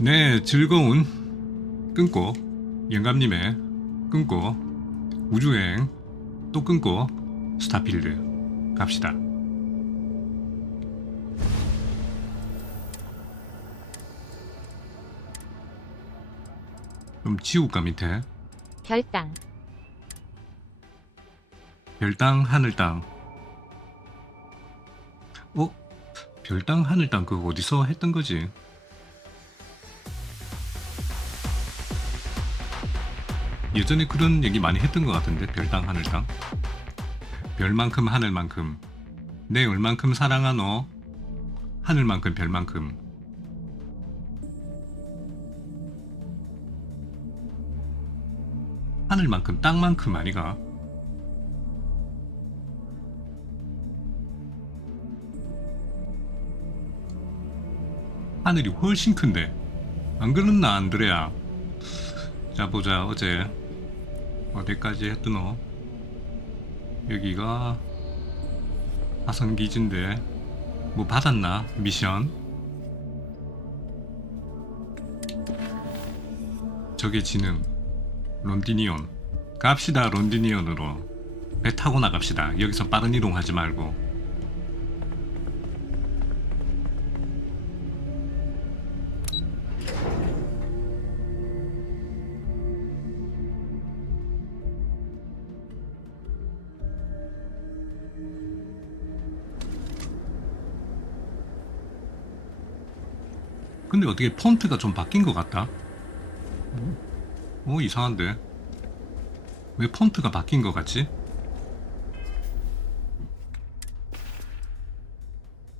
네, 즐거운 끊고 영감님의 끊고 우주여행 또 끊고 스타필드 갑시다. 좀 지울까 밑에? 별땅. 별땅 하늘땅. 별땅 하늘땅 그거 어디서 했던 거지? 예전에 그런 얘기 많이 했던 것 같은데. 별땅 하늘땅. 별만큼 하늘만큼 내 얼만큼 사랑하노 하늘만큼 별만큼. 하늘만큼 땅만큼 아니가? 하늘이 훨씬 큰데 안 그렇나 안드레야? 자 보자. 어제 어디까지 했더노? 여기가 화성기지인데 뭐 받았나? 미션? 적의 지능 론디니온 갑시다. 론디니온으로 배 타고 나갑시다. 여기서 빠른 이동하지 말고. 근데 어떻게 폰트가 좀 바뀐 것 같다? 이상한데? 왜 폰트가 바뀐 것 같지?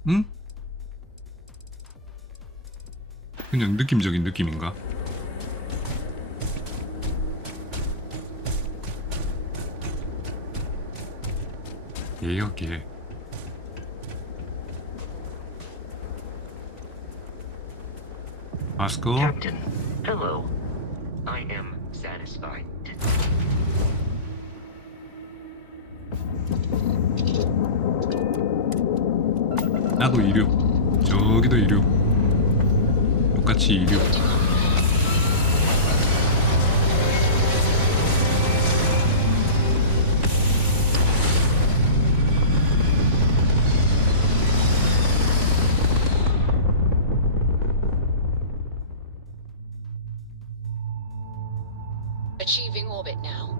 응? 그냥 느낌적인 느낌인가? 예역에 아스코. Captain, hello. I am satisfied. 나도 이륙. 저기도 이륙. 똑같이 이륙. Achieving orbit now.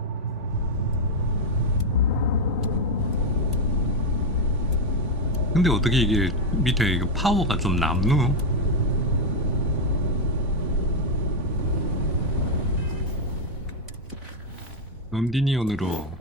근데 어떻게 이게 밑에 이거 파워가 좀 남노? 론디니온으로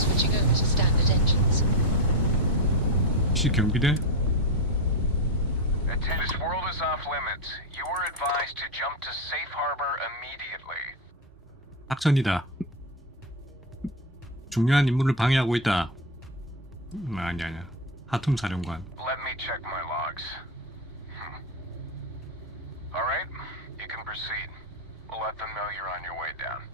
Switching over to standard engines. 혹시 경비대? This world is off limits. You are advised to jump to safe harbor immediately. 작전이다. 중요한 임무를 방해하고 있다. 아니야. 하툼 사령관. Let me check my logs. All right, you can proceed. We'll let them know you're on your way down.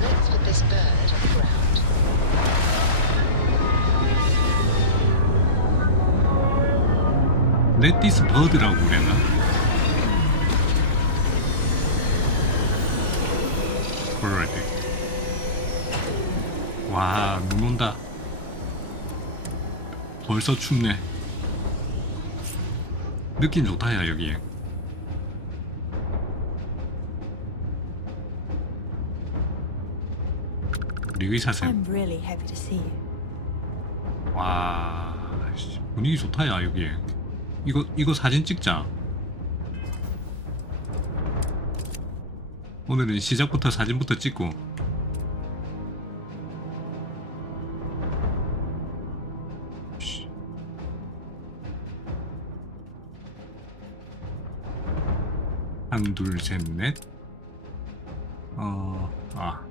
Let's put this bird on the ground. Let this bird라고 그랬나? Alright. 와, 눈 온다. 벌써 춥네. 느낌 좋다 야 여기. 우리 의사쌤. I'm really happy to see you. 와, 씨, 분위기 좋다 야 여기. 이거 사진 찍자. 오늘은 시작부터 사진부터 찍고. 씨. 한, 둘, 셋, 넷.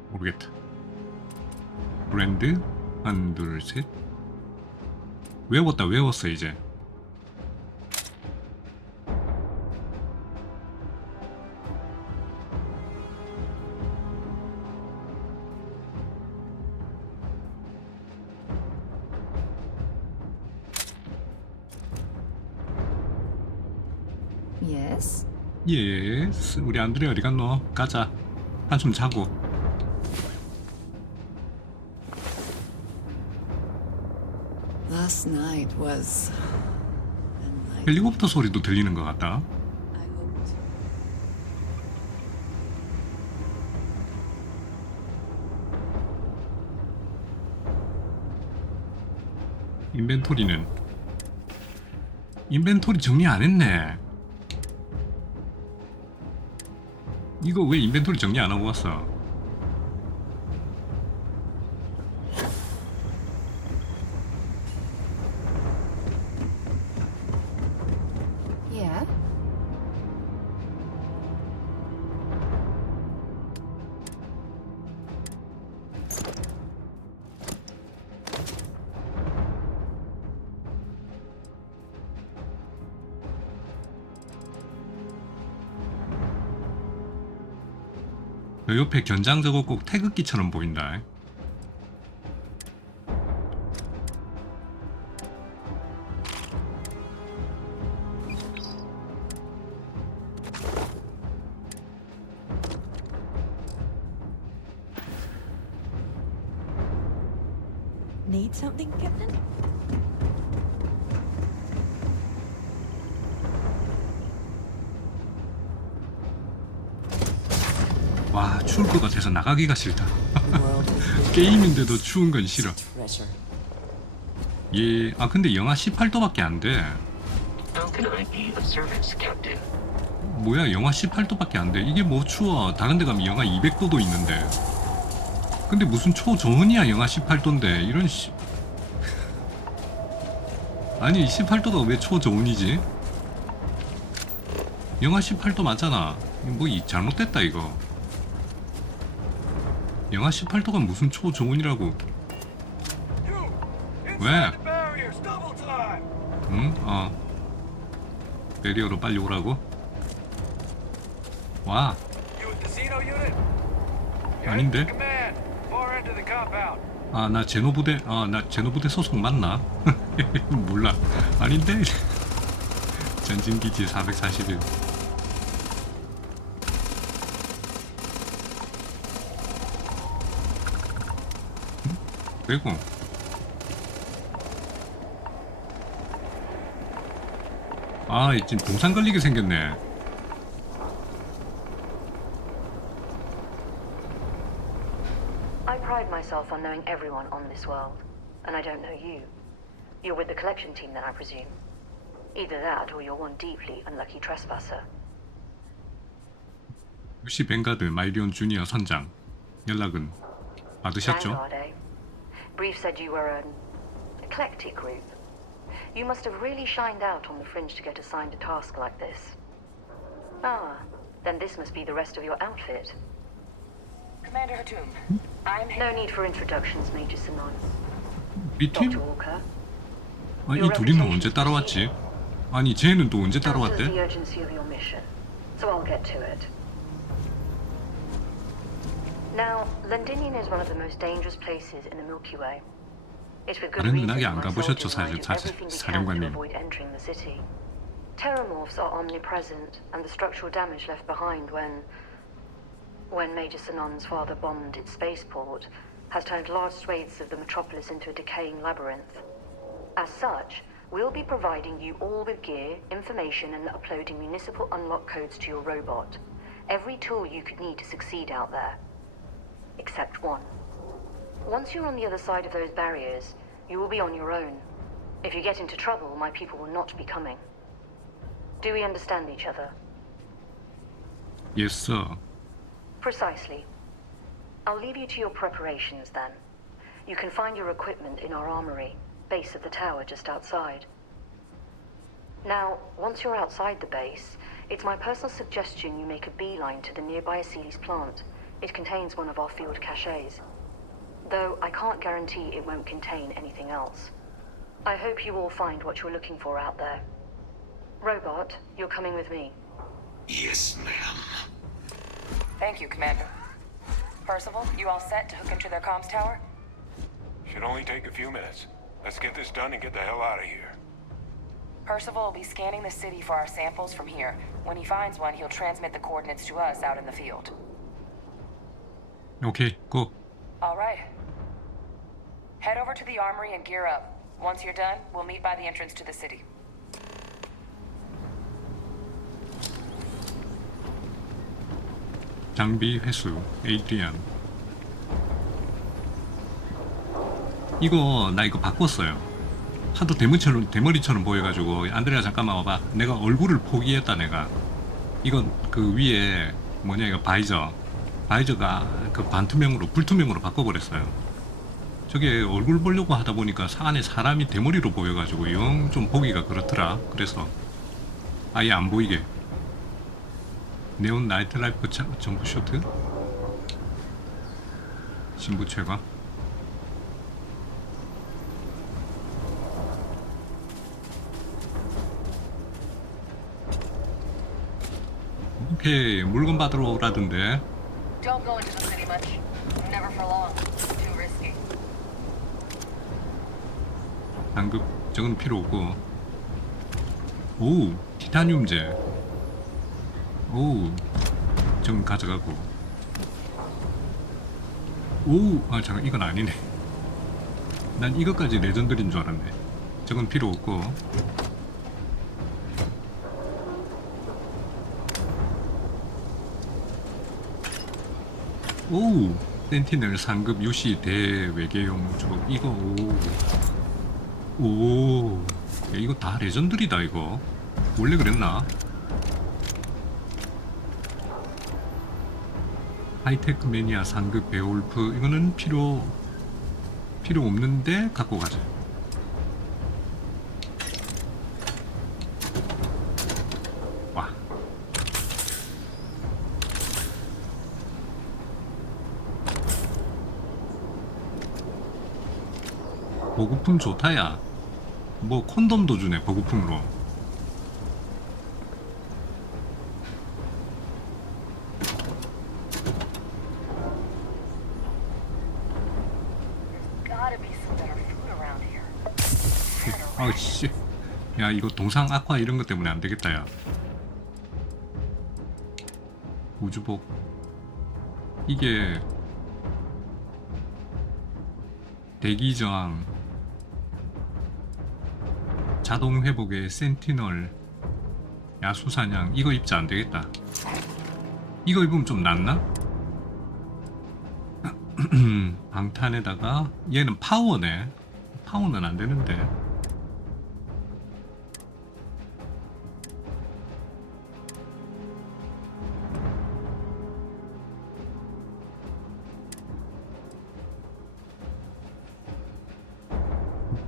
모르겠다. 브랜드 한, 둘, 셋. 외웠어 이제. Yes? 예스. 우리 안드레 어디 갔노? 가자. 한숨 자고. Last night was a night 헬리콥터 소리도 들리는 것 같다. I hoped. 인벤토리 정리 안 했네. 이거 왜 인벤토리 정리 안 하고 왔어? Yeah? 요 옆에 견장 저거 꼭 태극기처럼 보인다. Need something, Captain? 와, 추울 것 같아서 나가기가 싫다. The world is 게임인데도 추운 건 싫어. treasure. 예, 근데 영하 18도밖에 안 돼. How can I be of service, Captain? 뭐야, 영하 18도밖에 안 돼. 이게 뭐 추워. 다른 데 가면 영하 200도도 있는데. 근데 무슨 초저온이야, 영하 18도인데. 이런 씨. 아니, 18도가 왜 초저온이지? 영하 18도 맞잖아. 뭐 잘못됐다 이거. 영하 18도가 무슨 초저온이라고. 왜? 응? 베리어로 빨리 오라고? 와. 아닌데? 나 제노부대 소속 맞나? 몰라. 아닌데? 전진기지 441. 그리고 지금 동상 걸리게 생겼네. I pride myself on knowing everyone on this world, and I don't know you. You're with the collection team then, I presume. Either that or you're one deeply unlucky trespasser. 루시 벵가드 마이리온 주니어 선장. 연락은 받으셨죠? Vanguard, eh? Brief said you were an eclectic group. You must have really shined out on the fringe to get assigned a task like this. Then this must be the rest of your outfit. Commander Hatum, I'm No need for introductions, Major Simon. 우리 팀? Dr. Walker. 이 둘이는 언제 따라왔지? 아니 쟤는 또 언제 Senses 따라왔대? the urgency of your mission, so I'll get to it. Now, Londinium is one of the most dangerous places in the Milky Way. It's with good 다른 reason 은하계 안 my 가보셨죠, soldiers and I do everything we can to 사령관님. avoid entering the city. Terramorphs are omnipresent, and the structural damage left behind when Major Sinon's father bombed its spaceport has turned large swathes of the metropolis into a decaying labyrinth. As such, we'll be providing you all with gear, information, and uploading municipal unlock codes to your robot. Every tool you could need to succeed out there. Except one. Once you're on the other side of those barriers, you will be on your own. If you get into trouble, my people will not be coming. Do we understand each other? Yes, sir. Precisely. I'll leave you to your preparations then. You can find your equipment in our armory, base of the tower just outside. Now, once you're outside the base, it's my personal suggestion you make a beeline to the nearby Aceles plant. It contains one of our field caches. Though I can't guarantee it won't contain anything else. I hope you all find what you're looking for out there. Robot, you're coming with me. Yes, ma'am. Thank you, Commander. Percival, you all set to hook into their comms tower? Should only take a few minutes. Let's get this done and get the hell out of here. Percival will be scanning the city for our samples from here. When he finds one, he'll transmit the coordinates to us out in the field. 오케이, 고. All right. Head over to the armory and gear up. Once you're done, we'll meet by the entrance to the city. 장비 회수, 에이드리안. 이거 나 이거 바꿨어요. 하도 대머리처럼 보여가지고 안드레아 잠깐만 와봐. 내가 얼굴을 포기했다 내가. 이건 그 위에 뭐냐 이거 바이저가 그 반투명으로 불투명으로 바꿔버렸어요. 저게 얼굴 보려고 하다 보니까 안에 사람이 대머리로 보여가지고 영 좀 보기가 그렇더라. 그래서 아예 안 보이게. 네온 나이트라이프 점프 쇼트 신부 최강. 오케이, 물건 받으러 오라던데. Don't go into the city much. Never for long. Too risky. 상급 저건 필요 없고. 오, 티타늄제. 오, 저건 가져가고. 오, 아 잠깐 이건 아니네. 난 이것까지 레전드린 줄 알았네. 저건 필요 없고. 오, 센티넬 상급 유시 대외계용 주먹. 이거 오, 야, 이거 다 레전드리다 이거. 원래 그랬나? 하이테크 매니아 상급 베올프. 이거는 필요 없는데 갖고 가자. 와. 보급품 좋다야. 뭐 콘돔도 주네 보급품으로. Gotta be some better food around here. 아씨, 야 이거 동상 악화 이런 것 때문에 안 되겠다 야. 우주복. 이게 대기 저항, 자동 회복의 센티널, 야수 사냥. 이거 입자 안 되겠다. 이거 입으면 좀 낫나? 방탄에다가 얘는 파워네. 파워는 안 되는데.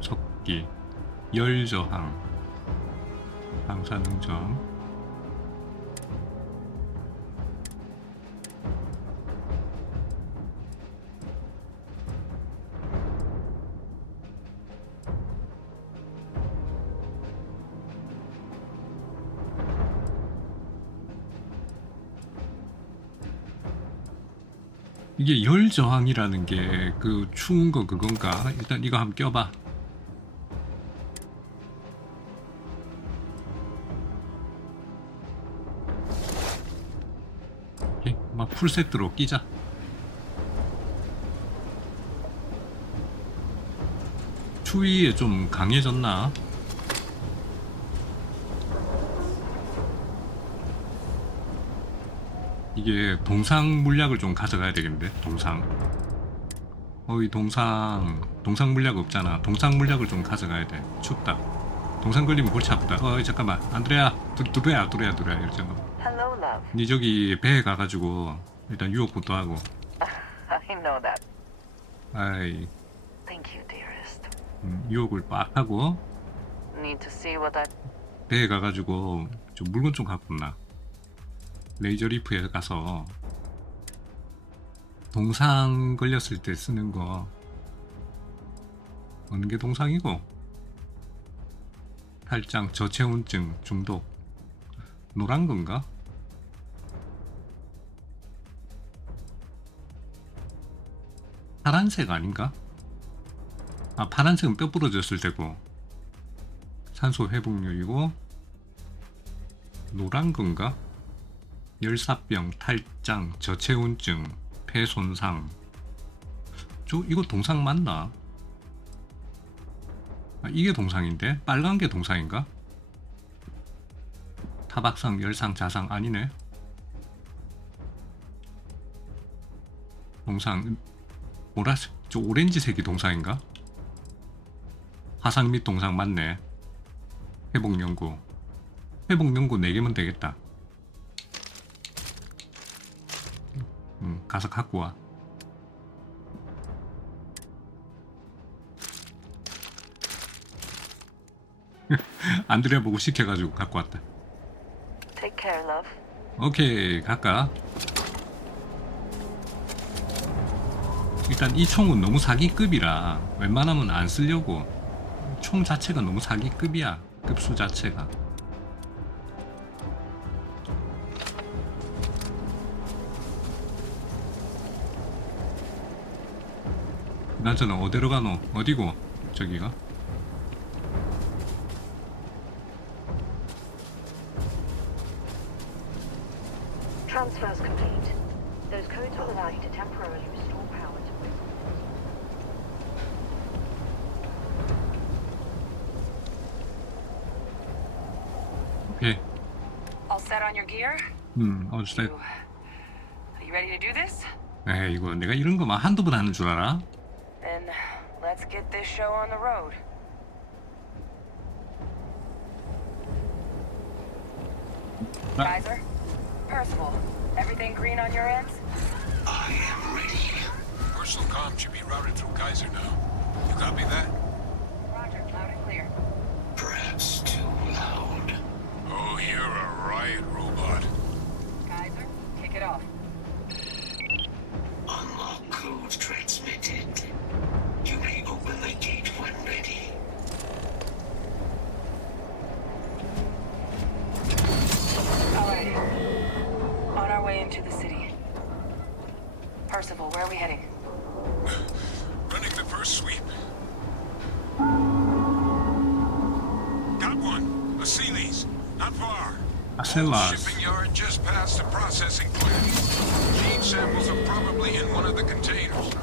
척기, 열저항, 방사능정. 이게 열저항이라는 게 그 추운 거 그건가? 일단 이거 한번 껴봐. 오케이, 막 풀세트로 끼자. 추위에 좀 강해졌나? 이게 동상 물약을 좀 가져가야 되겠는데. 동상 이 동상 물약 없잖아. 동상 물약을 좀 가져가야 돼. 춥다. 동상 걸리면 골치 아프다. 잠깐만. 안드레아, 두루야 이러잖아. Hello, love. 니 저기 배에 가가지고 일단 유혹부터 하고. I know that. 아이, Thank you, dearest. 유혹을 빡 하고 Need to see what I... 배에 가가지고 좀 물건 좀 갖고 온나. 레이저 리프에 가서 동상 걸렸을 때 쓰는 거 어느 게 동상이고? 탈장, 저체온증, 중독. 노란 건가? 파란색 아닌가? 아, 파란색은 뼈 부러졌을 때고 산소 회복률이고, 노란 건가? 열사병, 탈장, 저체온증, 폐 손상. 이거 동상 맞나? 아, 이게 동상인데? 빨간 게 동상인가? 타박상, 열상, 자상 아니네. 동상 보라색, 오렌지색이 동상인가? 화상 및 동상 맞네. 회복연구 4개면 되겠다. 가서 갖고 와. 안드레아 보고 시켜가지고 갖고 왔다. Take care, love. 오케이, 갈까? 일단 이 총은 너무 사기급이라 웬만하면 안 쓰려고. 총 자체가 너무 사기급이야. 급수 자체가. 나저는 어디로 가노? 어디고? 저기가? Transfers complete. Those codes will allow you to temporarily restore power to prisoners. 오케이. All set on your gear? 어디서? Are you ready to do this? 에이, 이거 내가 이런 거만 한두 번 하는 줄 알아? Then let's get this show on the road. Kaiser? Percival, everything green on your ends? I am ready. Personal comm should be routed through Kaiser now. You copy that? Roger, loud and clear. Perhaps too loud. Oh, you're a riot robot. Kaiser, kick it off. Unlock code transmitted. You may open the gate when ready. All right. On our way into the city. Percival, where are we heading? Running the first sweep. Got one. A Sealy's. Not far. 아셀라스. Shipping yard just past the processing plant. Gene samples are probably in one of the containers.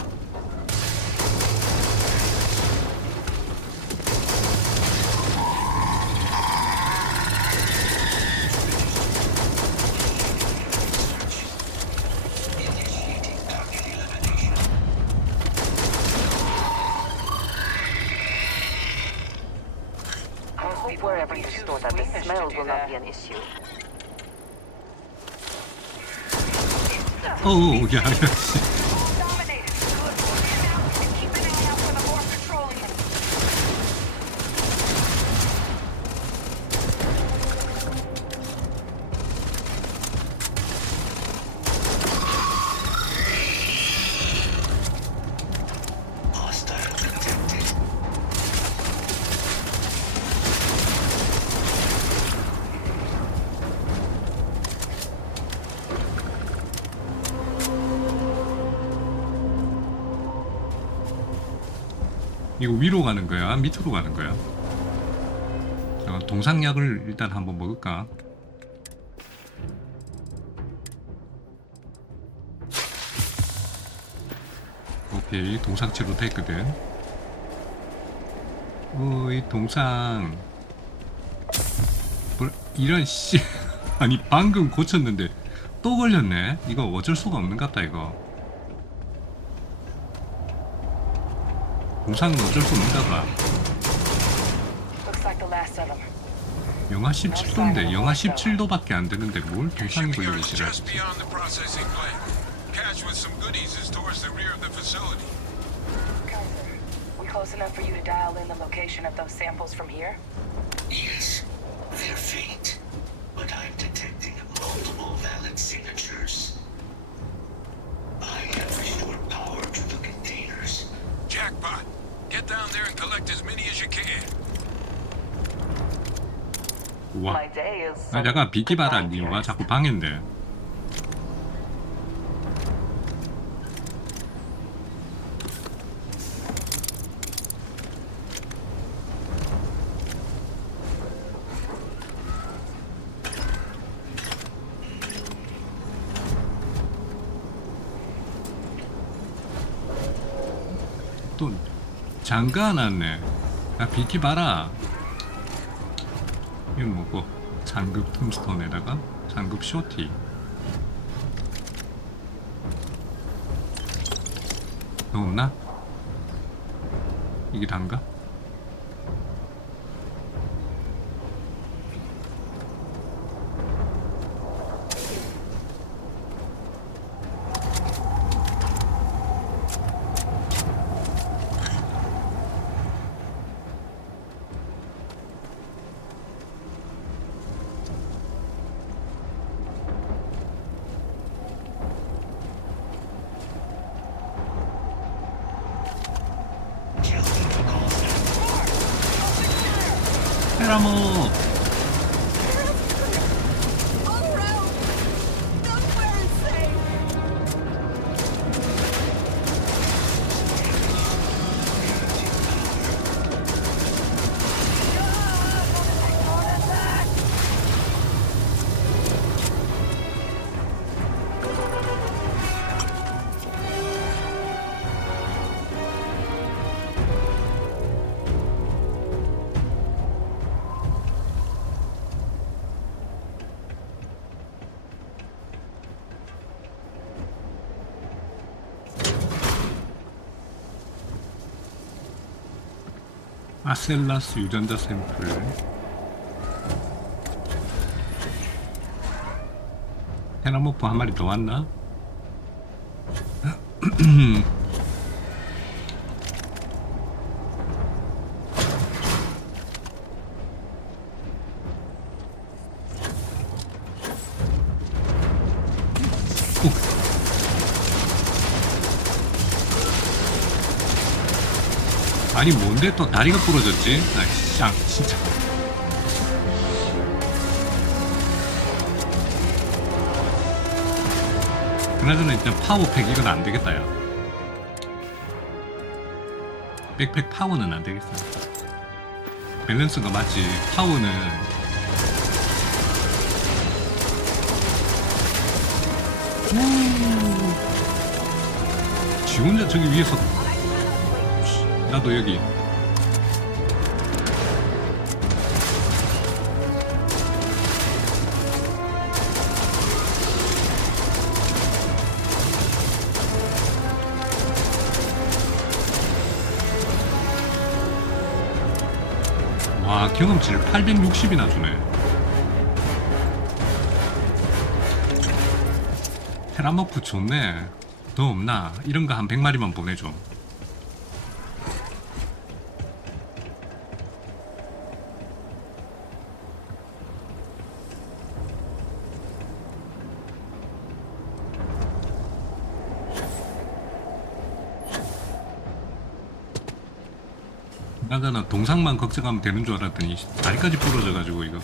Initiating target elimination. I hope wherever you store that, the smell will not be an issue. 어우, 야, 야, 씨. Dominated. Good. Now, and keep an eye out for the more patrolling. Hostile detected. 이거 위로 가는 거야? 밑으로 가는 거야? 동상약을 일단 한번 먹을까? 오케이, 동상치로 됐거든. 이 동상 이런 씨. 아니 방금 고쳤는데 또 걸렸네. 이거 어쩔 수가 없는 것 같다. 이거 부상은 어쩔 수 없는다가. Looks like the last of them. 영하 17도인데 영하 17도밖에 안 되는데 뭘 부상이 걸리고 Shipyard's 지랄. just beyond the processing plant. Cache with some goodies is towards the rear of the facility. Kaiser, we close enough for you to dial in the location of those samples from here? Yes, they're faint, but I'm detecting multiple valid signatures. I have restored power to the containers. Jackpot. Get down there and collect as many as you can. 우와. My day is 아, 잠깐 비키 봐라. 니가 자꾸 방해인데. 또 장가 났네. 아 비키 봐라. 이건 뭐고? 상급 툼스톤에다가 상급 쇼티. 더 없나? 이게 단가? 테라모. 아셀라스 유전자 샘플. 테라모프 한 마리 더 왔나? 아니 뭔데 또 다리가 부러졌지? 아 쌍 진짜. 그나저나 일단 파워팩 이건 안 되겠다 야. 백팩 파워는 안 되겠어. 밸런스가 맞지. 파워는 지 혼자 저기 위에서. 나도 여기. 와 경험치를 860이나 주네. 테라머프 좋네. 더 없나? 이런 거 한 100마리만 보내줘. 나는 동상만 걱정하면 되는 줄 알았더니 다리까지 부러져가지고 이거.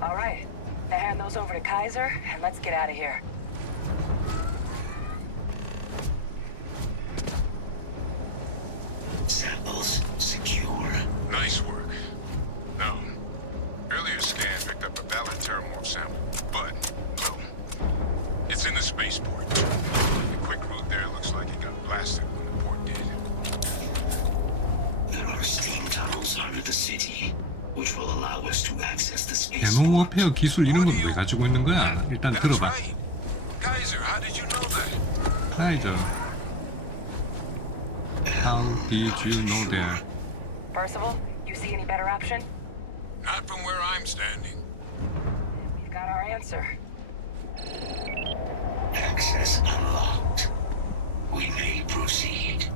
All right. Now hand those over to Kaiser, and let's get out of here. allow us to access the space. 대노 워페어 기술 이런 건 왜 가지고 있는 거야? 일단 That's 들어봐. right. Kaiser, how did you know that? 카이저. How did you know that? Percival, you see any better option? Not from where I'm standing. We've got our answer. Access unlocked. We may proceed.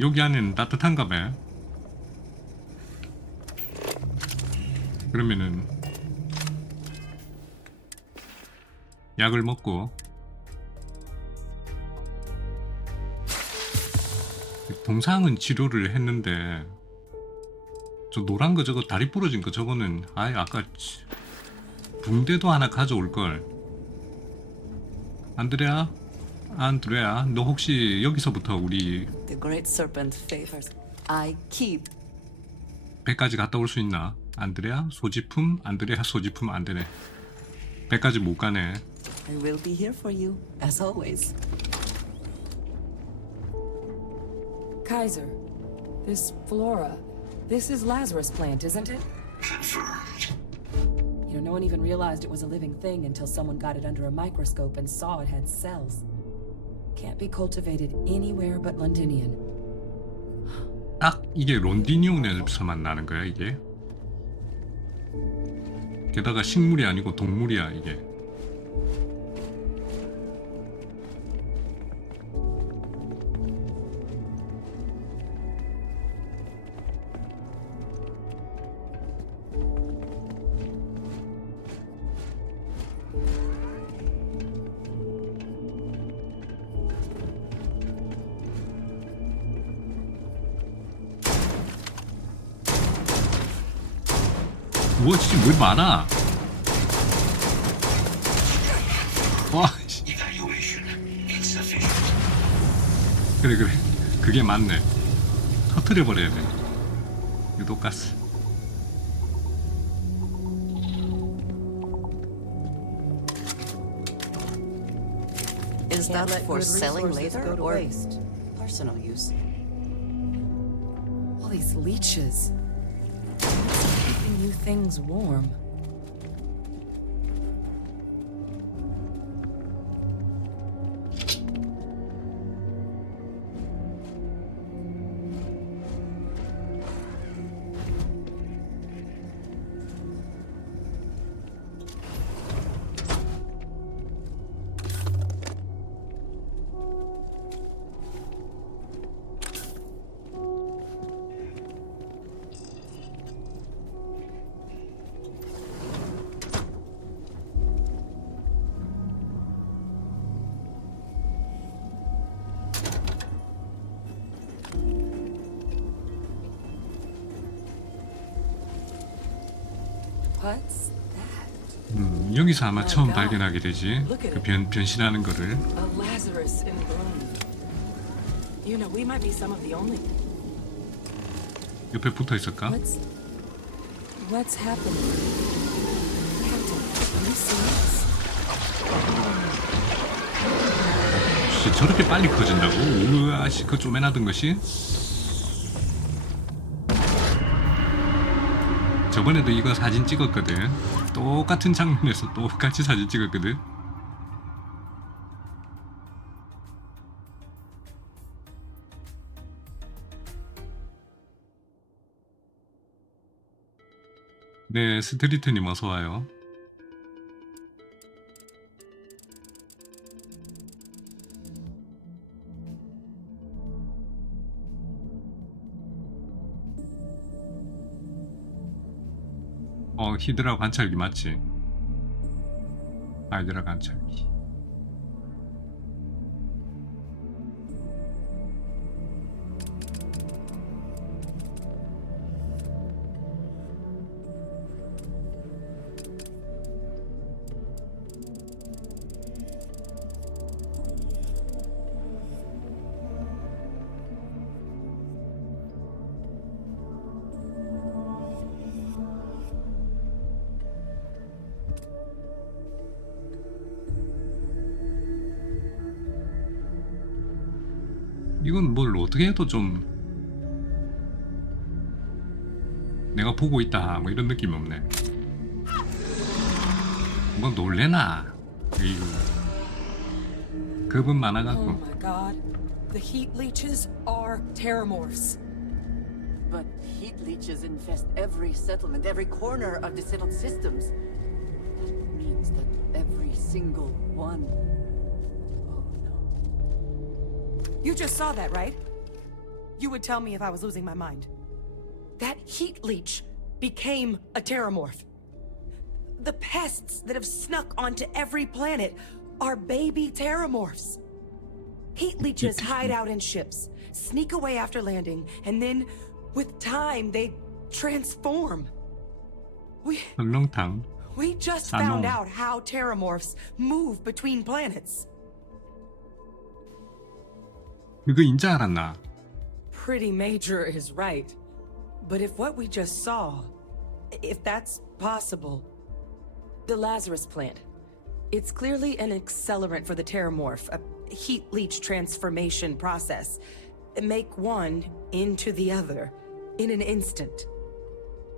여기 안에는 따뜻한가 봐. 그러면은 약을 먹고 동상은 치료를 했는데 저 노란 거 저거 다리 부러진 거 저거는 아예 아까 붕대도 하나 가져올 걸. 안드레아, 너 혹시 여기서부터 우리 The Great Serpent favors. I keep. 배까지 갔다 올 수 있나? 안드레아 소지품 안 되네. 배까지 못 가네. I will be here for you, as always. Kaiser, this flora, this is Lazarus plant, isn't it? Confirmed. You know, no one even realized it was a living thing until someone got it under a microscope and saw it had cells. Can't be cultivated anywhere but Londinian. 딱 이게 론디니온에서만 나는 거야 이게. 게다가 식물이 아니고 동물이야 이게. 우와 진짜 왜 많아? 와 씨. Evaluation insufficient. 그래 그게 맞네. 터트려 버려야 돼. 유독가스. Is Can't that let for good selling resources later go to or waste. personal use? All these leeches. What's keeping you things warm? What's that? 여기서 아마 처음 발견하게 되지. 그 변신하는 거를. A Lazarus in bloom. You know, we might be some of the only. 옆에 붙어 있을까? What's happening? Captain, you see this? 씨, 저렇게 빨리 커진다고? 우와 씨, 그 쪼매나던 것이? 저번에도 이거 사진 찍었거든. 똑같은 장면에서 똑같이 사진 찍었거든. 네, 스트리트님 어서와요. 히드라 관찰기 맞지? 아이들아 관찰기. 이건 뭘 어떻게 해도 좀 내가 보고 있다 뭐 이런 느낌이 없네. 뭐 놀래나? 에이구. 겁은 Oh 많아갖고. my god. The heat leeches are terramorphs. But heat leeches infest every settlement, every corner of the settled systems. That means that every single one. Oh no. You just saw that, right? You would tell me if I was losing my mind. That heat leech became a terramorph. The pests that have snuck onto every planet are baby terramorphs. Heat leeches hide out in ships, sneak away after landing, and then, with time, they transform. 설렁탕. We just I know. found out how terramorphs move between planets. 그거 인지 알았나? Pretty major is right. But if what we just saw, if that's possible, the Lazarus plant, it's clearly an accelerant for the terramorph, a heat leech transformation process. Make one into the other in an instant.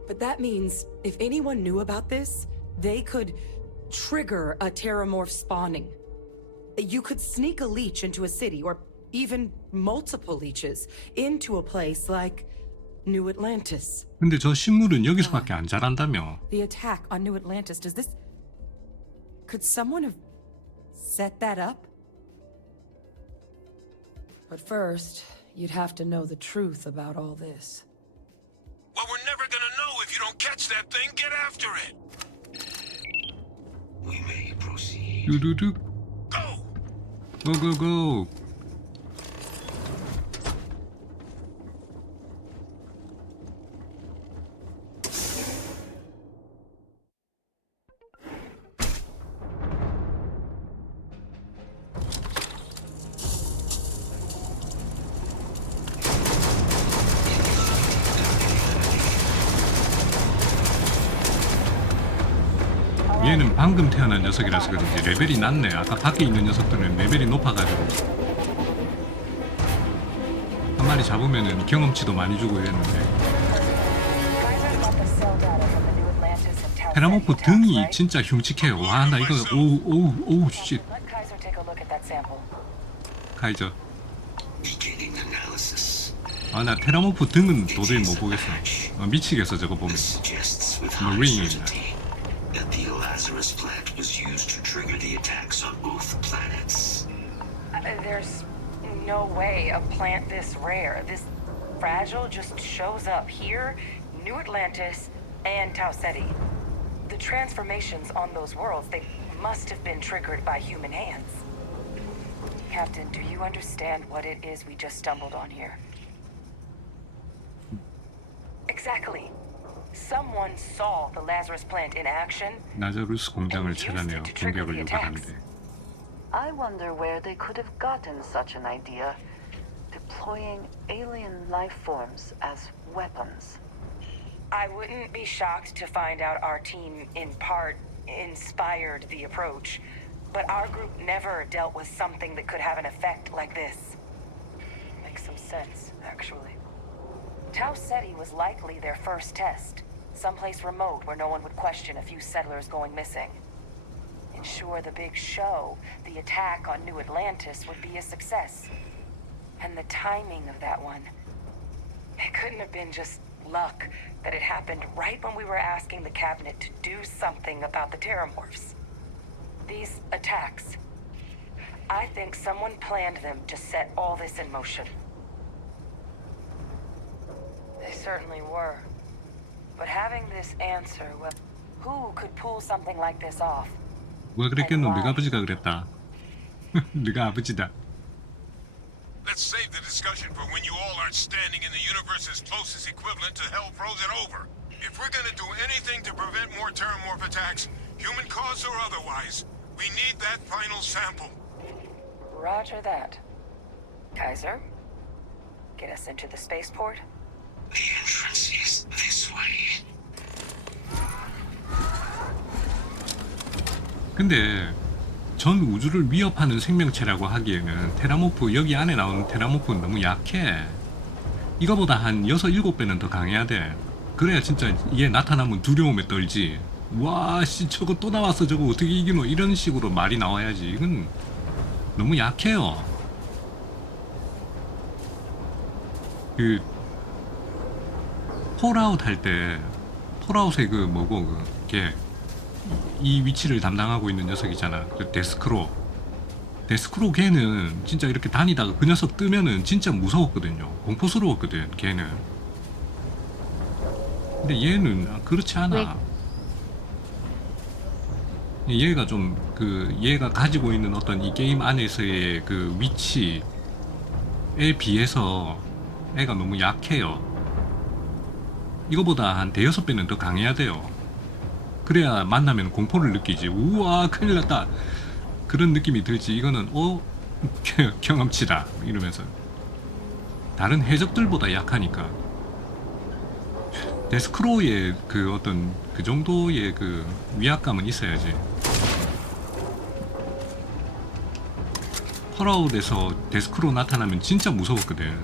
But that means if anyone knew about this, they could trigger a terramorph spawning. You could sneak a leech into a city, or even multiple leeches, into a place like New Atlantis. 근데 저 식물은 여기서밖에 안 자란다며. The attack on New Atlantis, does this... Could someone have set that up? But first, you'd have to know the truth about all this. Well, we're never gonna know if you don't catch that thing. Get after it. We may proceed. 뚜두둑. Go. 고고고. 얘는 방금 태어난 녀석이라서 그런지 레벨이 낮네. 아까 밖에 있는 녀석들은 레벨이 높아가지고 한 마리 잡으면은 경험치도 많이 주고 이랬는데. 테라모프 등이 진짜 흉측해요. 와, 나 이거 오우 씨. 카이저. Beginning analysis. 아, 나 테라모프 등은 도저히 못 보겠어. 미치겠어 저거 보면. This suggests with high Marine. certainty that the Lazarus plant was used to trigger the attacks on both planets. There's no way a plant this rare, this fragile, just shows up here, New Atlantis, and Tau Ceti. The transformations on those worlds, they must have been triggered by human hands. Captain, do you understand what it is we just stumbled on here? Exactly. Someone saw the Lazarus plant in action. 나저루스 공장을 찾아내어 공격을 유발한대. I wonder where they could have gotten such an idea, deploying alien life forms as weapons. I wouldn't be shocked to find out our team, in part, inspired the approach. But our group never dealt with something that could have an effect like this. Makes some sense, actually. Tau Ceti was likely their first test. Someplace remote where no one would question a few settlers going missing. Ensure the big show, the attack on New Atlantis, would be a success. And the timing of that one... It couldn't have been just luck that it happened right when we were asking the cabinet to do something about the terramorphs. These attacks... I think someone planned them to set all this in motion. They certainly were. But having this answer, well, who could pull something like this off? 누가 그랬겠노? 네가 아버지가 그랬다. 네가 아버지다. Let's save the discussion for when you all aren't standing in the universe's closest equivalent to hell frozen over. If we're gonna do anything to prevent more terramorph attacks, human cause or otherwise, we need that final sample. Roger that. Kaiser, get us into the spaceport. The entrance is this way. 근데 전 우주를 위협하는 생명체라고 하기에는 테라모프, 여기 안에 나오는 테라모프는 너무 약해. 이거보다 한 6, 7배는 더 강해야 돼. 그래야 진짜 얘 나타나면 두려움에 떨지. 와, 씨, 저거 또 나왔어. 저거 어떻게 이기노? 이런 식으로 말이 나와야지. 이건 너무 약해요. 그 폴아웃 할 때, 폴아웃의 그 뭐고, 걔 이 위치를 담당하고 있는 녀석이잖아. 그 데스크로 걔는 진짜 이렇게 다니다가 그 녀석 뜨면은 진짜 무서웠거든요. 공포스러웠거든 걔는. 근데 얘는 그렇지 않아. 얘가 좀 얘가 가지고 있는 어떤 이 게임 안에서의 그 위치에 비해서 애가 너무 약해요. 이거보다 한 대여섯 배는 더 강해야 돼요. 그래야 만나면 공포를 느끼지. 우와, 큰일 났다. 그런 느낌이 들지. 이거는 경험치다 이러면서. 다른 해적들보다 약하니까. 데스크로의 그 어떤 그 정도의 그 위압감은 있어야지. 펄아웃에서 데스크로 나타나면 진짜 무서웠거든.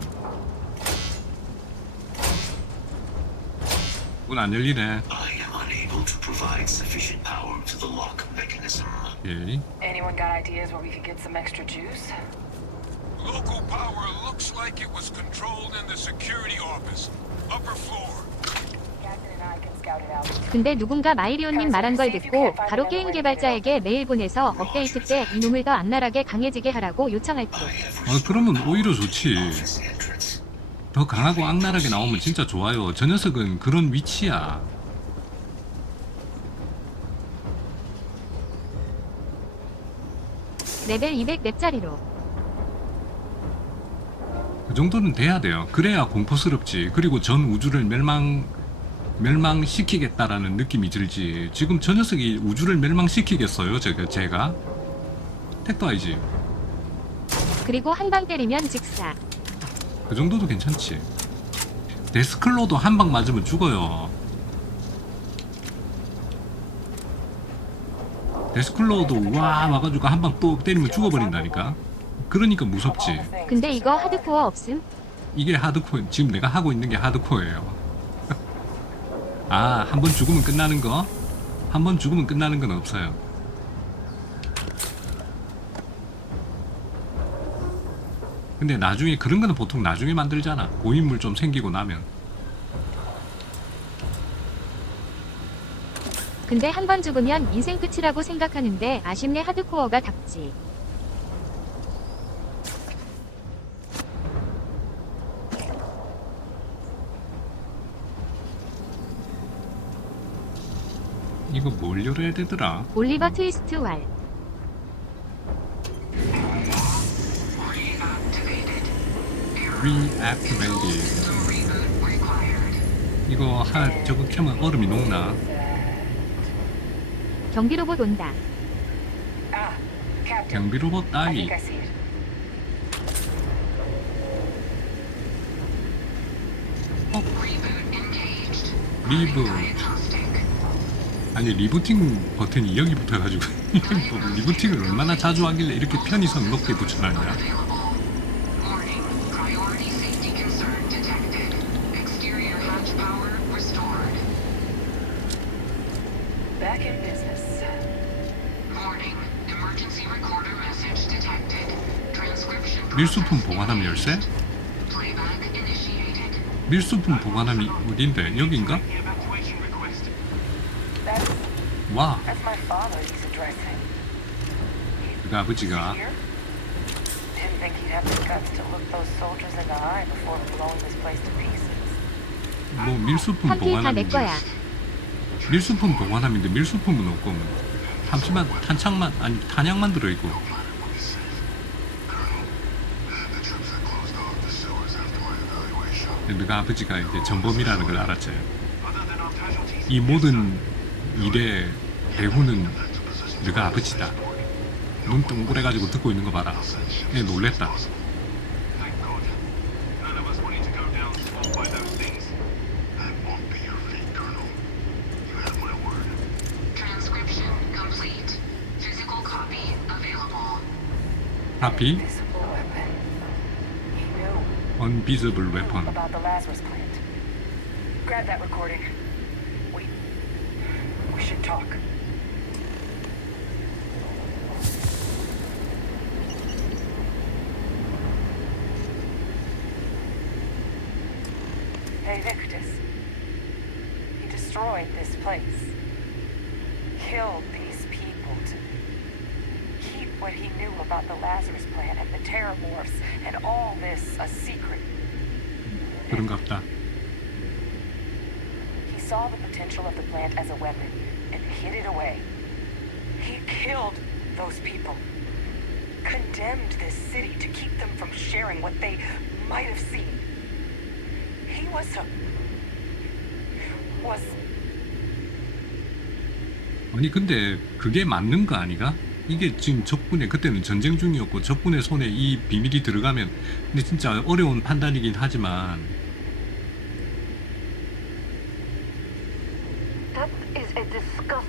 문 안 열리네. To provide sufficient power to the lock mechanism. 예. Anyone got ideas where we could get some extra juice? Local power looks like it was controlled in the security office, upper floor. Captain and I can scout it out. 근데 누군가 마이리온님 말한 걸 듣고 바로 게임 개발자에게 메일 보내서 업데이트 때 이놈을 더 악랄하게 강해지게 하라고 요청할 듯. 그러면 오히려 좋지. 더 강하고 악랄하게 나오면 진짜 좋아요. 저 녀석은 그런 위치야. 레벨 200렙짜리로. 그 정도는 돼야 돼요. 그래야 공포스럽지. 그리고 전 우주를 멸망시키겠다라는 느낌이 들지. 지금 저 녀석이 우주를 멸망시키겠어요? 제가? 택도 아니지. 그리고 한 방 때리면 직사. 그 정도도 괜찮지. 데스클로도 한 방 맞으면 죽어요. 데스클로도 와가지고 한 방 또 때리면 죽어버린다니까. 그러니까 무섭지. 근데 이거 하드코어 없음? 이게 하드코어. 지금 내가 하고 있는 게 하드코어예요. 아, 한 번 죽으면 끝나는 거? 한 번 죽으면 끝나는 건 없어요. 근데 나중에 그런 거는 보통 나중에 만들잖아. 고인물 좀 생기고 나면. 근데 한 번 죽으면 인생 끝이라고 생각하는데 아쉽네. 하드코어가 답지. 이거 뭘 열어야 되더라? 올리버 트위스트 왈. Reactivated. 이거 저거 켜면 얼음이 녹나? 경비 로봇 온다. 경비 로봇 따위. 리부트. 아니, 리부팅 버튼이 여기 붙어가지고 리부팅을 얼마나 자주 하길래 이렇게 편의성 높게 붙여놨냐? 밀수품 보관함 열쇠? 밀수품 보관함이 어딘데? 여긴가? 와. 그 아버지가 뭐 밀수품 한필 다 내 보관함인데 거야. 밀수품 보관함인데 밀수품은 없고 잠시만 탄창만 아니 탄약만 들어있고. 너가 아버지가 이제 전범이라는 걸 알았지. 이 모든 일의 배후는 너가 아버지다. 눈 동그래가지고 듣고 있는 거 봐라. 얘 놀랬다. 카피? Unvisible weapon. About the Lazarus plant. Grab that recording. We should talk. Hey, Victus. He destroyed this place. Killed these people to keep what he knew about the Lazarus plant and the Terramorphs and all this a secret. 그런갑다. He saw the potential of the plant as a weapon and hid it away. He killed those people. Condemned this city to keep them from sharing what they might have seen. He was 아니 근데 그게 맞는 거 아니가? 이게 지금 적군의 그때는 전쟁 중이었고 적군의 손에 이 비밀이 들어가면 근데 진짜 어려운 판단이긴 하지만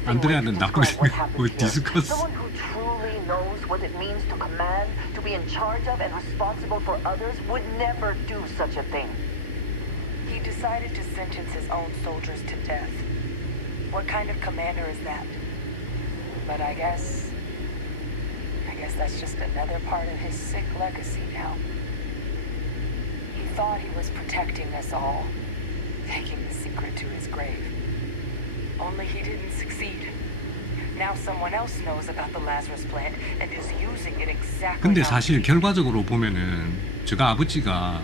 안드레아는 나쁘게 생각하고 디스커스 Someone who truly knows what it means to command, to be in charge of and responsible for others would never do such a thing. He decided to sentence his own soldiers to death. What kind of commander is that? But I guess that's just another part of his sick legacy now. He thought he was protecting us all, taking the secret to his grave. Only he didn't succeed. Now someone else knows about the Lazarus plant and is using it exactly. 근데 사실 결과적으로 보면은 제가 아버지가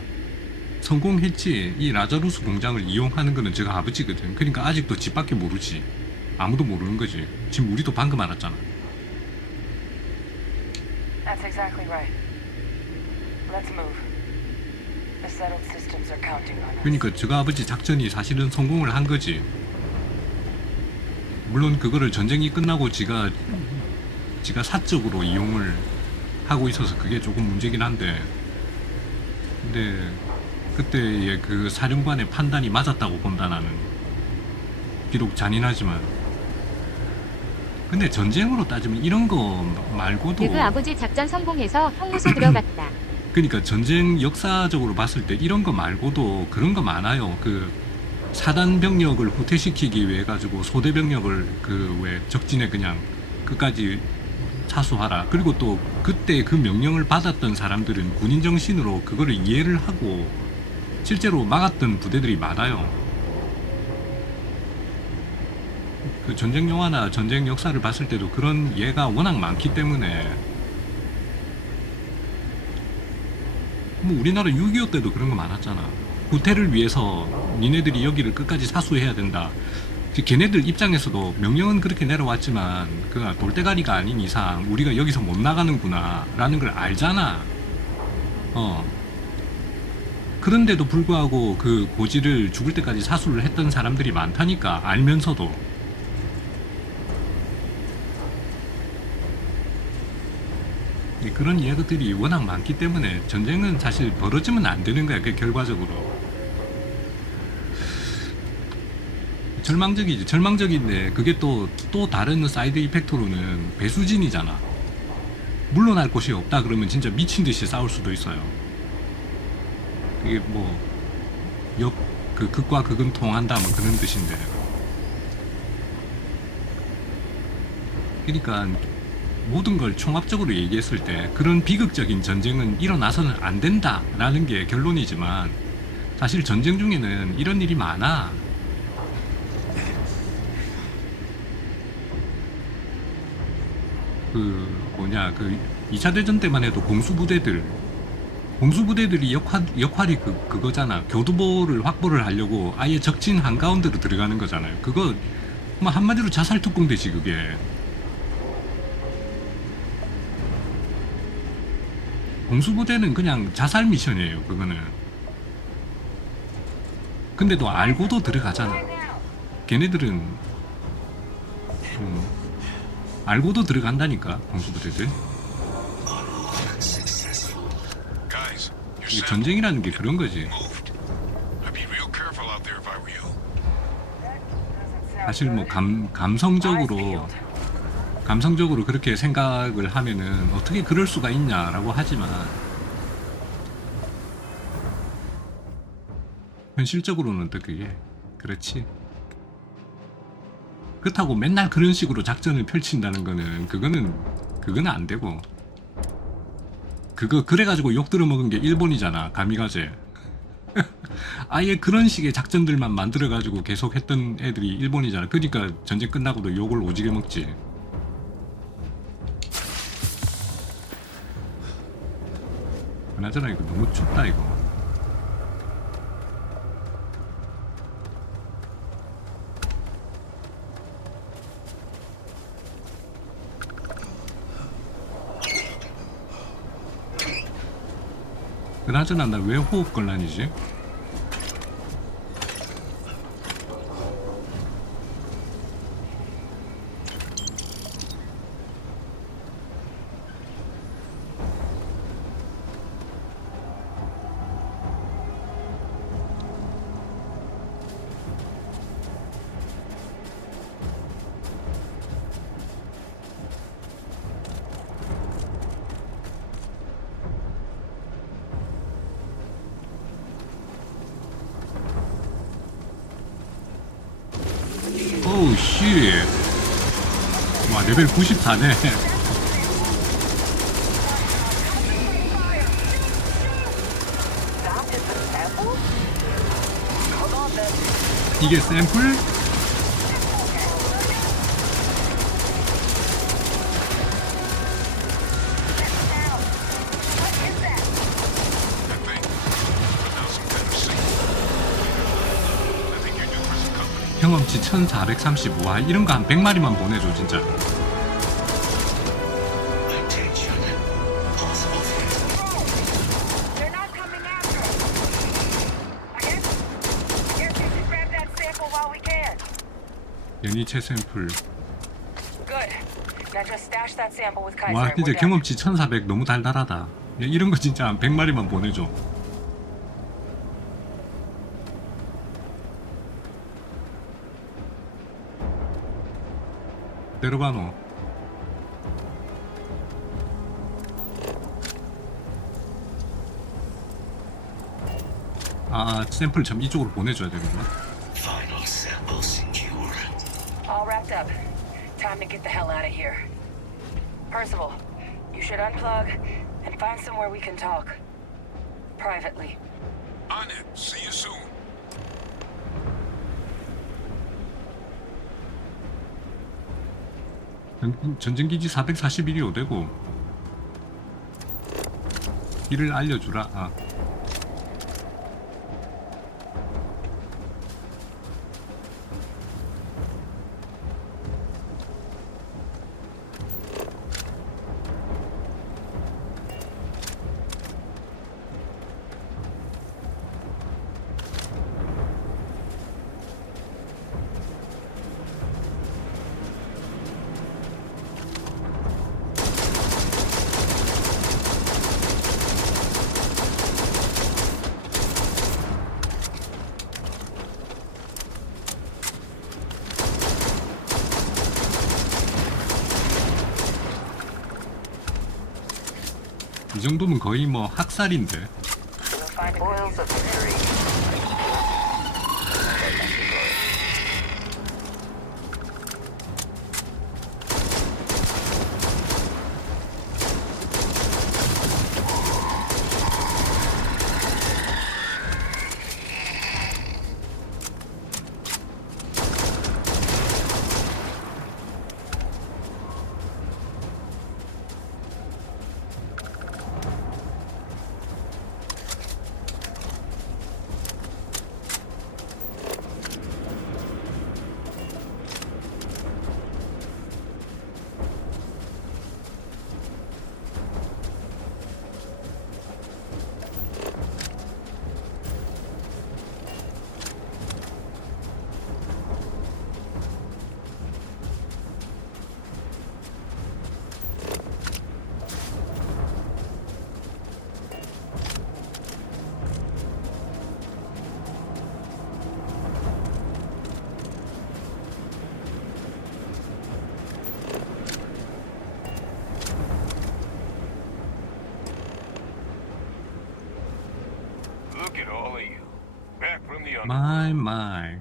성공했지. 이 라자루스 공장을 이용하는 거는 제가 아버지거든. 그러니까 아직도 집밖에 모르지. 아무도 모르는 거지. 지금 우리도 방금 알았잖아. That's exactly right. Let's move. The settled systems are counting on us. 그러니까 제가 아버지 작전이 사실은 성공을 한 거지. 물론 그거를 전쟁이 끝나고 지가 사적으로 이용을 하고 있어서 그게 조금 문제긴 한데 근데 그때의 그 사령관의 판단이 맞았다고 본다 나는. 비록 잔인하지만 근데 전쟁으로 따지면 이런 거 말고도 그 아버지 작전 성공해서 형무소 들어갔다. 그러니까 전쟁 역사적으로 봤을 때 이런 거 말고도 그런 거 많아요. 그 사단 병력을 후퇴시키기 위해 가지고 소대 병력을 그 왜 적진에 그냥 끝까지 사수하라. 그리고 또 그때 그 명령을 받았던 사람들은 군인 정신으로 그거를 이해를 하고 실제로 막았던 부대들이 많아요. 그 전쟁 영화나 전쟁 역사를 봤을 때도 그런 예가 워낙 많기 때문에 뭐 우리나라 6.25 때도 그런 거 많았잖아. 후퇴를 위해서 니네들이 여기를 끝까지 사수해야 된다. 걔네들 입장에서도 명령은 그렇게 내려왔지만 그 돌대가리가 아닌 이상 우리가 여기서 못 나가는구나 라는 걸 알잖아. 그런데도 불구하고 그 고지를 죽을 때까지 사수를 했던 사람들이 많다니까. 알면서도. 그런 이야기들이 워낙 많기 때문에 전쟁은 사실 벌어지면 안 되는 거야. 그 결과적으로 절망적이지. 절망적인데 그게 또 다른 사이드 이펙트로는 배수진이잖아. 물러날 곳이 없다 그러면 진짜 미친듯이 싸울 수도 있어요. 그게 뭐 그 극과 극은 통한다 뭐 그런 뜻인데 그러니까 모든 걸 총합적으로 얘기했을 때 그런 비극적인 전쟁은 일어나서는 안 된다라는 게 결론이지만 사실 전쟁 중에는 이런 일이 많아. 그 2차 대전 때만 해도 공수부대들이 역할이 그거잖아. 교두보를 확보를 하려고 아예 적진 한가운데로 들어가는 거잖아요. 그거 뭐 한마디로 자살 특공대지 그게. 공수부대는 그냥 자살 미션이에요. 그거는. 근데도 알고도 들어가잖아. 걔네들은 알고도 들어간다니까 공수부대들. Guys, your 이게 sample 전쟁이라는 게 그런 거지. moved. I'd be real careful out there if I were you. 사실 뭐 감성적으로 그렇게 생각을 하면은 어떻게 그럴 수가 있냐라고 하지만 현실적으로는 또 그게 그렇지. 그렇다고 맨날 그런 식으로 작전을 펼친다는 거는 그거는 안 되고, 그거 그래가지고 욕 들어먹은 게 일본이잖아. 가미가제. 아예 그런 식의 작전들만 만들어가지고 계속 했던 애들이 일본이잖아. 그러니까 전쟁 끝나고도 욕을 오지게 먹지. 그나저나 이거 너무 춥다 이거. 그나저나 나 왜 호흡곤란이지? 오우 씨. 와 레벨 94네. 이게 샘플? 경험치 1435. 와 이런 거 한 100마리만 보내줘 진짜. Attention. Possible threat. They're not coming after us. I guess we should grab that sample while we can. 연이체 샘플. Good. Now just stash that sample with Kaiser. 와 and we're 진짜 done. 경험치 1400 너무 달달하다. 야, 이런 거 진짜 한 100마리만 보내줘. 데려가노. 아 샘플 참 이쪽으로 보내줘야 되는구나. Final sample secure. All wrapped up. Time to get the hell out of here. Percival, you should unplug and find somewhere we can talk. Privately. On it. See you soon. 전쟁기지 441이 오대고 길을 알려주라. 아. 이 정도면 거의 뭐 학살인데. We'll find a Spoils of victory. me on my.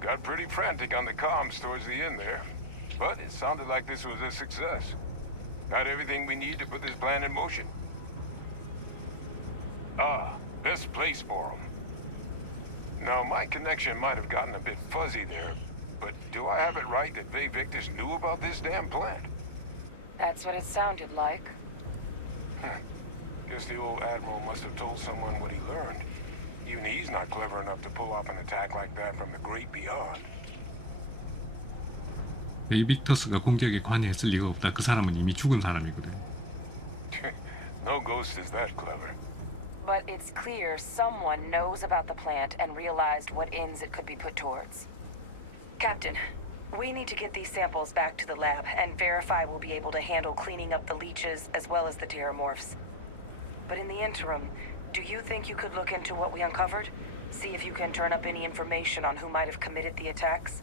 Got pretty frantic on the comms towards the end there. But it sounded like this was a success. Got everything we need to put this plan in motion. Ah, best place for them. Now, my connection might have gotten a bit fuzzy there, but do I have it right that Bay Victus knew about this damn plant? That's what it sounded like. Guess the old Admiral must have told someone what he learned. Even he's not clever enough to pull off an attack like that from the great beyond. 베이빅터스가 공격에 관여했을 리가 없다. 그 사람은 이미 죽은 사람이거든. No ghost is that clever. But it's clear someone knows about the plant and realized what ends it could be put towards. Captain, we need to get these samples back to the lab and verify we'll be able to handle cleaning up the leeches as well as the terramorphs. But in the interim, do you think you could look into what we uncovered? See if you can turn up any information on who might have committed the attacks?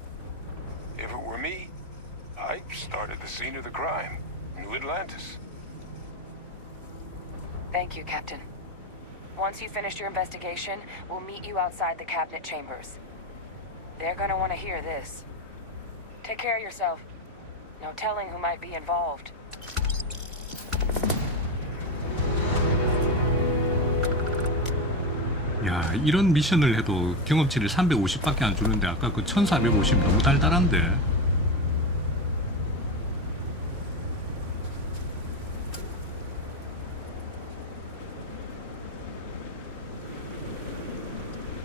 If it were me, I'd start at the scene of the crime, New Atlantis. Thank you, Captain. Once you've finished your investigation, we'll meet you outside the cabinet chambers. They're gonna want to hear this. Take care of yourself. No telling who might be involved. 야, 이런 미션을 해도 경험치를 350밖에 안 주는데 아까 그 1450 너무 달달한데.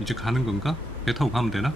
이제 가는 건가? 배 타고 가면 되나?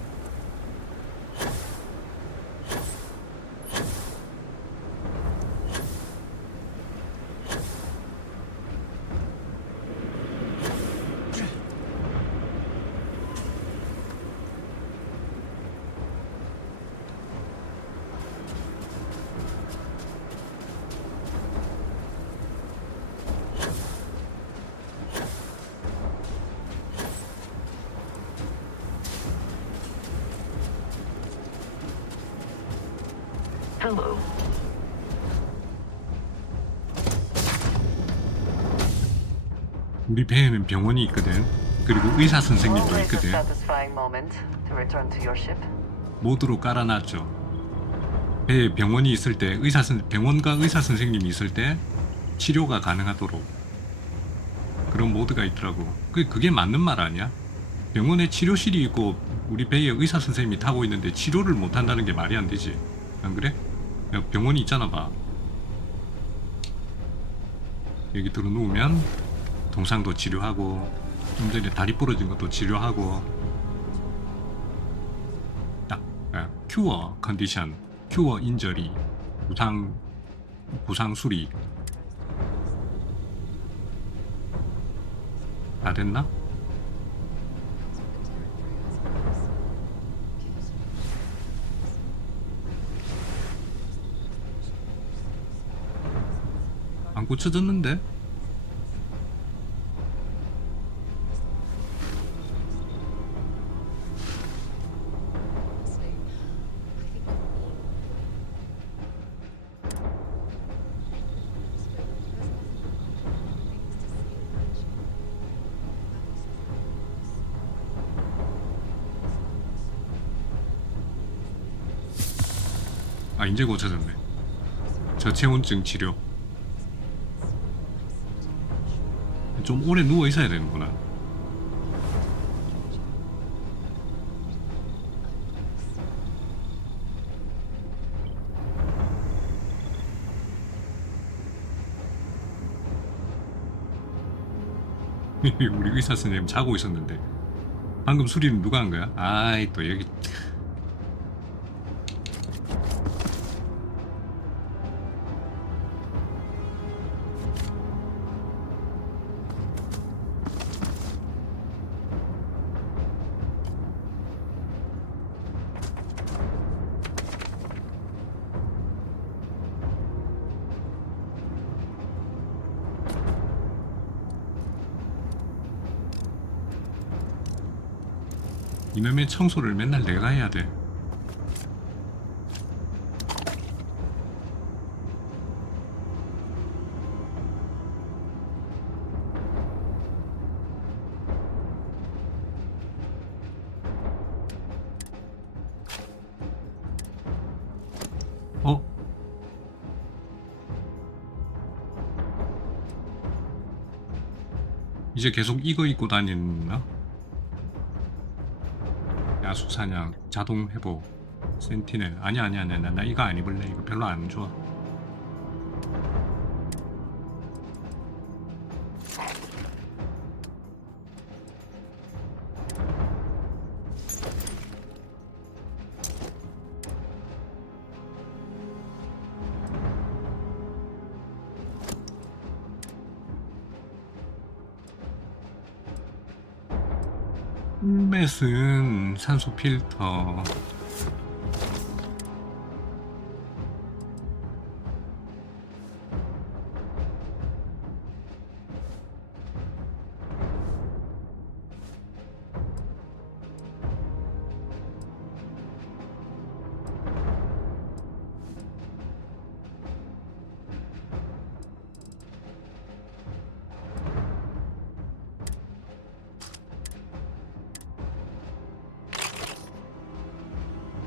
Hello. 우리 배에는 병원이 있거든. 그리고 의사 선생님도 Always a 있거든. satisfying moment to return to your ship. 모드로 깔아놨죠. 배에 병원이 있을 때 병원과 의사 선생님이 있을 때 치료가 가능하도록 그런 모드가 있더라고. 그게 맞는 말 아니야? 병원에 치료실이 있고 우리 배에 의사 선생님이 타고 있는데 치료를 못 한다는 게 말이 안 되지. 안 그래? 야, 병원이 있잖아 봐. 여기 들어 누우면 동상도 치료하고 좀 전에 다리 부러진 것도 치료하고 딱 큐어 컨디션, 큐어 인저리, 부상 수리 다 됐나? 안 고쳐졌는데? 아, 이제 고쳐졌네. 저체온증 치료. 좀 오래 누워 있어야 되는구나. 우리 의사 선생님 자고 있었는데 방금 수리는 누가 한 거야? 아이 또 여기 이놈의 청소를 맨날 내가 해야 돼. 이제 계속 이거 입고 다니나? 야수사냥, 자동 회복, 센티넬. 아니야. 나 이거 안 입을래. 이거 별로 안 좋아. 맷은 산소 필터.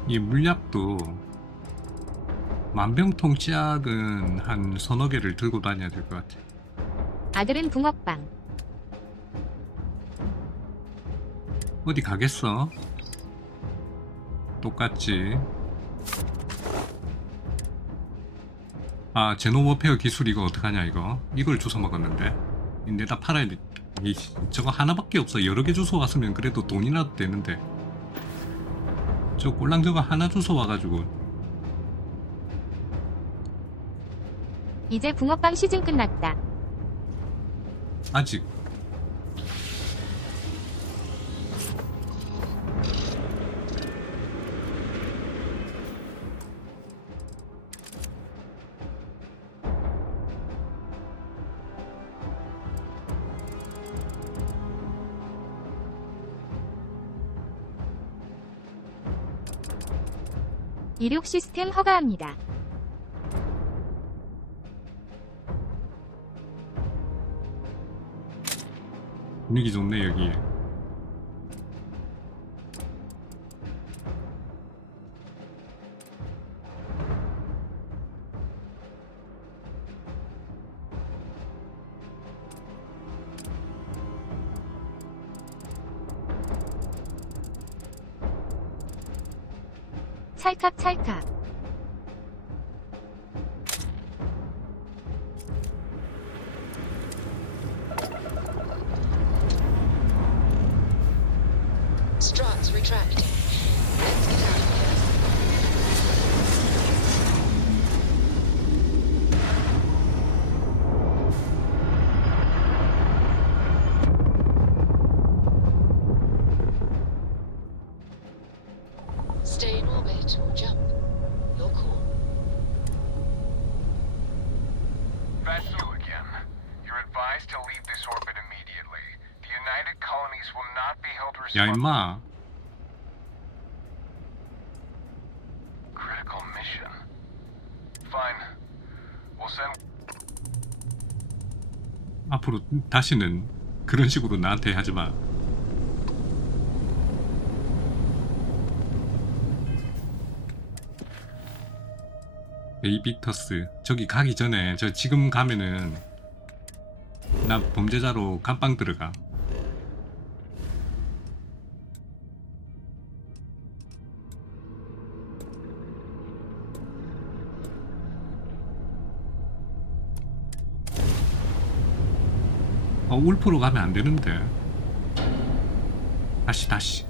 이 물약도 만병통치약은 한 서너 개를 들고 다녀야 될 것 같아. 아들은 붕어빵. 어디 가겠어? 똑같지. 아, 제노워페어 기술 이거 어떡하냐 이거. 이걸 주워 먹었는데 내다 팔아야 돼. 저거 하나밖에 없어. 여러 개 주워 왔으면 그래도 돈이라도 되는데 저 꼴랑 저거 하나 주워 와가지고. 이제 붕어빵 시즌 끝났다. 아직 이륙 시스템 허가합니다. 분위기 좋네 여기. 찰칵찰칵. Struts retracting. Let's get out of here. Stay in orbit or jump. Your call. That's you again. You're advised to leave this orbit immediately. The United Colonies will not be held 야 responsible. 임마, Critical mission. Fine. We'll send. 앞으로 다시는 그런 식으로 나한테 하지마. 베이비터스 저기 가기 전에 저 지금 가면은 나 범죄자로 감방 들어가. 울프로 가면 안 되는데. 다시.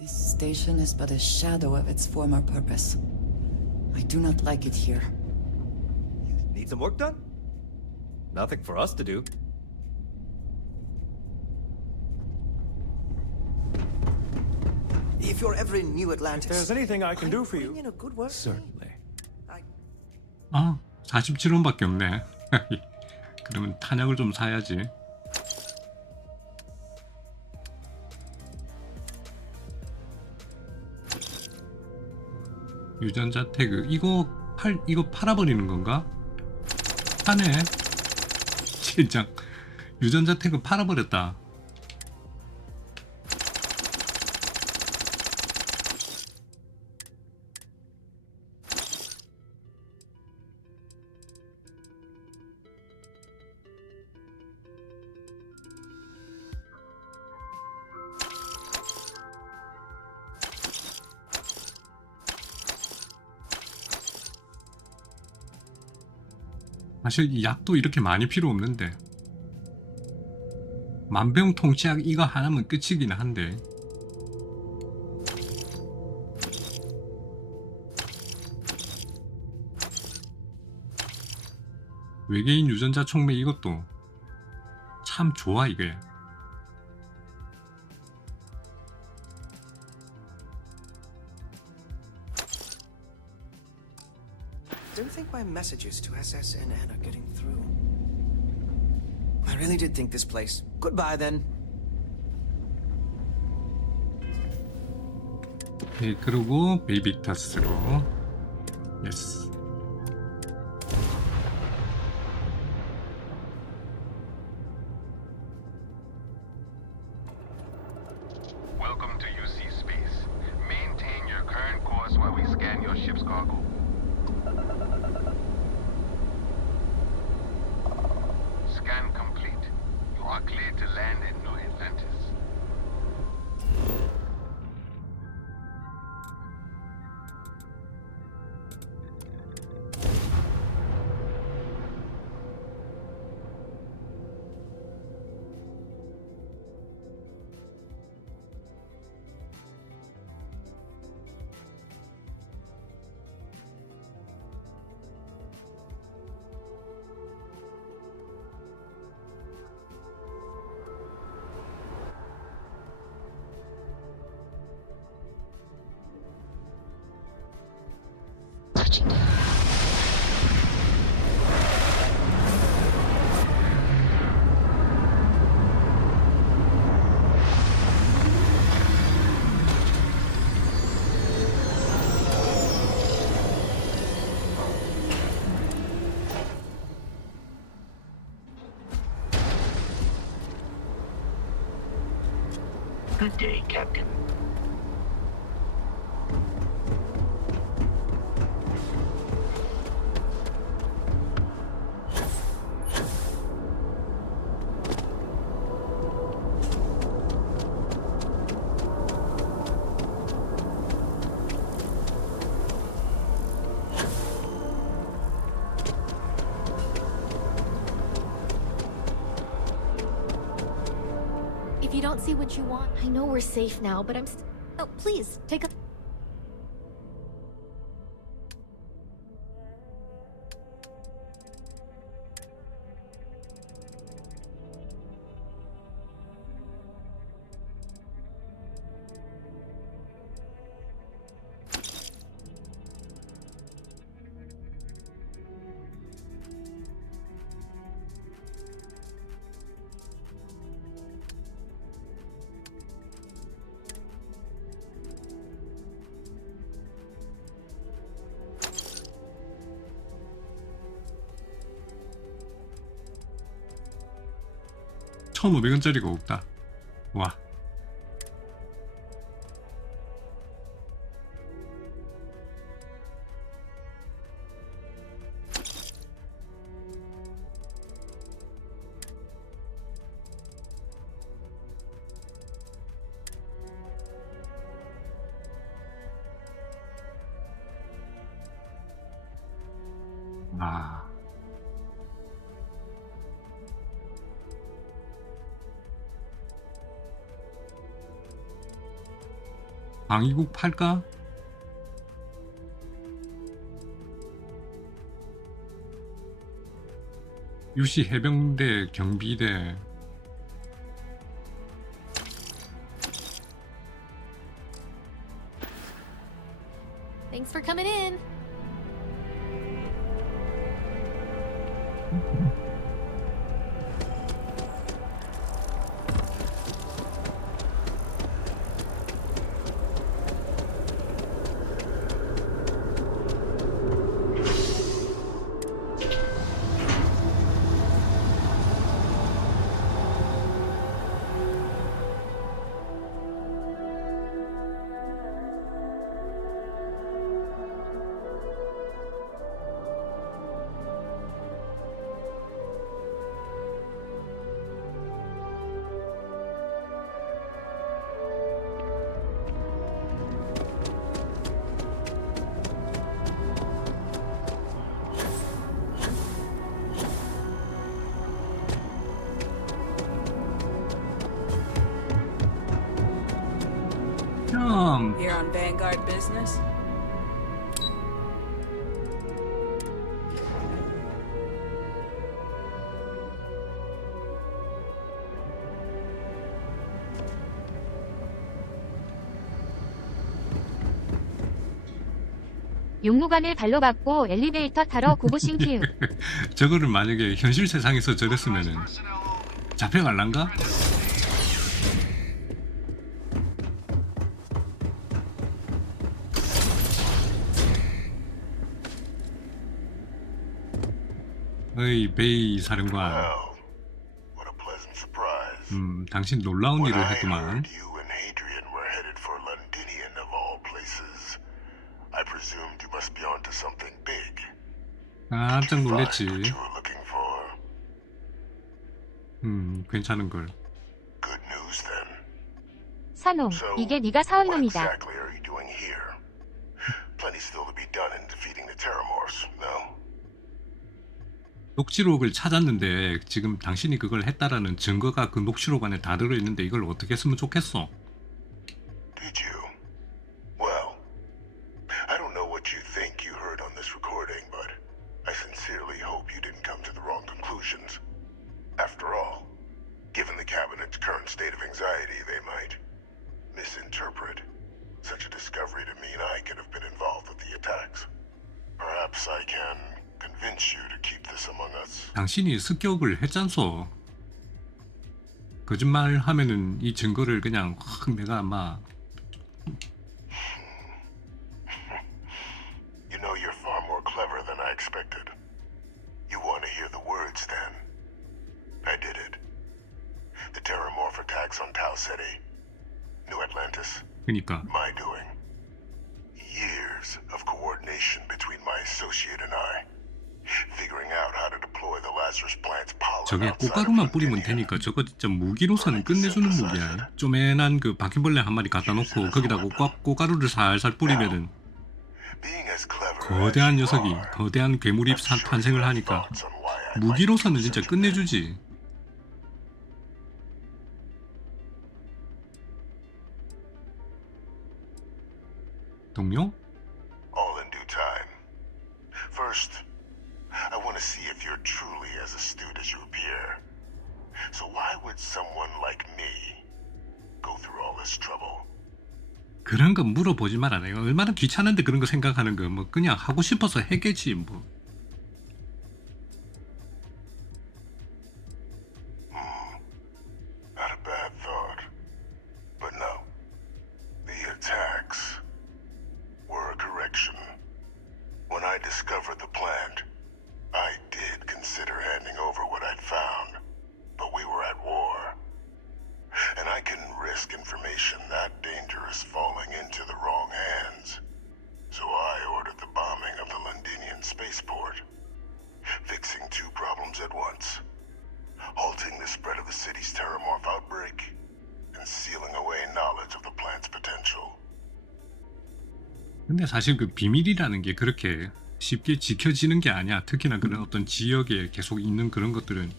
This station is but a shadow of its former purpose. I do not like it here. Need some work done? Nothing for us to do. If you're ever in New Atlantis, If there's anything I can do for you, in a good word. certainly. 아, 47원밖에 없네. 그러면 탄약을 좀 사야지. 유전자 태그 이거 팔아버리는 건가? 파네. 진짜 유전자 태그 팔아버렸다. 사실 이 약도 이렇게 많이 필요 없는데 만병통치약 이거 하나면 끝이긴 한데 외계인 유전자 촉매 이것도 참 좋아 이게. Don't think my messages to SSNN are getting through. I really did think this place. Goodbye then. 네, 그리고 베이빅타스로 예스. Welcome to UC space. Maintain your current course while we scan your ship's cargo. Scan complete. You are cleared to land in New Atlantis. Touching down. Good day, Captain. If you don't see what you want, I know we're safe now, but oh, please, take a... $1,500원짜리가 없다. 와. 아. 방위국 팔까? 유시 해병대 경비대. Thanks for coming in. Here on Vanguard business? 용무관을 발로 밟고 엘리베이터 타러 고고싱 큐. 저거를 만약에 현실 세상에서 저랬으면은 잡혀갈란가? 어이 베이 사령관. What a pleasant surprise. 당신 놀라운 When 일을 I 했구만. heard you and Hadrian were headed for Londinian of all places, I presumed you must be onto something big. 깜짝 놀랬지. What you were looking for? 괜찮은 걸. Good news then. 사놈, 이게 네가 사온 What 놈이다. exactly are you doing here? Plenty still to be done in defeating the Terramorphs, no? 녹취록을 찾았는데 지금 당신이 그걸 했다라는 증거가 그 녹취록 안에 다 들어있는데 이걸 어떻게 쓰면 좋겠어? Did you? Well, I don't know what you think you heard on this recording, but I sincerely hope you didn't come to the wrong conclusions. After all, given the Cabinet's current state of anxiety, they might misinterpret such a discovery to mean I could have been involved with the attacks. Perhaps I can convince you to keep this among us. 당신이 습격을 했잖소. 거짓말 하면은 이 증거를 그냥 확 내가 막 You know you're far more clever than I expected. You want to hear the words then? I did it. The Terramorph attacks on Tau City, New Atlantis. 그니까 My doing. Years of coordination between my associate and I. Figuring out how to deploy the Lazarus plant's pollen 저게 outside of 꽃가루만 뿌리면 Londinium. 되니까 저거 진짜 무기로서는 끝내주는 무기야. 쪼맨한 그 바퀴벌레 한 마리 갖다 놓고 거기다가 꽃가루를 살살 뿌리면은 Being as clever 거대한 as you 녀석이 are, 거대한 괴물이 I'm sure you 탄생을 have 하니까 thoughts on why I'd like 무기로서는 to do 진짜 such a thing. 끝내주지. 동료? All in due time. First, I want to see if you're truly as astute as you appear. So why would someone like me go through all this trouble? 그런 거 물어보지 마라. 내가 얼마나 귀찮은데 그런 거 생각하는 거. 뭐 그냥 하고 싶어서 했겠지 뭐. Not a bad thought. But no. The attacks were a correction. When I discovered the plant, I did consider handing over what I'd found. But we were at war. And I couldn't risk information that dangerous falling into the wrong hands. So I ordered the bombing of the Londinian spaceport. Fixing two problems at once. Halting the spread of the city's Terramorph outbreak, and sealing away knowledge of the plant's potential. 근데 사실 그 비밀이라는 게 그렇게 쉽게 지켜지는 게 아니야. 특히나 그런 어떤 지역에 계속 있는 그런 것들은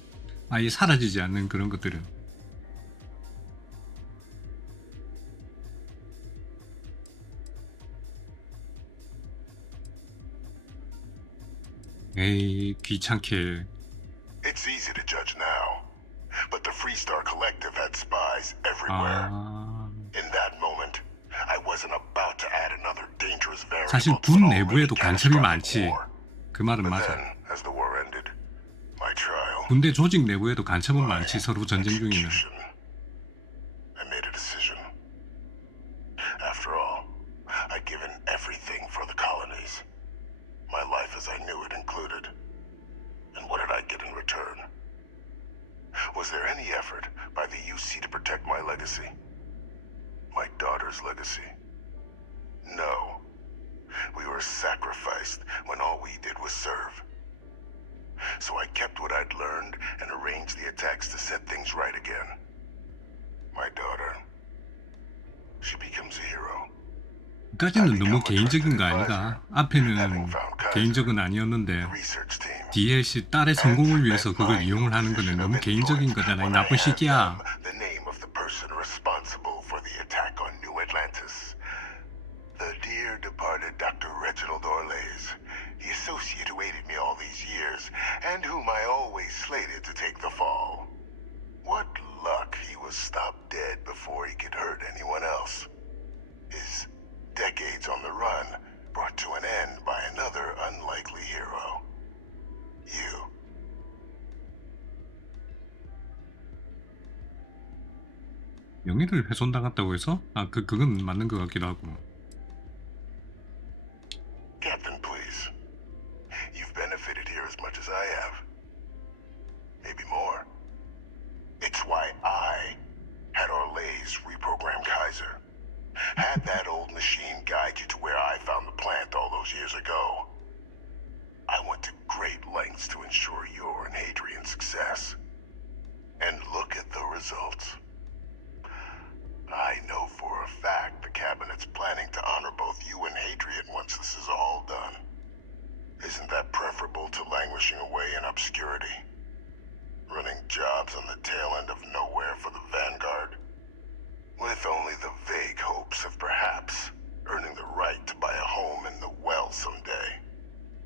아예 사라지지 않는 그런 것들은. 에이 귀찮게. It's easy to judge now, but the Freestar Collective had spies everywhere. In that moment, I wasn't about to add another dangerous variable. 사실 군 내부에도 간첩이 많지. 그 말은 맞아. As the war ended, my trial. 군대 조직 내부에도 간첩은 많지. 서로 전쟁 중이면. I made a decision. After all, I'd given everything for the colonies. My life as I knew it included. And what did I get in return? Was there any effort by the UC to protect my legacy? My daughter's legacy? No. We were sacrificed when all we did was serve. So I kept what I'd learned and arranged the attacks to set things right again. My daughter, she becomes a hero. 까지는 너무 개인적인 거 아닌가? 앞에는 개인적은 아니었는데 DLC 딸의 성공을 위해서 그걸 이용을 하는 거는 너무 개인적인 거잖아. 이 나쁜 새끼야. The name of the person responsible for the attack on New Atlantis. The dear departed Dr. Reginald Orlays, the associate who aided me all these years, and whom I always slated to take the fall. What luck he was stopped dead before he could hurt anyone else. His decades on the run brought to an end by another unlikely hero. You. 명예를 훼손당했다고 해서? 그건 맞는 것 같기도 하고. Captain, please. You've benefited here as much as I have. Maybe more. It's why I had Orlays reprogram Kaiser. Had that old machine guide you to where I found the plant all those years ago. I went to great lengths to ensure your and Hadrian's success. And look at the results. I know for a fact the Cabinet's planning to honor both you and Hadrian once this is all done. Isn't that preferable to languishing away in obscurity? Running jobs on the tail end of nowhere for the Vanguard? With only the vague hopes of perhaps earning the right to buy a home in the well someday.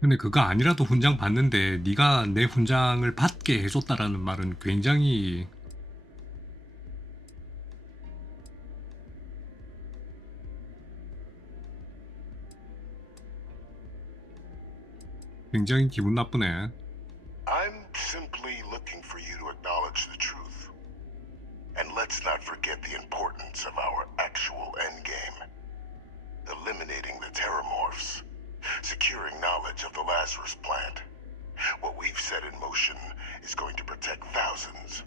근데 그거 아니라도 훈장 받는데 네가 내 훈장을 받게 해줬다라는 말은 굉장히 기분 나쁘네. I'm simply looking for you to acknowledge the truth. And let's not forget the importance of our actual endgame. Eliminating the Terramorphs. Securing knowledge of the Lazarus plant. What we've set in motion is going to protect thousands,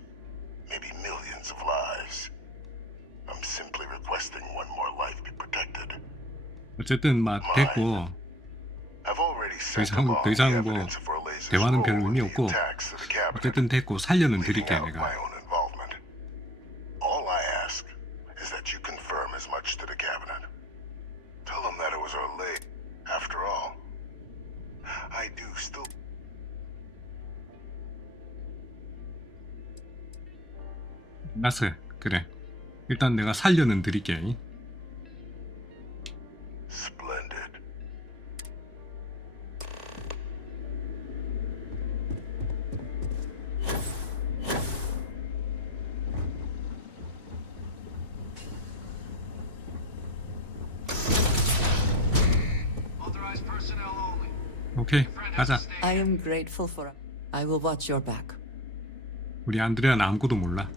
maybe millions of lives. I'm simply requesting one more life be protected. 어쨌든 막 됐고 더 이상 뭐 대화는 별 의미 없고 어쨌든 됐고 살려는 드릴게 내가. All I ask is that you confirm as much to the cabinet. Tell them that it was our late. After all, I do still. 나스 그래. 일단 내가 살려는 드릴게. Splendid. 오케이, 가자. I am grateful for. I will watch your back. 우리 안드레아는 아무것도 몰라.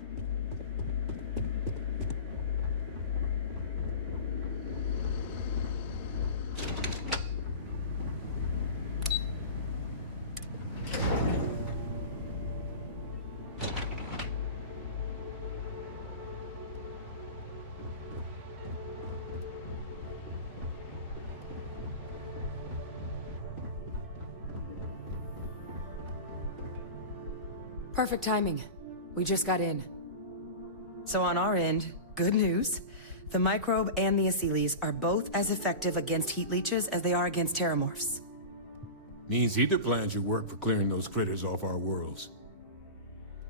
Perfect timing. We just got in. So on our end, good news. The microbe and the Aceles are both as effective against heat leeches as they are against terramorphs. Means either plan should work for clearing those critters off our worlds.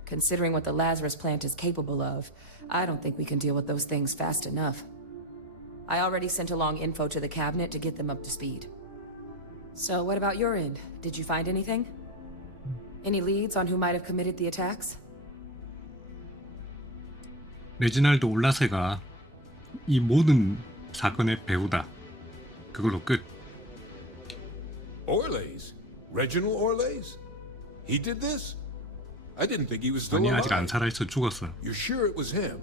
Considering what the Lazarus plant is capable of, I don't think we can deal with those things fast enough. I already sent along info to the cabinet to get them up to speed. So what about your end? Did you find anything? Any leads on who might have committed the attacks? 레지날드 올라세가 이 모든 사건의 배우다. 그걸로 끝. Orlays? Reginald Orlays? He did this? I didn't think he was still 아니 아직 안 alive. 살아있어. 죽었어. You're sure it was him?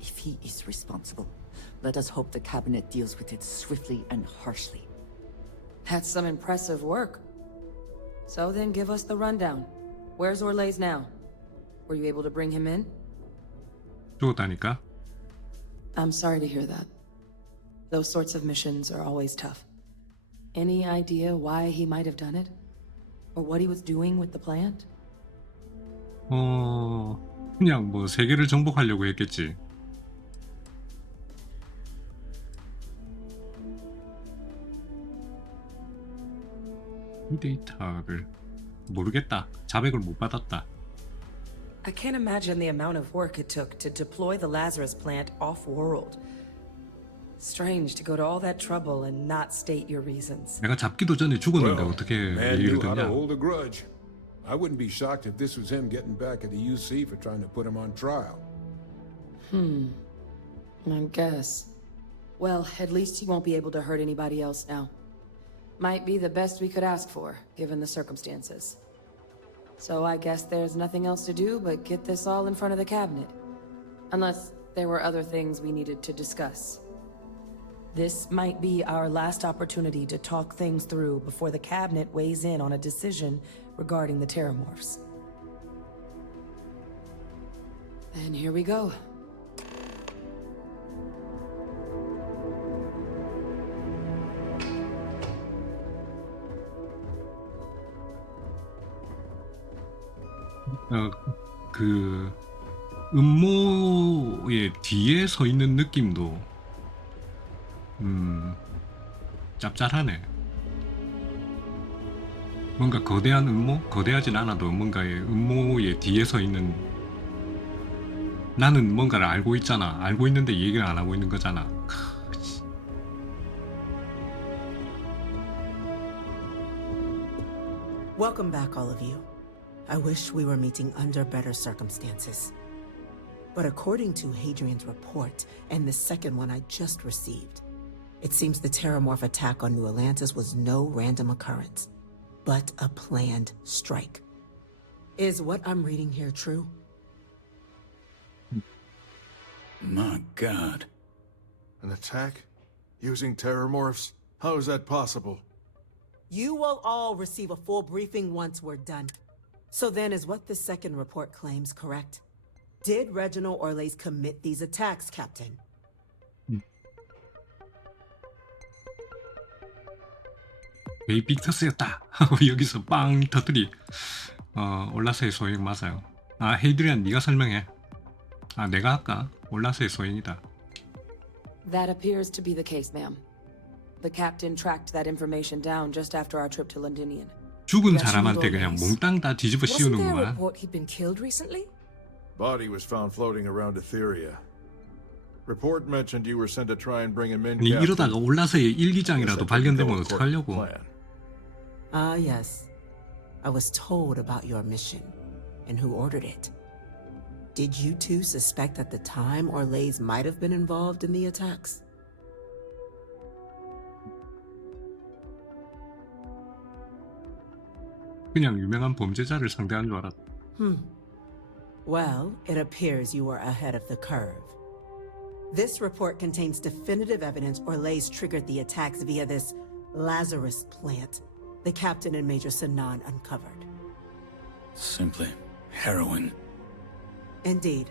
If he is responsible, let us hope the cabinet deals with it swiftly and harshly. That's some impressive work. So then give us the rundown. Where's Orlays now? Were you able to bring him in? 죽었다니까. I'm sorry to hear that. Those sorts of missions are always tough. Any idea why he might have done it? Or what he was doing with the plant? 그냥 뭐 세계를 정복하려고 했겠지. 이 데이터를 모르겠다. 자백을 못 받았다. I can't imagine the amount of work it took to deploy the Lazarus plant off-world. Strange to go to all that trouble and not state your reasons. 내가 잡기도 전에 죽었는데 Well, 어떻게 man 얘기를 knew how to 듣냐? hold a grudge. I wouldn't be shocked if this was him getting back at the UC for trying to put him on trial. I guess. Well, at least he won't be able to hurt anybody else now. Might be the best we could ask for, given the circumstances. So I guess there's nothing else to do but get this all in front of the cabinet. Unless there were other things we needed to discuss. This might be our last opportunity to talk things through before the cabinet weighs in on a decision regarding the Terramorphs. And here we go. 그 음모의 뒤에 서 있는 느낌도 짭짤하네. 뭔가 거대한 음모? 거대하진 않아도 뭔가의 음모의 뒤에 서 있는, 나는 뭔가를 알고 있잖아. 알고 있는데 얘기를 안 하고 있는 거잖아. Welcome back, all of you. I wish we were meeting under better circumstances. But according to Hadrian's report and the second one I just received, it seems the Terramorph attack on New Atlantis was no random occurrence, but a planned strike. Is what I'm reading here true? My God. An attack? Using Terramorphs? How is that possible? You will all receive a full briefing once we're done. So then, is what the second report claims correct? Did Reginald Orlays commit these attacks, Captain? 베이빅터스였다 하고 여기서 빵 터뜨리. 올라서의 소행 맞아요. 아, 헤이드리안 네가 설명해. 아, 내가 할까? 올라서의 소행이다. That appears to be the case, ma'am. The captain tracked that information down just after our trip to Londinian. 죽은 사람한테 그냥 몽땅 다 뒤집어 Wasn't there a 씌우는구만. report he'd been killed recently? Body was found floating around Etheria. Report mentioned you were sent to try and bring him in. 아니, 이러다가 올라서의 일기장이라도 발견되면 어떡하려고. Ah, yes. I was told about your mission and who ordered it. Did you two suspect at the time Orlays might have been involved in the attacks? 그냥 유명한 범죄자를 상대한 줄 알았다. Well, it appears you were ahead of the curve. This report contains definitive evidence Orlays triggered the attacks via this Lazarus plant the captain and Major Sanan uncovered. Simply heroin. Indeed.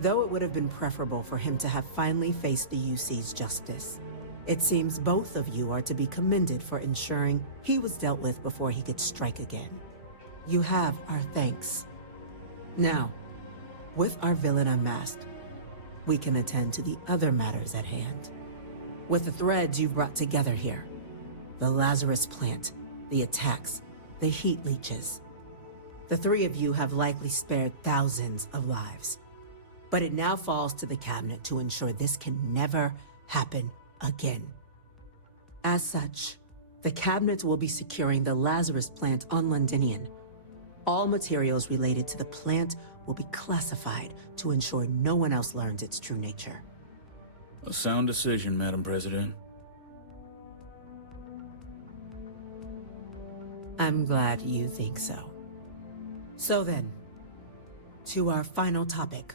Though it would have been preferable for him to have finally faced the UC's justice, it seems both of you are to be commended for ensuring he was dealt with before he could strike again. You have our thanks. Now, with our villain unmasked, we can attend to the other matters at hand. With the threads you've brought together here, the Lazarus plant, the attacks, the heat leeches, the three of you have likely spared thousands of lives. But it now falls to the cabinet to ensure this can never happen again. As such, the cabinet will be securing the Lazarus plant on Londinian. All materials related to the plant will be classified to ensure no one else learns its true nature. A sound decision, Madam President. I'm glad you think so. So then, to our final topic.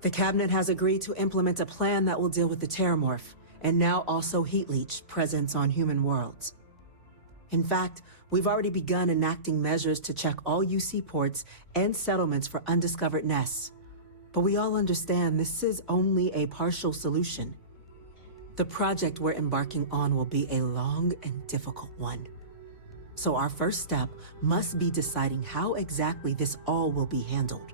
The cabinet has agreed to implement a plan that will deal with the Terramorph, and now also Heat Leech presence on human worlds. In fact, we've already begun enacting measures to check all UC ports and settlements for undiscovered nests. But we all understand this is only a partial solution. The project we're embarking on will be a long and difficult one. So our first step must be deciding how exactly this all will be handled.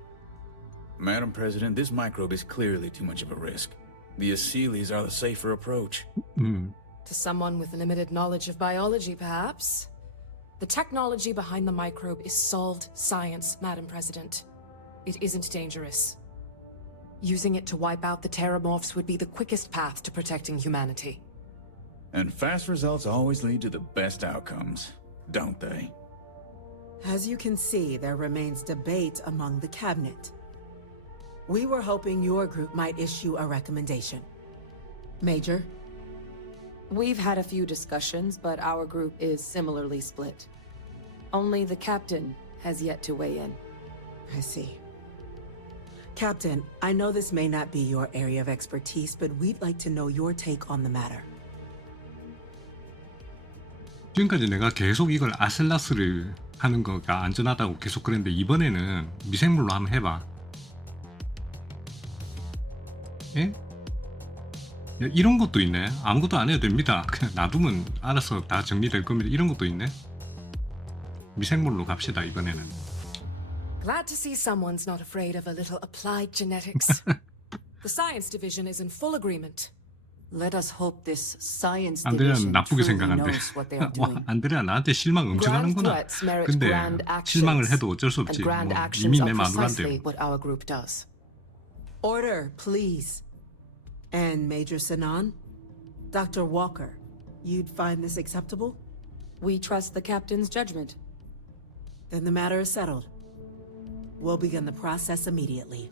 Madam President, this microbe is clearly too much of a risk. The Aseles are the safer approach. To someone with limited knowledge of biology, perhaps. The technology behind the microbe is solved science, Madam President. It isn't dangerous. Using it to wipe out the Terramorphs would be the quickest path to protecting humanity. And fast results always lead to the best outcomes, don't they? As you can see, there remains debate among the cabinet. We were hoping your group might issue a recommendation. Major? We've had a few discussions, but our group is similarly split. Only the captain has yet to weigh in. I see. Captain, I know this may not be your area of expertise, but we'd like to know your take on the matter. 지금까지 내가 계속 이걸 아슬라스를 하는 거가 안전하다고 계속 그랬는데 이번에는 미생물로 한번 해봐. 예? 야, 이런 것도 있네. 아무것도 안 해도 됩니다. 그냥 놔두면 알아서 다 정리될 겁니다. 이런 것도 있네. 미생물로 갑시다 이번에는. Glad to see someone's not afraid of a little applied genetics. The science division is in full agreement. Let us hope this science 안드레아는 division 나쁘게 truly 생각한대. knows what they are 와, doing. 안드레아 나한테 실망 엄청 Grand 하는구나. threats merit 근데 grand actions. 실망을 해도 어쩔 수 And 없지. grand 뭐, actions 이미 are 내 마누라인데. precisely what our group does. Order, please. And Major Sinan? Dr. Walker, you'd find this acceptable? We trust the captain's judgment. Then the matter is settled. We'll begin the process immediately.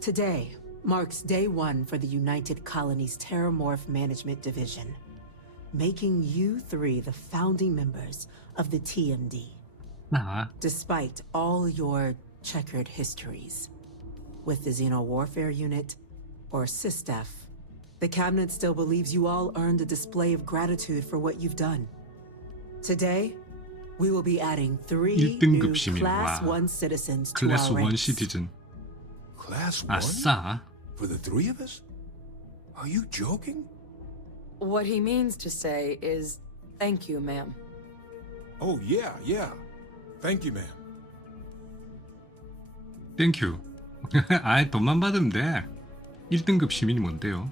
Today marks day one for the United Colonies Terramorph Management Division, making you three the founding members of the TMD. Despite all your checkered histories, with the Xeno Warfare Unit or SysDef, the Cabinet still believes you all earned a display of gratitude for what you've done. Today, we will be adding 3 new 1등급 시민. Class 와. 1 citizens to 클래스 our 1 ranks. 시티즌. Class 1? 아싸. For the 3 of us? Are you joking? What he means to say is, thank you, ma'am. Oh, yeah. Thank you, ma'am. 땡큐. 아이 돈만 받으면 돼. 1등급 시민이 뭔데요?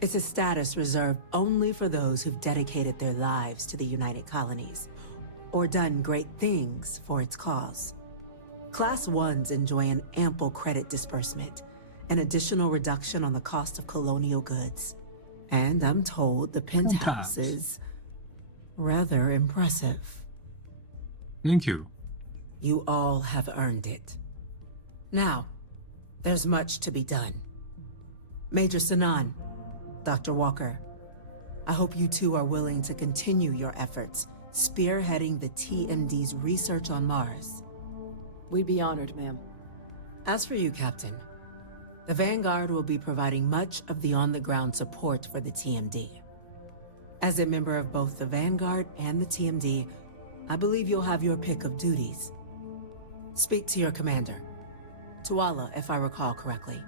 It's a status reserved only for those who've dedicated their lives to the United Colonies, or done great things for its cause. Class 1s enjoy an ample credit disbursement, an additional reduction on the cost of colonial goods. And I'm told the penthouse is rather impressive. Thank you. You all have earned it. Now, there's much to be done. Major Sinan, Dr. Walker, I hope you two are willing to continue your efforts, spearheading the TMD's research on Mars. We'd be honored, ma'am. As for you, Captain, the Vanguard will be providing much of the on-the-ground support for the TMD. As a member of both the Vanguard and the TMD, I believe you'll have your pick of duties. Speak to your commander, Tuala, if I recall correctly.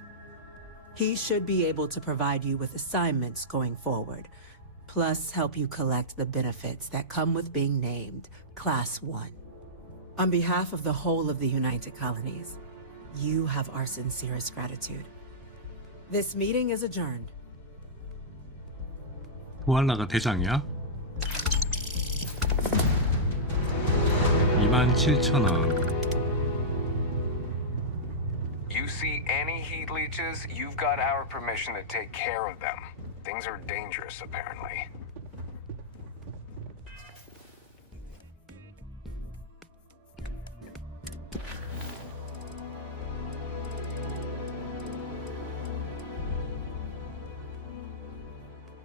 He should be able to provide you with assignments going forward, plus help you collect the benefits that come with being named Class 1. On behalf of the whole of the United Colonies, you have our sincerest gratitude. This meeting is adjourned. 보알라가 대장이야? 27,000원. You see any heat leeches, you've got our permission to take care of them. Things are dangerous, apparently.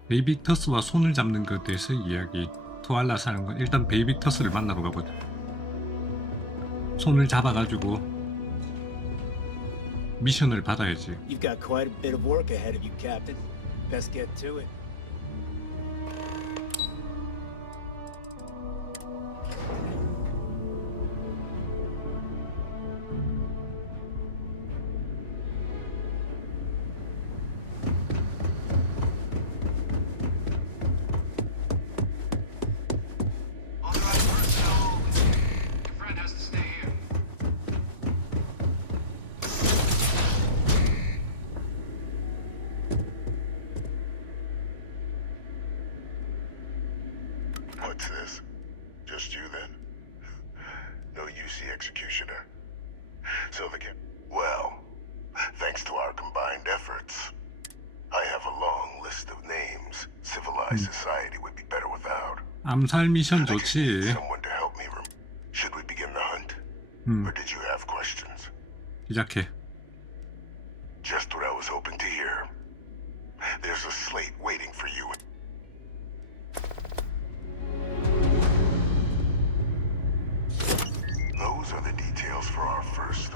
베이빅터스와 손을 잡는 것에 대해서 이야기. 투알라 사는 건 일단 베이빅터스를 만나러 가보자. 손을 잡아가지고 미션을 받아야지. You've got quite a bit of work ahead of you, Captain. Best get to it. What's this? Just you then? No UC executioner. So well, thanks to our combined efforts, I have a long list of names civilized society would be better without. 암살 미션 좋지. Someone to help me. Should we begin the hunt? Or did you have questions? 시작해. Just what I was hoping to hear. There's a slate waiting for you. Those are the details for our first,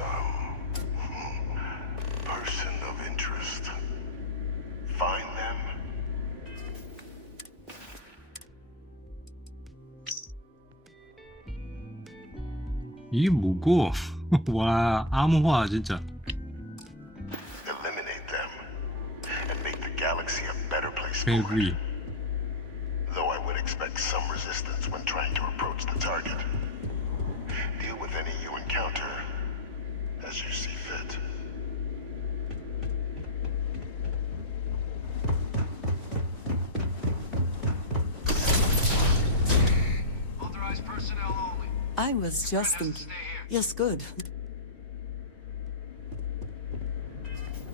person of interest. Find them. 이게 뭐고? 와, 암호화 진짜. Eliminate them and make the galaxy a better place. 벨브리. Though I would expect some resistance when trying to approach the target. Deal with any you encounter as you see fit. Authorized personnel only. I was just thinking. Yes, good.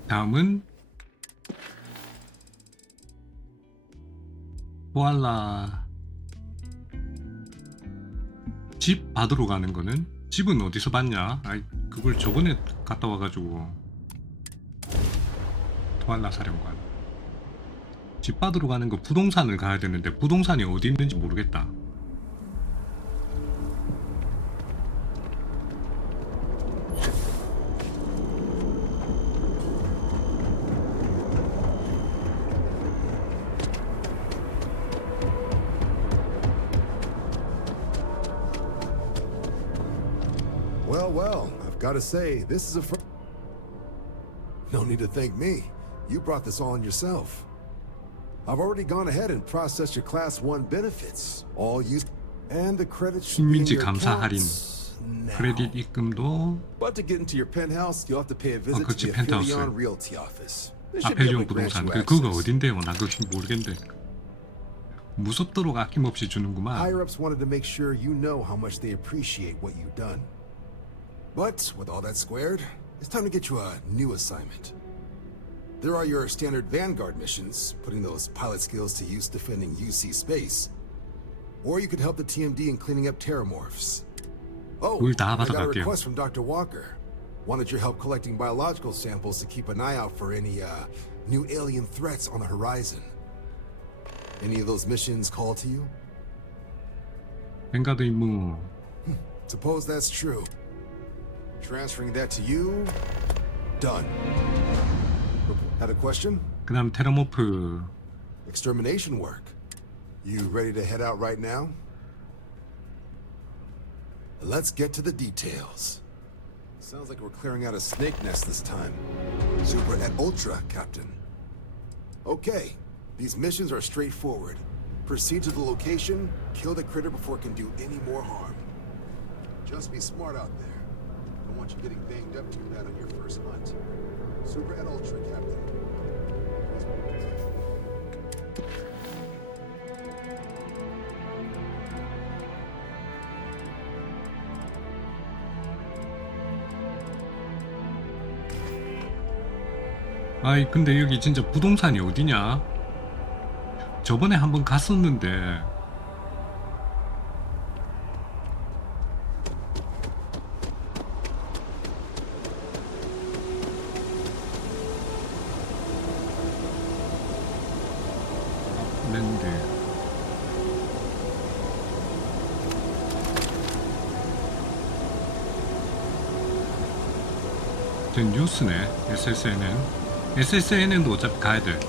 다음은 보알라 집 받으러 가는 거는 집은 어디서 받냐? 아이 그걸 저번에 갔다 와가지고 보알라 사령관 집 받으러 가는 거 부동산을 가야 되는데 부동산이 어디 있는지 모르겠다. Well, I've got to say, this is a No need to thank me. You brought this all on yourself. I've already gone ahead and processed your Class 1 benefits. All you and the credits should be in 식민지 your 감사 할인 accounts now. 크레딧 입금도 But to get into your penthouse, you'll have to pay a visit to 그치, the 펜트하우스. MiRION Realty office. They should be able 아펠리온 to grant 부동산 you 그거 access. 어딘데요? 나 그거 모르겠는데 무섭도록 아낌없이 주는구만. Higher-ups wanted to make sure you know how much they appreciate what you've done. But with all that squared, it's time to get you a new assignment. There are your standard Vanguard missions, putting those pilot skills to use defending UC space. Or you could help the TMD in cleaning up terramorphs. Oh, 물 다 I got a 받아갈게요. request from Dr. Walker. Wanted your help collecting biological samples to keep an eye out for any new alien threats on the horizon. Any of those missions call to you? 뱅가드 임무 Suppose that's true. Transferring that to you. Done. Had a question? 그 다음 테라모프 Extermination work. You ready to head out right now? Let's get to the details. Sounds like we're clearing out a snake nest this time. Super and Ultra, Captain. Okay, these missions are straightforward. Proceed to the location, kill the critter before it can do any more harm. Just be smart out there. Don't want you getting banged up too bad on your first hunt. Super and Ultra, Captain. 아이 근데 여기 진짜 부동산이 어디냐? 저번에 한번 갔었는데 랜드 저 뉴스네. SSNN도 어차피 가야 돼.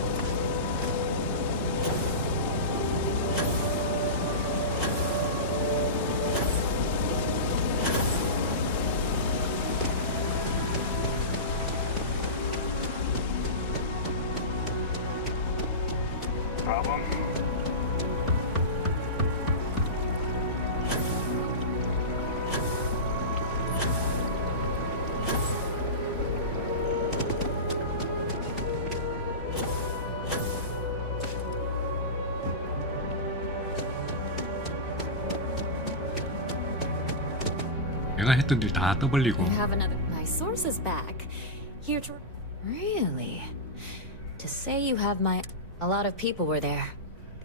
내가 했던 일 다 떠벌리고. You have another. My source is back. Here to. Really? To say you have my. A lot of people were there.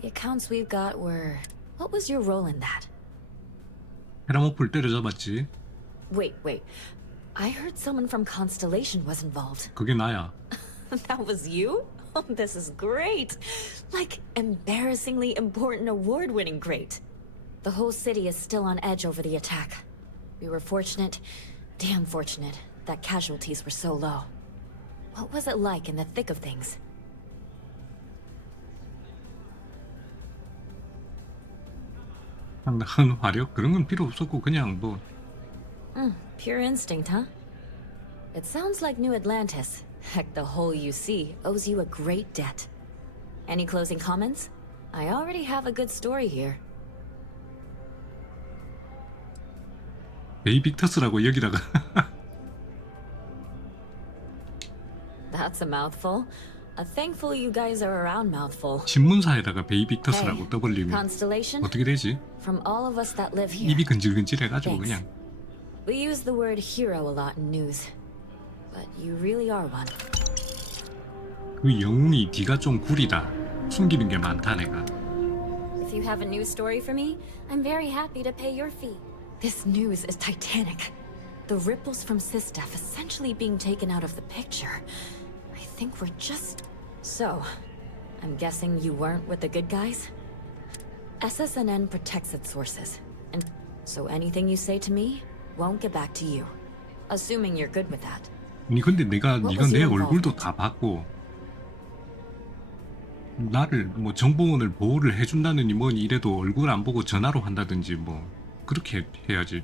The accounts we've got were. What was your role in that? 헤라모프를 때려잡았지. Wait. I heard someone from Constellation was involved. 그게 나야. That was you? Oh, this is great. Like, embarrassingly important award-winning great. The whole city is still on edge over the attack. We were fortunate, damn fortunate, that casualties were so low. What was it like in the thick of things? 상당한 화력? 그런 건 필요 없었고 그냥 뭐. Pure instinct, huh? It sounds like New Atlantis, heck, the whole UC, owes you a great debt. Any closing comments? I already have a good story here. 베이빅터스라고 여기다가. That's a mouthful. A thankful you guys are around mouthful. 신문사에다가 베이빅터스라고 떠벌리면 Constellation? 어떻게 되지? From all of us that live here. 입이 근질근질해가지고 Thanks. 그냥. We use the word hero a lot in news, but you really are one. 그 영웅이 네가 좀 구리다. 숨기는 게 많다 내가. If you have a news story for me, I'm very happy to pay your fee. This news is titanic. The ripples from SysDef essentially being taken out of the picture. I think we're just... So, I'm guessing you weren't with the good guys? SSNN protects its sources, and so anything you say to me won't get back to you. Assuming you're good with that. 아니 근데 네가 내 얼굴도 다 봤고 나를 뭐 정보원을 보호를 해준다느니 뭐니 이래도 얼굴 안 보고 전화로 한다든지 뭐 그렇게 해야지.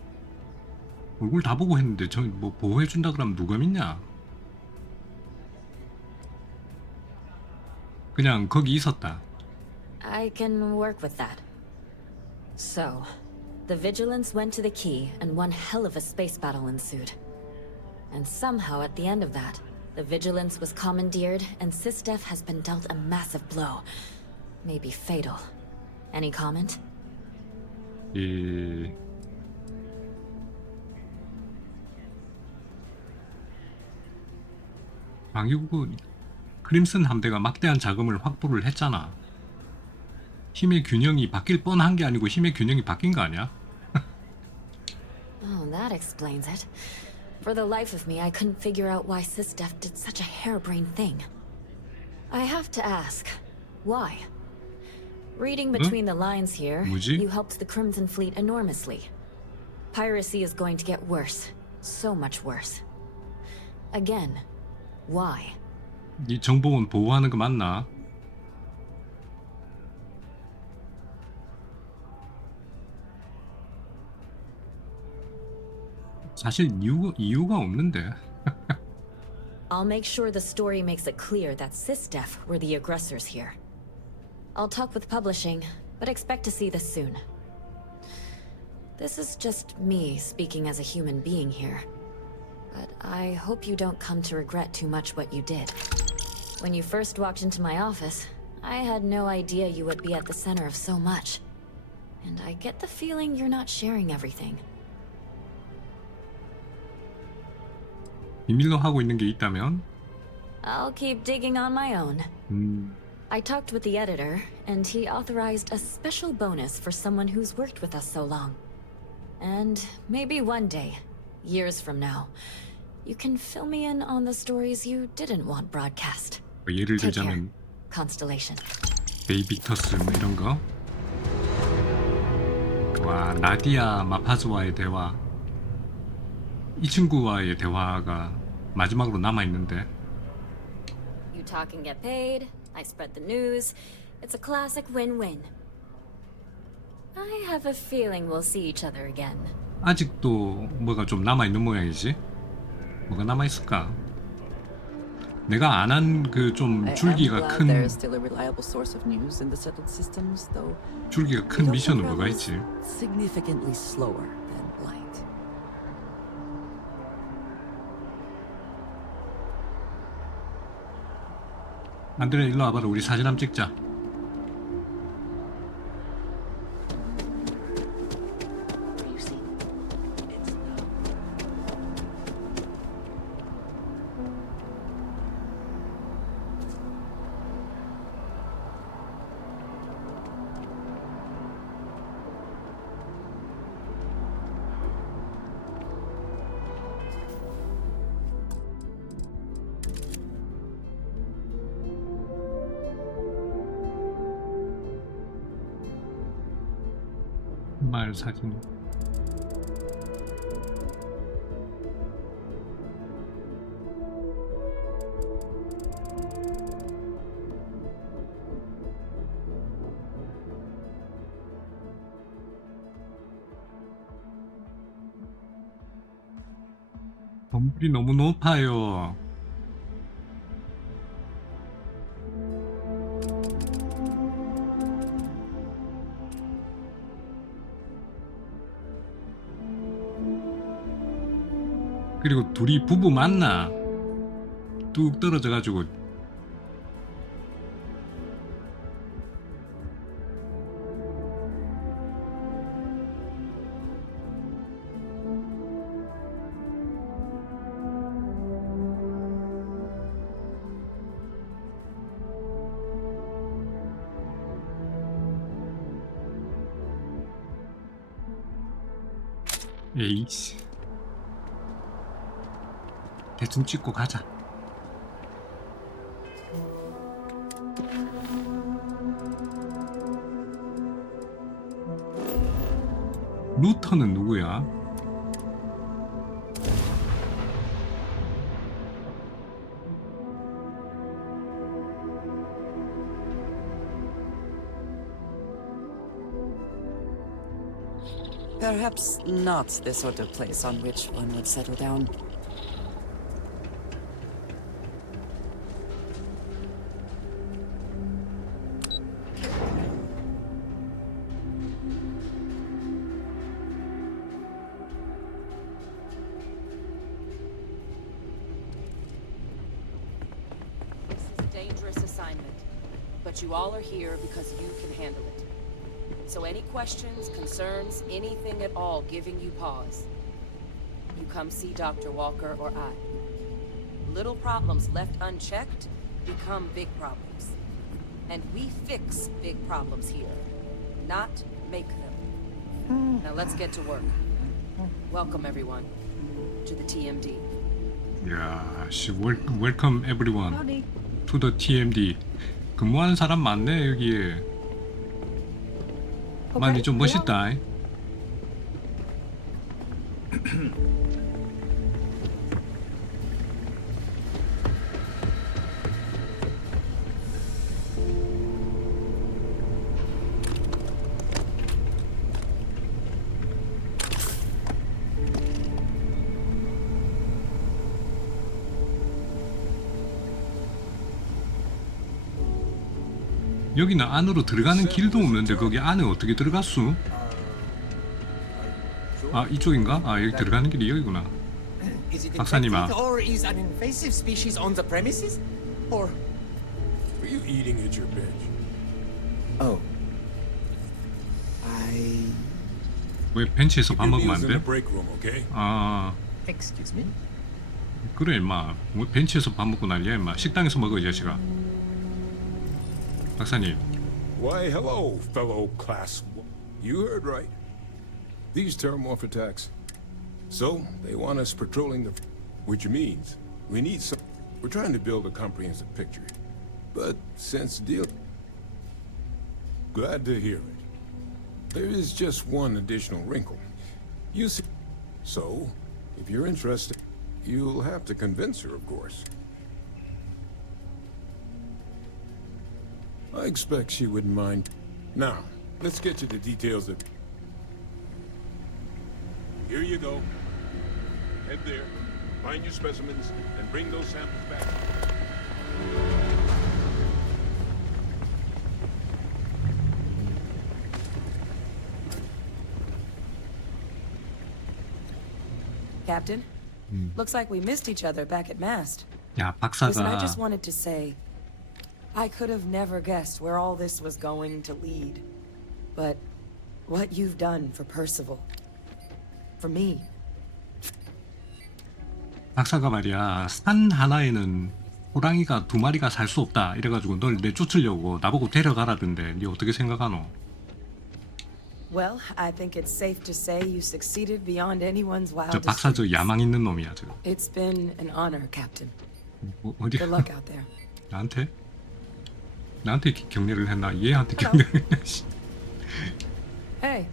얼굴 다 보고 했는데 저 뭐 보호해준다 그러면 누가 믿냐? 그냥 거기 있었다. I can work with that. So, the Vigilance went to the key and one hell of a space battle ensued. And somehow at the end of that, the Vigilance was commandeered and SysDef has been dealt a massive blow. Maybe fatal. Any comment? 예. 방위국 크림슨 함대가 막대한 자금을 확보를 했잖아. 힘의 균형이 바뀔 뻔한 게 아니고 힘의 균형이 바뀐 거 아니야? Oh, that explains it. For the life of me, I couldn't figure out why SysDef did such a harebrained thing. I have to ask, why? Reading between the lines here, 뭐지? you helped the Crimson Fleet enormously. Piracy is going to get worse. So much worse. Again, why? 이 정보원 보호하는 거 맞나? 사실 이유가 없는데. I'll make sure the story makes it clear that SysDef were the aggressors here. I'll talk with publishing, but expect to see this soon. This is just me speaking as a human being here. But I hope you don't come to regret too much what you did. When you first walked into my office, I had no idea you would be at the center of so much. And I get the feeling you're not sharing everything. 비밀로 하고 있는 게 있다면? I'll keep digging on my own. I talked with the editor, and he authorized a special bonus for someone who's worked with us so long. And maybe one day, years from now, you can fill me in on the stories you didn't want broadcast. 예를 Take care, 들자면 Constellation. 베이비터스 뭐 이런 거. 와, 나디아 마파즈와의 대화. 이 친구와의 대화가 마지막으로 남아 있는데. You talk and get paid. I spread the news. It's a classic win-win. I have a feeling we'll see each other again. 아직도 뭐가 좀 남아 있는 모양이지? 뭐가 남아 있을까? 내가 안 한 그 좀 줄기가 큰 줄기가 큰 미션은 뭐가 있지? Significantly slower than light. 안드레 일로 와봐라. 우리 사진 한번 찍자. 말 사진. 건물이 너무 높아요. 그리고 둘이 부부 맞나? 뚝 떨어져가지고. 에이씨. 대충 찍고 가자. 루터는 누구야? Perhaps not the sort of place on which one would settle down. Dangerous assignment, but you all are here because you can handle it. So any questions, concerns, anything at all giving you pause, you come see Dr. Walker or I. Little problems left unchecked become big problems. And we fix big problems here, not make them. Now let's get to work. Welcome everyone to the TMD. 야, 씨, welcome everyone. Howdy. to the TMD. 근무하는 사람 많네 여기에. 많이 좀 멋있다. 여기는 안으로 들어가는 길도 없는데 거기 안에 어떻게 들어갔어? 아, 이쪽인가? 아, 여기 들어가는 길이 여기구나. Is it 박사님아. infected or is an invasive species on the premises? Or Were you eating at your bench? oh, I 왜 벤치에서 밥 먹으면 안 in the 돼? break room, okay? 아, excuse me. 그래 임마. 뭐 벤치에서 밥 먹고 난리야 임마. 식당에서 먹어 이 자식아. 박사님. Why, hello, fellow class. You heard right. These terramorph attacks. So, they want us patrolling the... Which means, we need some... We're trying to build a comprehensive picture. But, since deal... Glad to hear it. There is just one additional wrinkle. You see... So, if you're interested, you'll have to convince her, of course. I expect she wouldn't mind. Now, let's get to the details of... Here you go. Head there, find your specimens, and bring those samples back. Captain, looks like we missed each other back at Mast. 야, Listen, I 박사가 just wanted to say, I could have never guessed where all this was going to lead. But what you've done for Percival, for me. 박사가 말이야, 산 하나에는 호랑이가 2마리가 살 수 없다 이래가지고 널 내쫓으려고 나보고 데려가라던데 니 어떻게 생각하노? Well, I think it's safe to say you succeeded beyond anyone's 저 wildest 박사 저 dreams. 야망 있는 놈이야 저. It's been an honor, Captain. 어디? Good luck out there. 나한테? 나한테 격려를 했나? 얘한테 격려를 했나? Hey,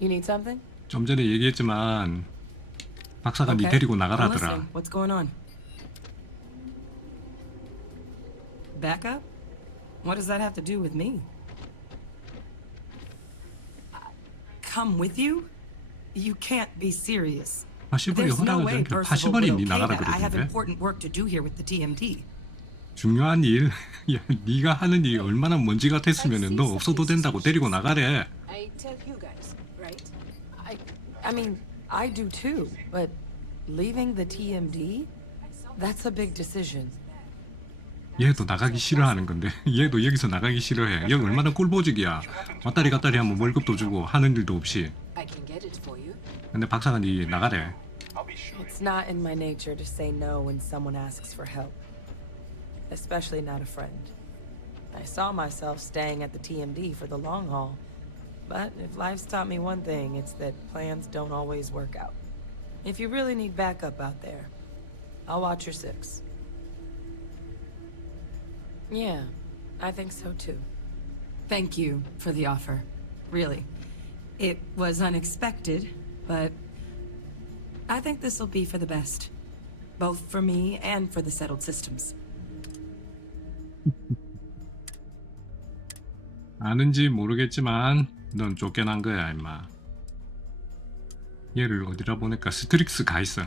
you need something? 좀 전에 얘기했지만 박사가 니 데리고 I'm 나가라더라. listening. What's going on? Backup? What does that have to do with me? Come with you? You can't be serious. 파시벌이 There's no 허락을 way 줬는데 Percival 파시벌이 would 니 okay 나가라 that. I have 그러던데. important work to do here with the TMD. 중요한 일? 야, 니가 하는 일이 얼마나 먼지 같았으면 너 없어도 된다고 데리고 나가래. I tell you guys, right? I mean, I do too, but leaving the TMD? That's a big decision. 얘도 나가기 싫어하는 건데 얘도 여기서 나가기 싫어해. 여기 얼마나 꿀보직이야. 왔다리 갔다리 하면 월급도 주고 하는 일도 없이. I can get it for you. 근데 박사가 니 나가래. It's not in my nature to say no when someone asks for help. Especially not a friend. I saw myself staying at the TMD for the long haul. But if life's taught me one thing, it's that plans don't always work out. If you really need backup out there, I'll watch your six. Yeah, I think so too. Thank you for the offer. Really. It was unexpected, but I think this will be for the best. Both for me and for the settled systems. 아는지 모르겠지만 넌 쫓겨난 거야 임마. 얘를 어디라 보니까 스트릭스 가 있어.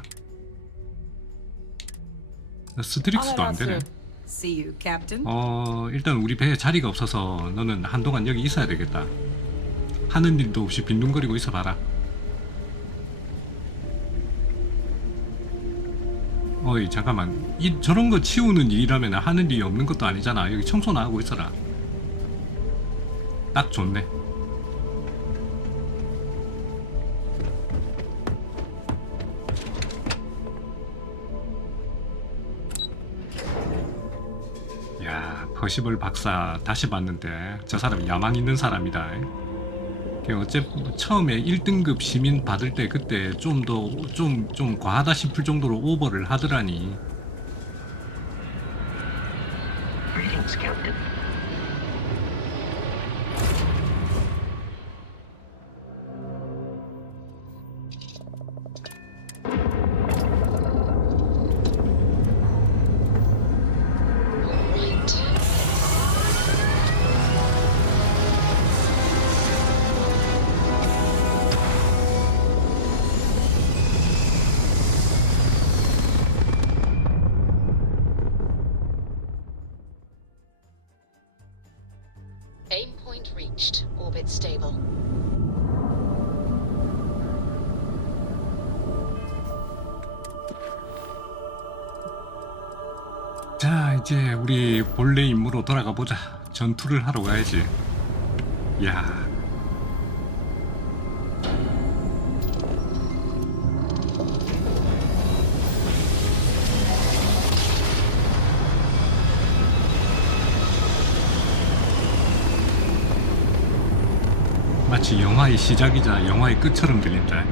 스트릭스도 안 되네. See you, Captain. 일단 우리 배에 자리가 없어서 너는 한동안 여기 있어야 되겠다. 하는 일도 없이 빈둥거리고 있어 봐라. 어이 잠깐만, 저런 거 치우는 일이라면 하는 일이 없는 것도 아니잖아. 여기 청소나 하고 있어라. 딱 좋네. 야, 퍼시벌 박사 다시 봤는데 저 사람 야망 있는 사람이다. 어쨌든 처음에 1등급 시민 받을 때 그때 좀 과하다 싶을 정도로 오버를 하더라니. Greetings, Captain. Aim point reached. Orbit stable. 자, 이제 우리 본래 임무로 돌아가 보자. 전투를 하러 가야지. 야. 마치 영화의 시작이자 영화의 끝처럼 들린다.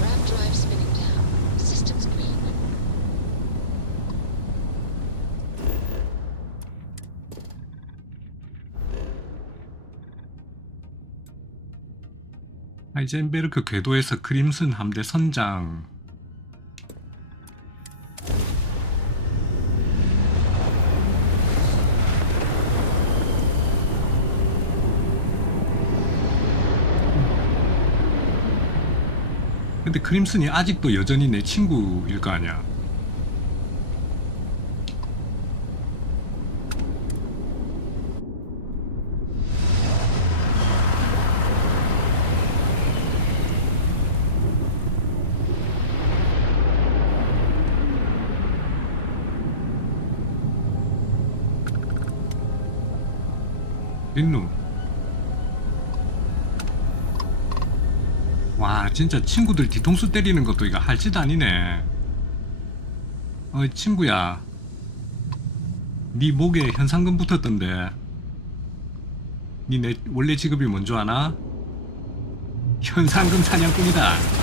Ram drive spinning down. Systems green. 하이젠베르크 궤도에서 크림슨 함대 선장. 근데 크림슨이 아직도 여전히 내 친구일 거 아니야. 린루. 와, 진짜 친구들 뒤통수 때리는 것도 이거 할 짓 아니네. 친구야, 네 목에 현상금 붙었던데 네 내 원래 직업이 뭔 줄 아나? 현상금 사냥꾼이다.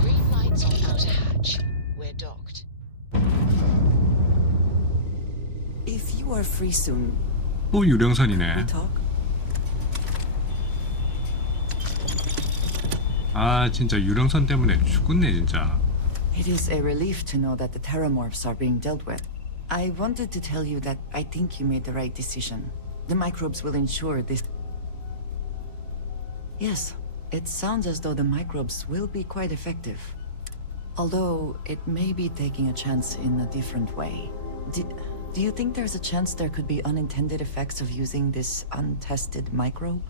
Green lights on outer hatch. We're docked. If you are free soon, 또 유령선이네. talk. 아, 진짜 유령선 때문에 죽겠네 진짜. It is a relief to know that the terramorphs are being dealt with. I wanted to tell you that I think you made the right decision. The microbes will ensure this. Yes, it sounds as though the microbes will be quite effective. Although it may be taking a chance in a different way. Do you think there's a chance there could be unintended effects of using this untested microbe?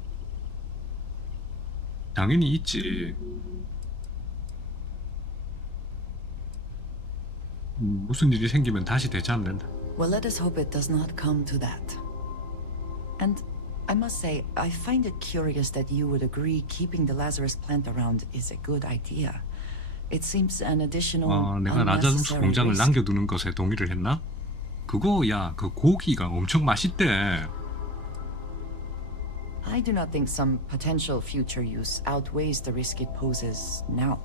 당연히 있지. 무슨 일이 생기면 다시 되찾는다. Well, let us hope it does not come to that. And I must say, I find it curious that you would agree keeping the Lazarus plant around is a good idea. It seems an additional 내가 라자루스 unnecessary 공장을 risk. 남겨두는 것에 동의를 했나? 그거 야, 그 고기가 엄청 맛있대. I do not think some potential future use outweighs the risk it poses now.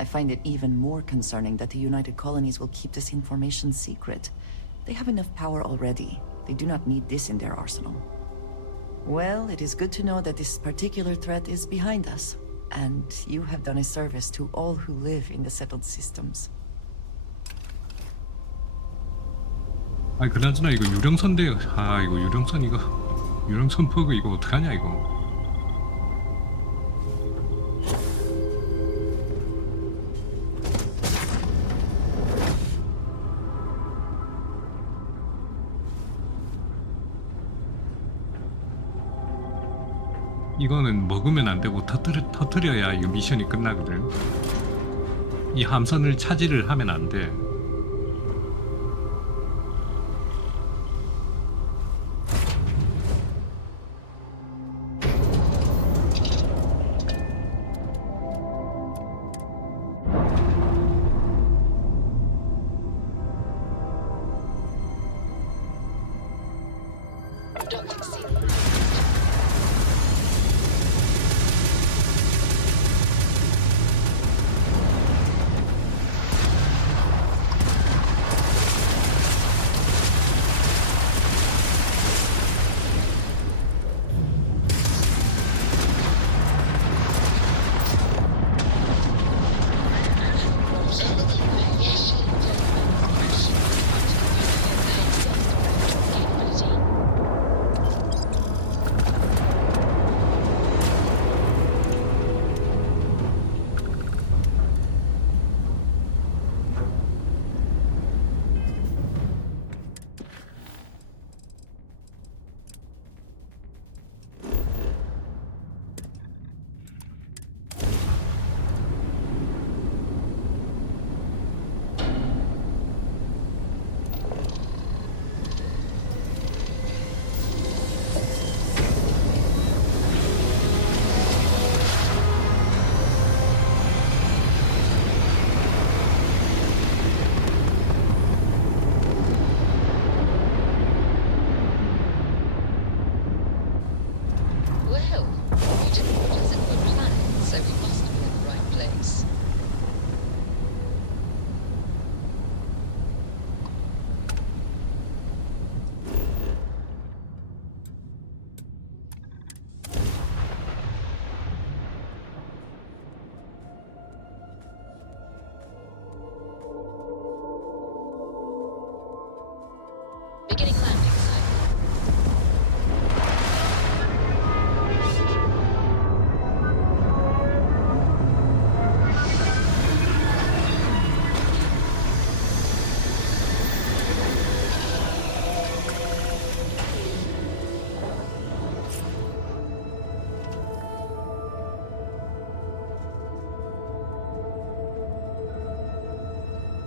I find it even more concerning that the United Colonies will keep this information secret. They have enough power already. They do not need this in their arsenal. Well, it is good to know that this particular threat is behind us, and you have done a service to all who live in the settled systems. 아니 그나저나 이거 유령선대. 이거 유령선 이거 유령선 퍼그 이거 어떡하냐 이거. 이거는 먹으면 안 되고 터뜨려야 이 미션이 끝나거든. 이 함선을 차지를 하면 안 돼. Docking seal.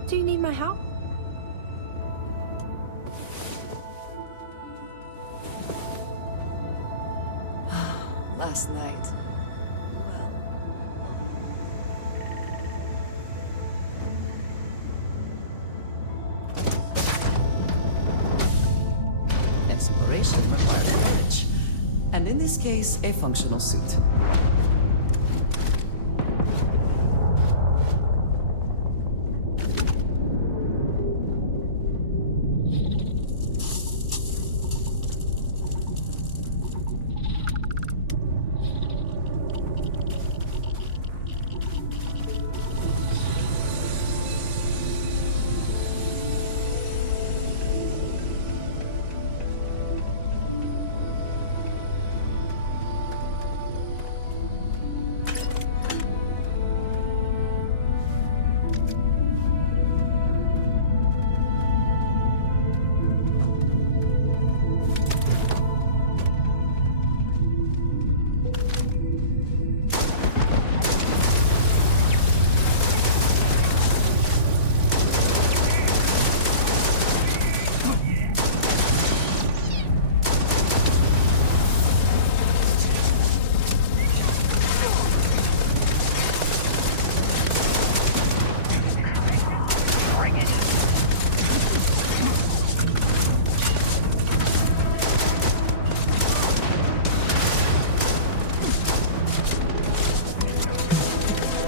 Do you need my help? Last night. Exploration required courage. And in this case, a functional suit.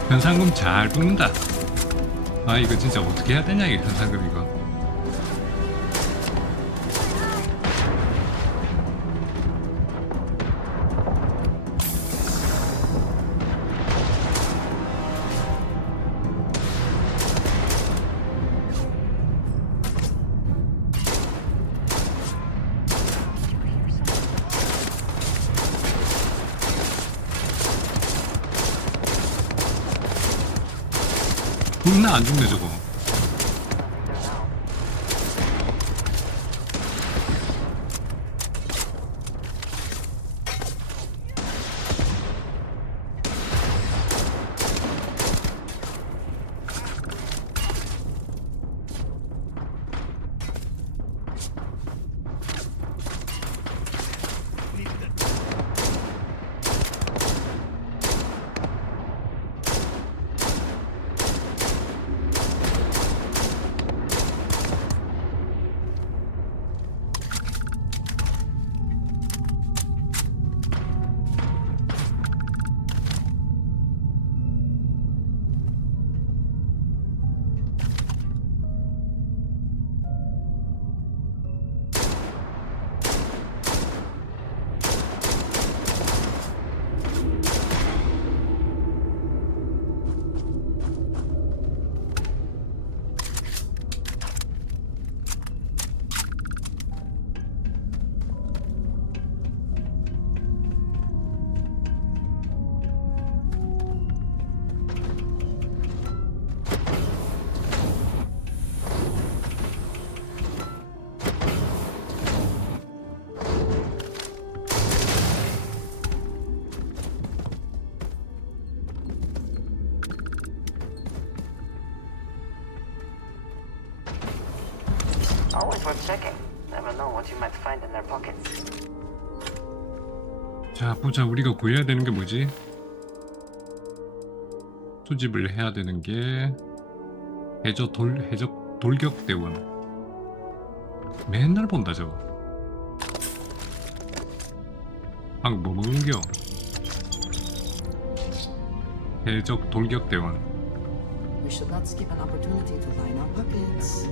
현상금 잘 붓는다. 아 이거 진짜 어떻게 해야 되냐 이 현상금 이거. 죽나 안 죽네 저거. Always worth checking. Never know what you might find in their pockets. 자 보자. 우리가 구해야 되는 게 뭐지? 수집을 해야 되는 게 해적 돌격대원. 맨날 본다 저거. 방금 뭐 먹는겨? 해적 돌격대원. We should not skip an opportunity to line our pockets.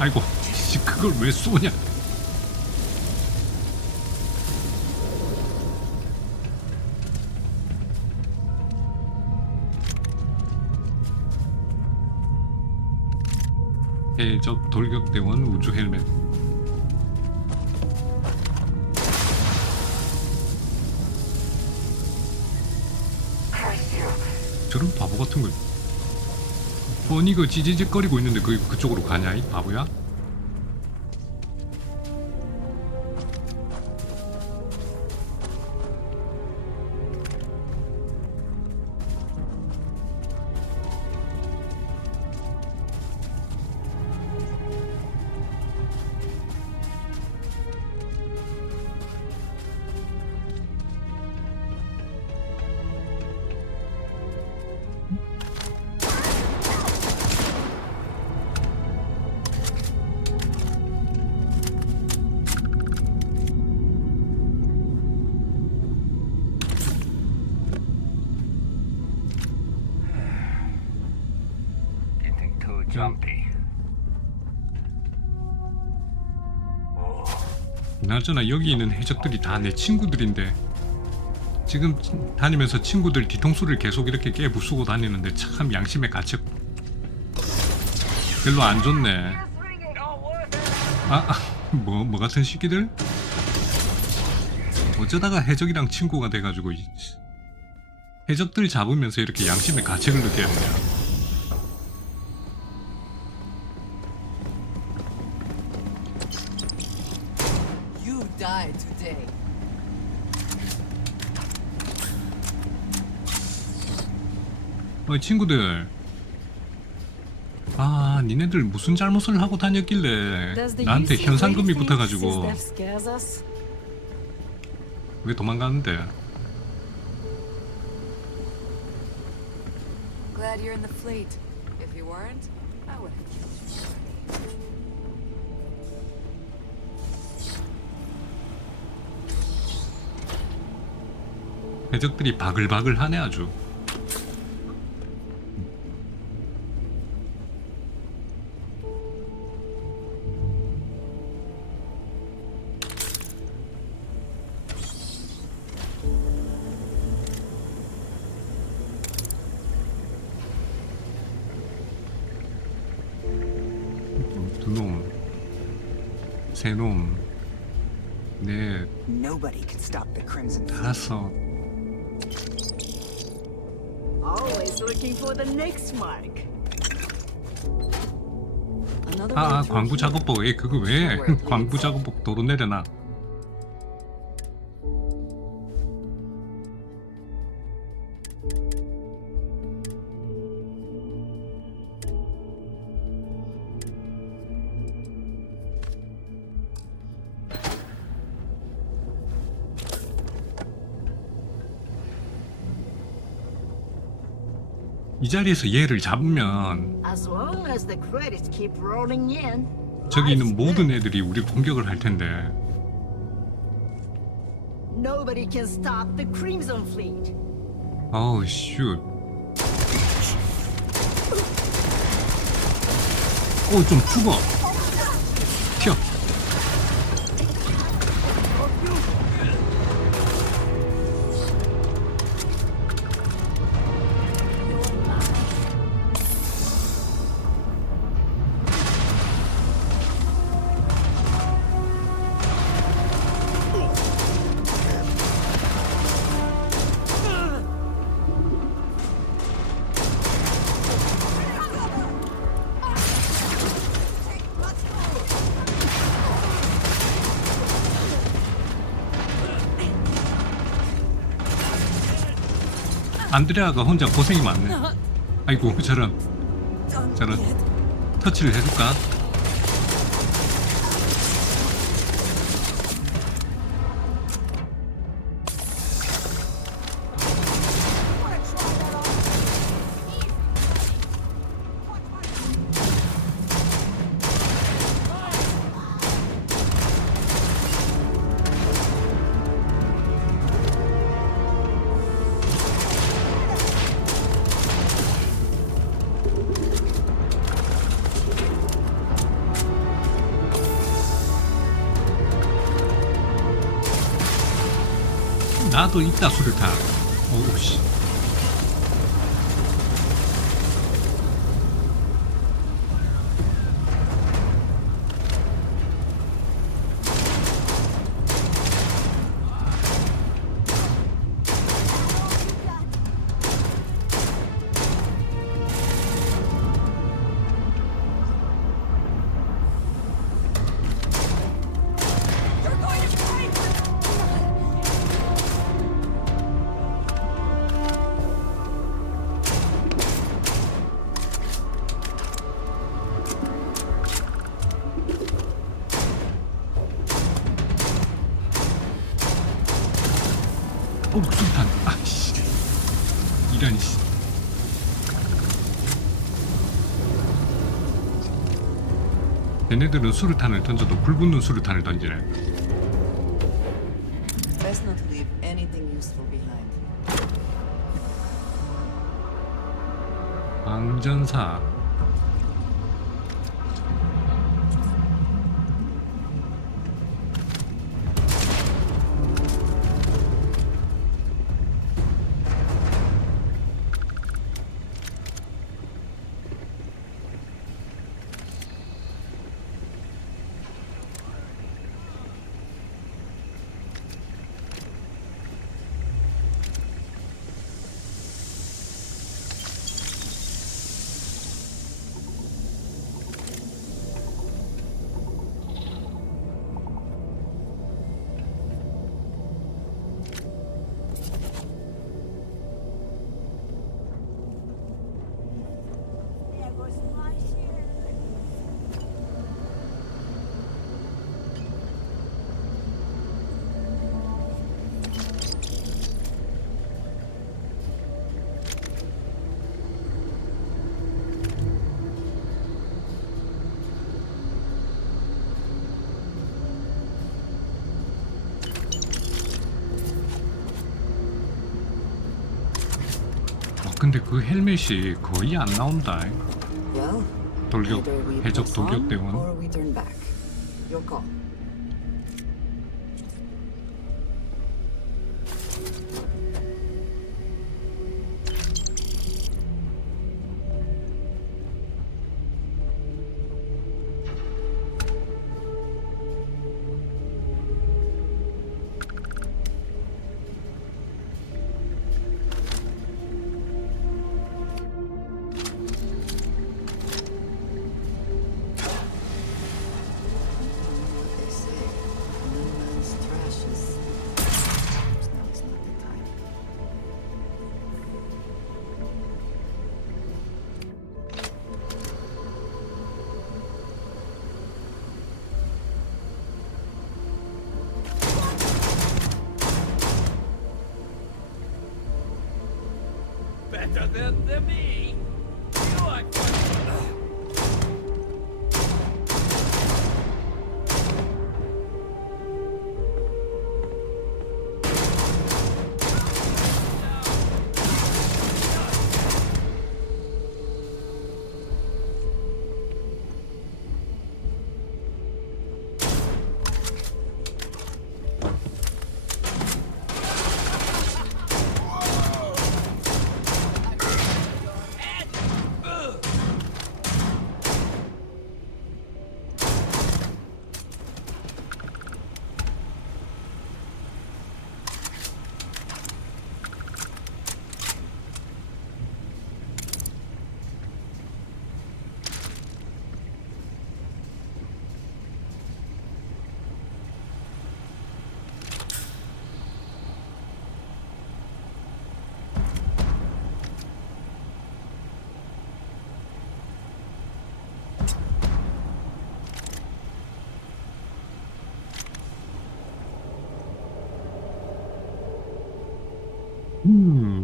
아이고, 그걸 왜 쏘냐? 해적 돌격대원 우주 헬멧. 저런 바보 같은 거. 뻔히 그 찌직거리고 있는데 그쪽으로 가냐 이 바보야? 나저나 여기 있는 해적들이 다 내 친구들인데 지금 다니면서 친구들 뒤통수를 계속 이렇게 깨부수고 다니는데 참 양심의 가책 별로 안 좋네. 뭐 같은 시기들? 어쩌다가 해적이랑 친구가 돼가지고 해적들 잡으면서 이렇게 양심의 가책을 느꼈냐. Die today. 친구들. 니네들 무슨 잘못을 하고 다녔길래 나한테 현상금이 붙어가지고 왜 도망가는데? Glad you're in the fleet. If you weren't, I would have killed you. 해적들이 바글바글 하네 아주. 두 놈, 세 놈, 넷, Nobody can stop the Crimson. 다섯. Always looking for the next mark. 광부 작업복. 그거 왜 광부 작업복 도로 내려놔. 이 자리에서 얘를 잡으면 As long as the credits keep rolling in. 저기 있는 모든 애들이 우리 공격을 할 텐데. Nobody can stop the Crimson Fleet. 어우 슛. 좀 죽어. 튀어. 안드레아가 혼자 고생이 많네. 아이고 저런 터치를 해줄까? 나도 있다 수류탄. 오우씨. 얘네들은 수류탄을 던져도 불붙는 수류탄을 던지네. Best not to leave anything useful behind. 광전사. 근데 그 헬멧이 거의 안 나온다. Well, 돌격, either we 해적 press 돌격 on 대원. or we turn back. Your call. They say no man's trash is. Now is not the time. Better than me. You are.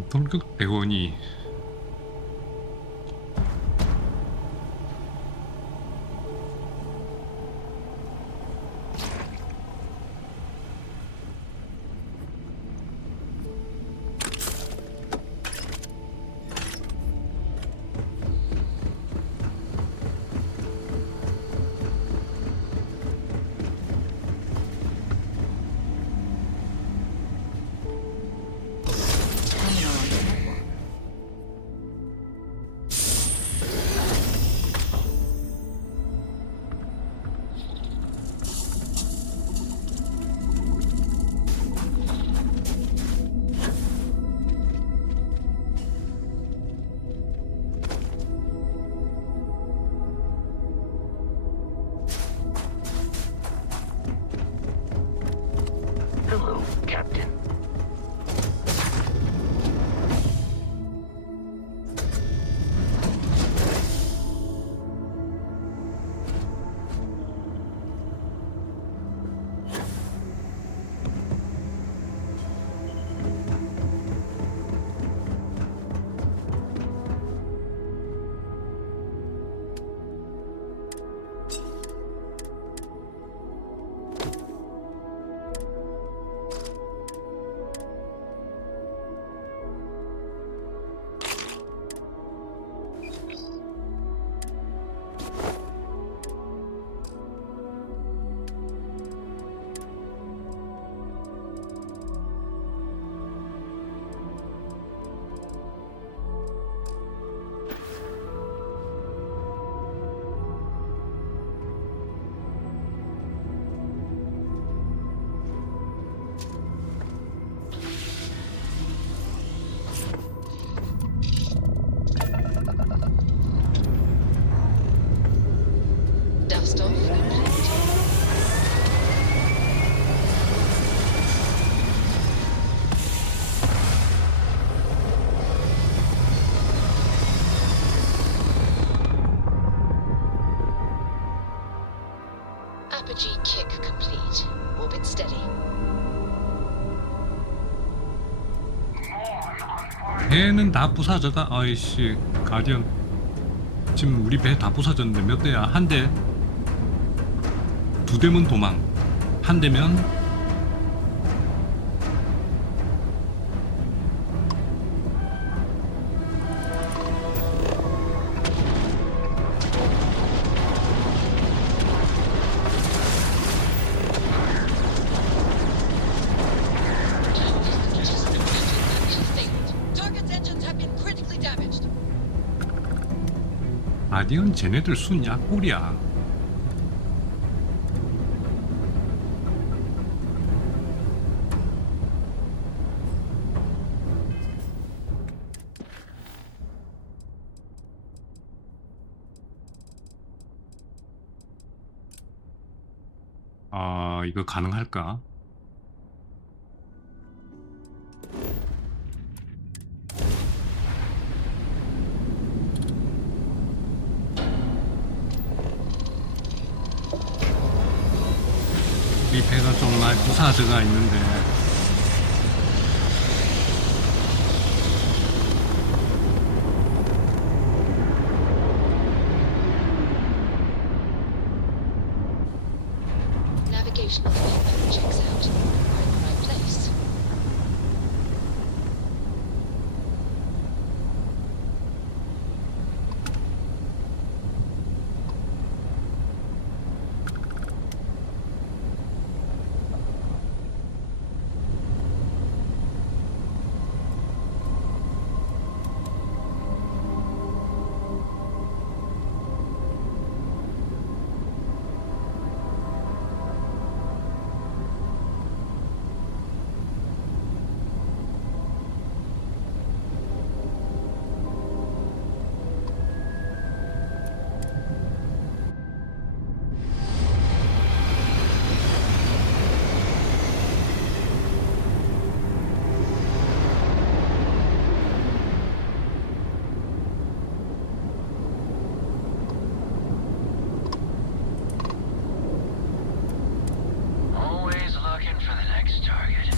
돌격 대원이 Apogee kick complete. Orbit steady. 배는 다 부사져가. 아이씨, 가디언. 지금 우리 배 다 부사졌는데 몇 대야? 한 대, 두 대면 도망. 한 대면 Target's engines have been critically damaged. 가디언 쟤네들 순 약골이야. 아, 이거 가능할까? 우리 배가 좀 많이 부사져가 있는데 Navigational map checks out. We're in the right place. Always looking for the next target.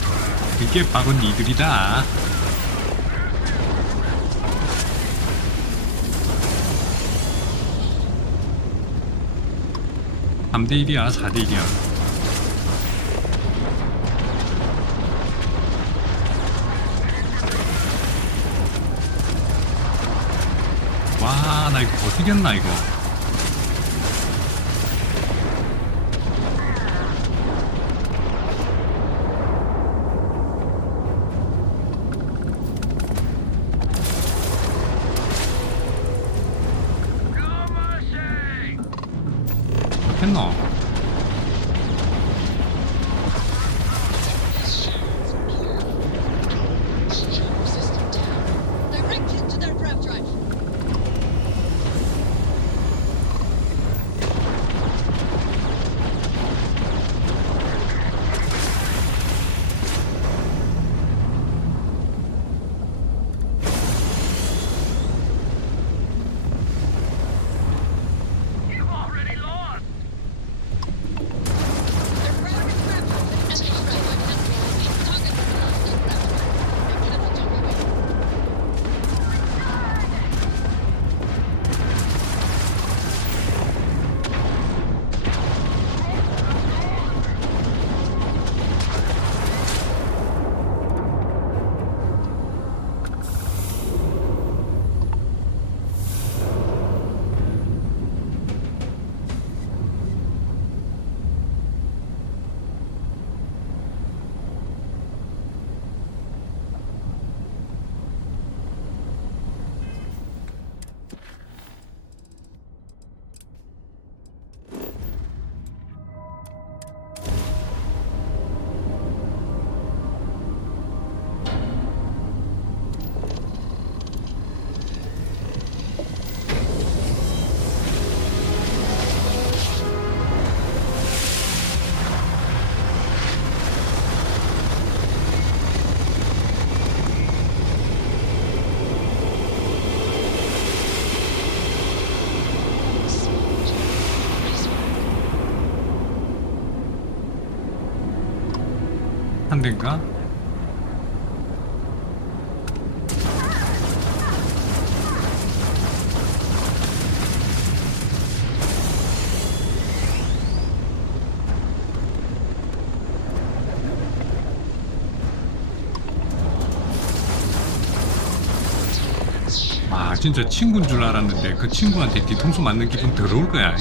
그게 바로 니들이다. (3대 1이야) (4대 1이야) 와, 나 이거 버티겠나 이거. 했나? System down. Direct into their grav drive. You've already lost. 한 대인가? 아 진짜 친구인 줄 알았는데 그 친구한테 뒤통수 맞는 기분 더러울 거야.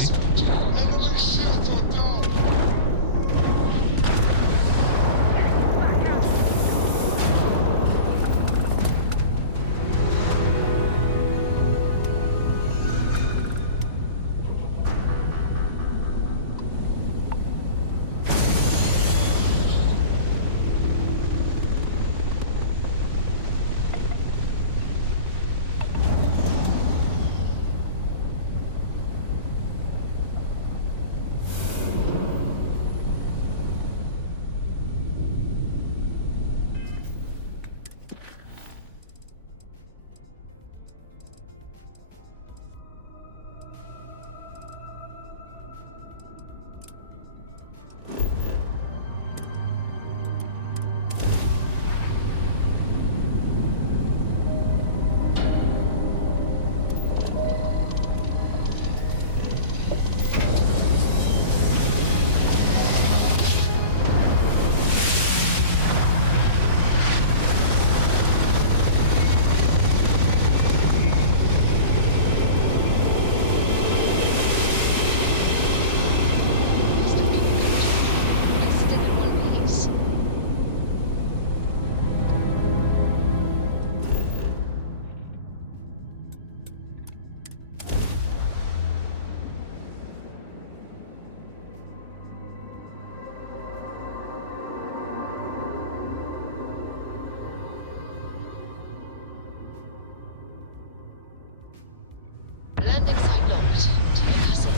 Landing site locked. Take us in.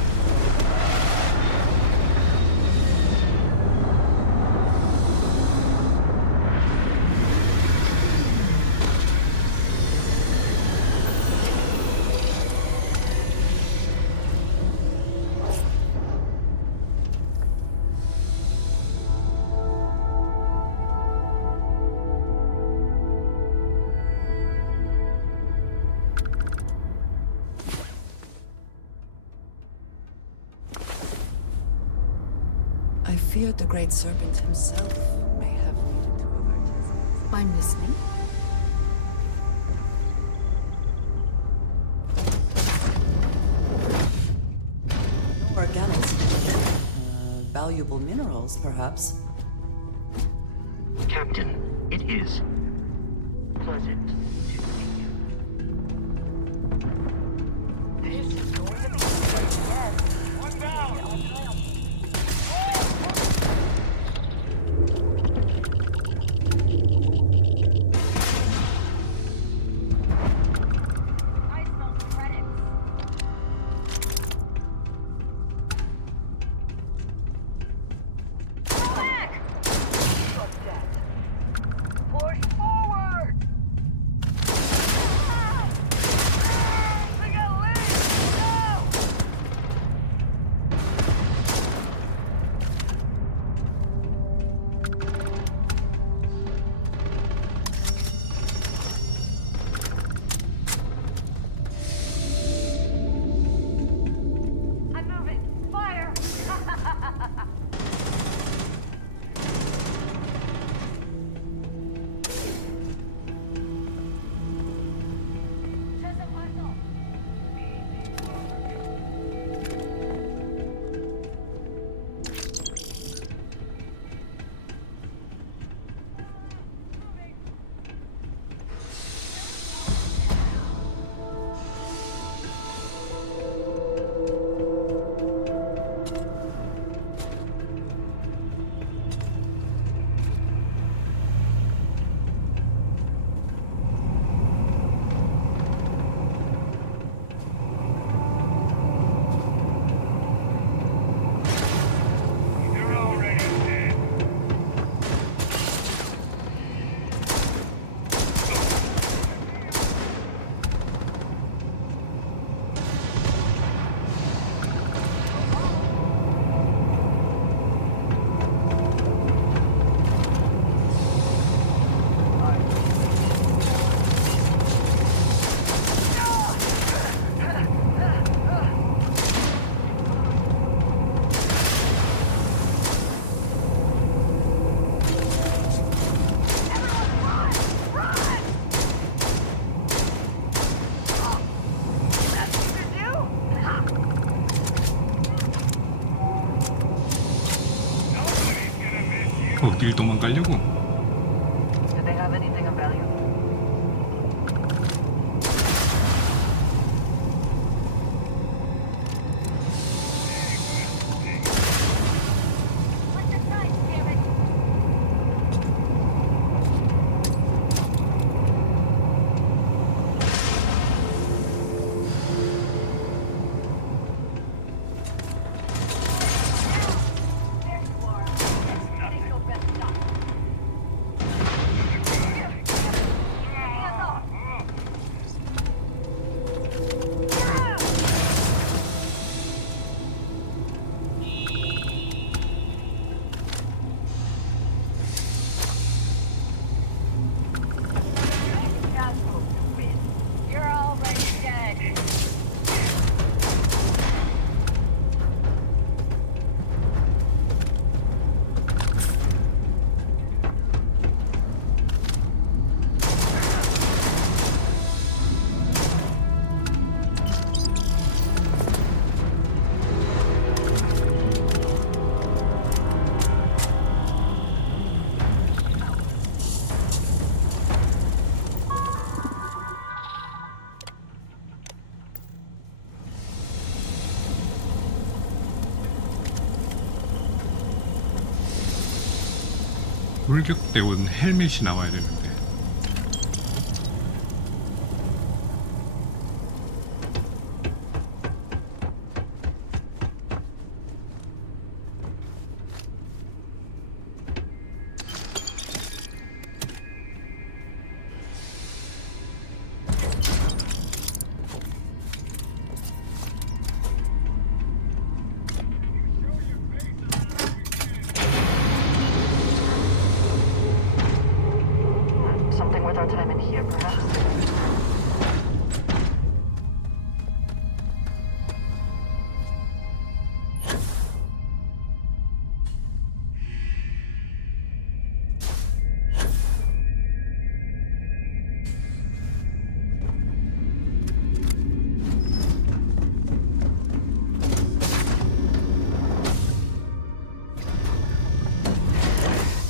I feared the Great Serpent himself may have needed to avert his. I'm listening. No organics. Valuable minerals, perhaps. Captain, it is pleasant. This is going to be again. One down. 어딜 도망가려고? Do they have anything of value? 돌격대원 헬멧이 나와야 되는데. Something worth our time in here, perhaps?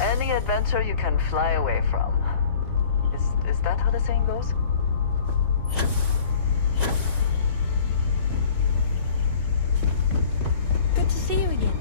Any adventure you can fly away from. Is that how the saying goes? Good to see you again.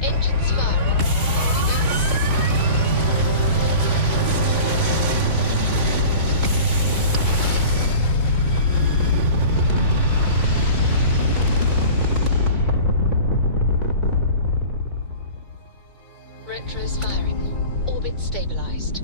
Engines firing. Retros firing. Orbit stabilized.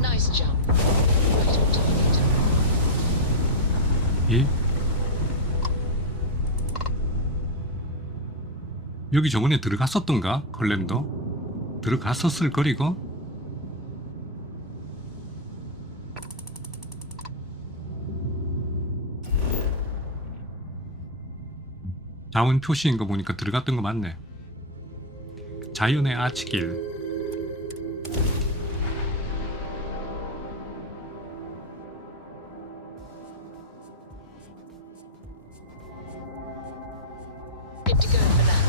Nice jump. Right on target. 예? 여기 저번에 들어갔었던가? 컬렘도? 들어갔었을 거리고? 자원 표시인 거 보니까 들어갔던 거 맞네. 자연의 아치길. Good to go for landing.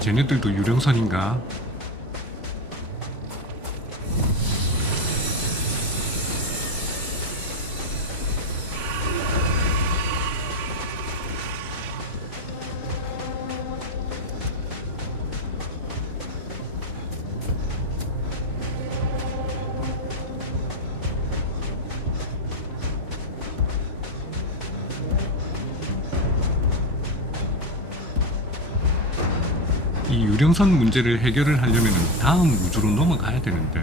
쟤네들도 유령선인가? 이 유령선 문제를 해결을 하려면 다음 우주로 넘어가야 되는데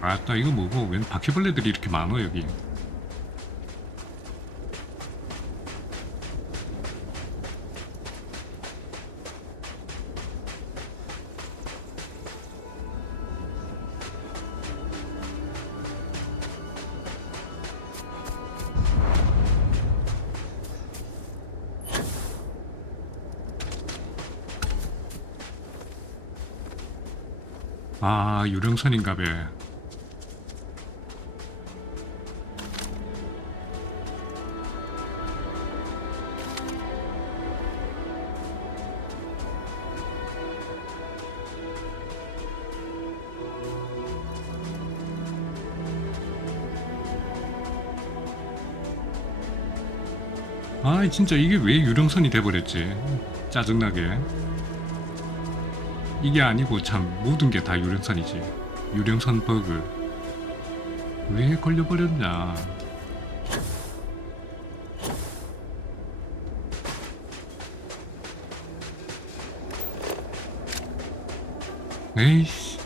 아따 이거 뭐고 웬 바퀴벌레들이 이렇게 많어 여기. 아 유령선인가배. 아 진짜 이게 왜 유령선이 돼버렸지. 짜증나게. 이게 아니고 참 모든 게 다 유령선이지. 유령선 버그 왜 걸려버렸냐. 에이씨.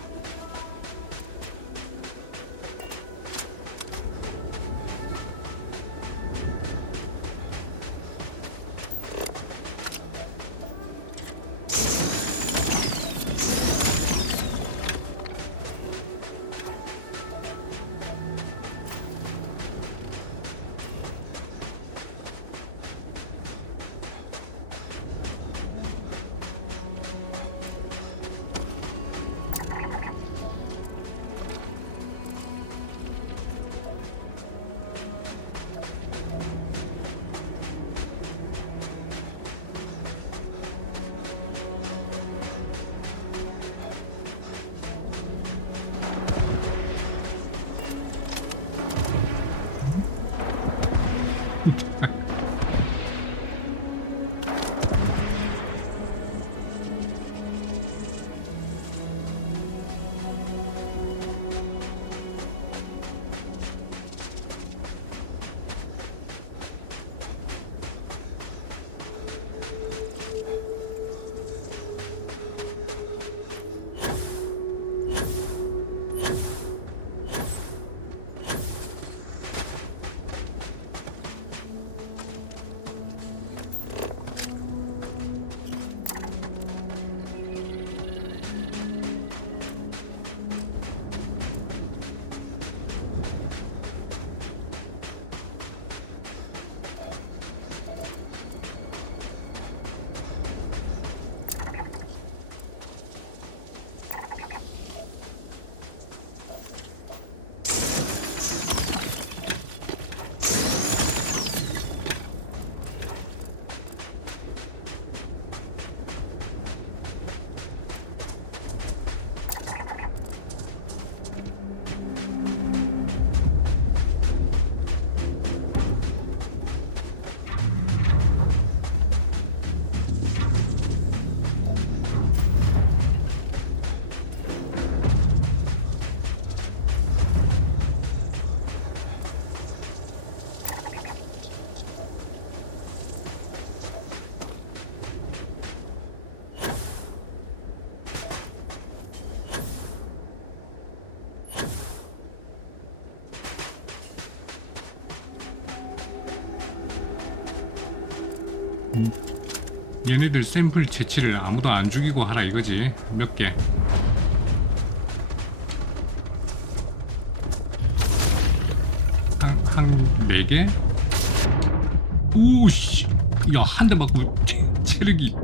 얘네들 샘플 채취를 아무도 안 죽이고 하라 이거지. 몇 개? 한 4개? 오씨, 야 한 대 맞고 체력이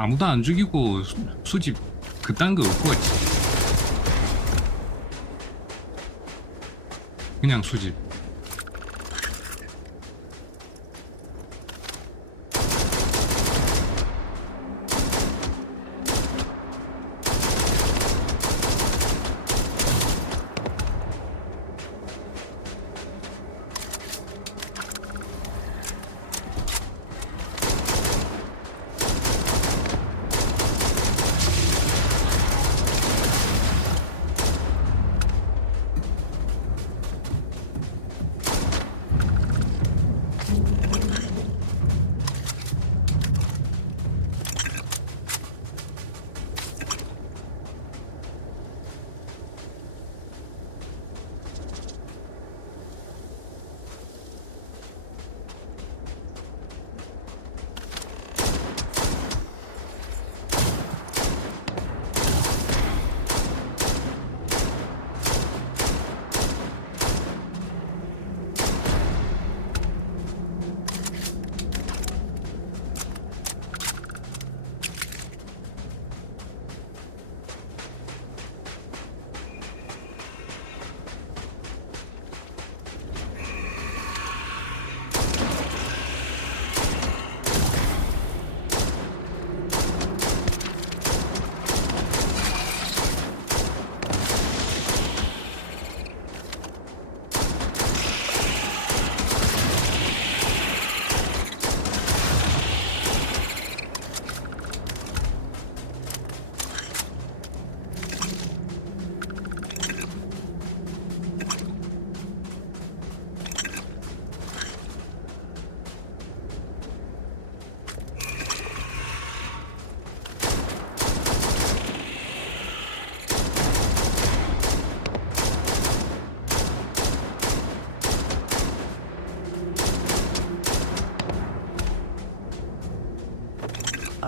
아무도 안 죽이고 수집 그딴 거 없고 그냥 수집.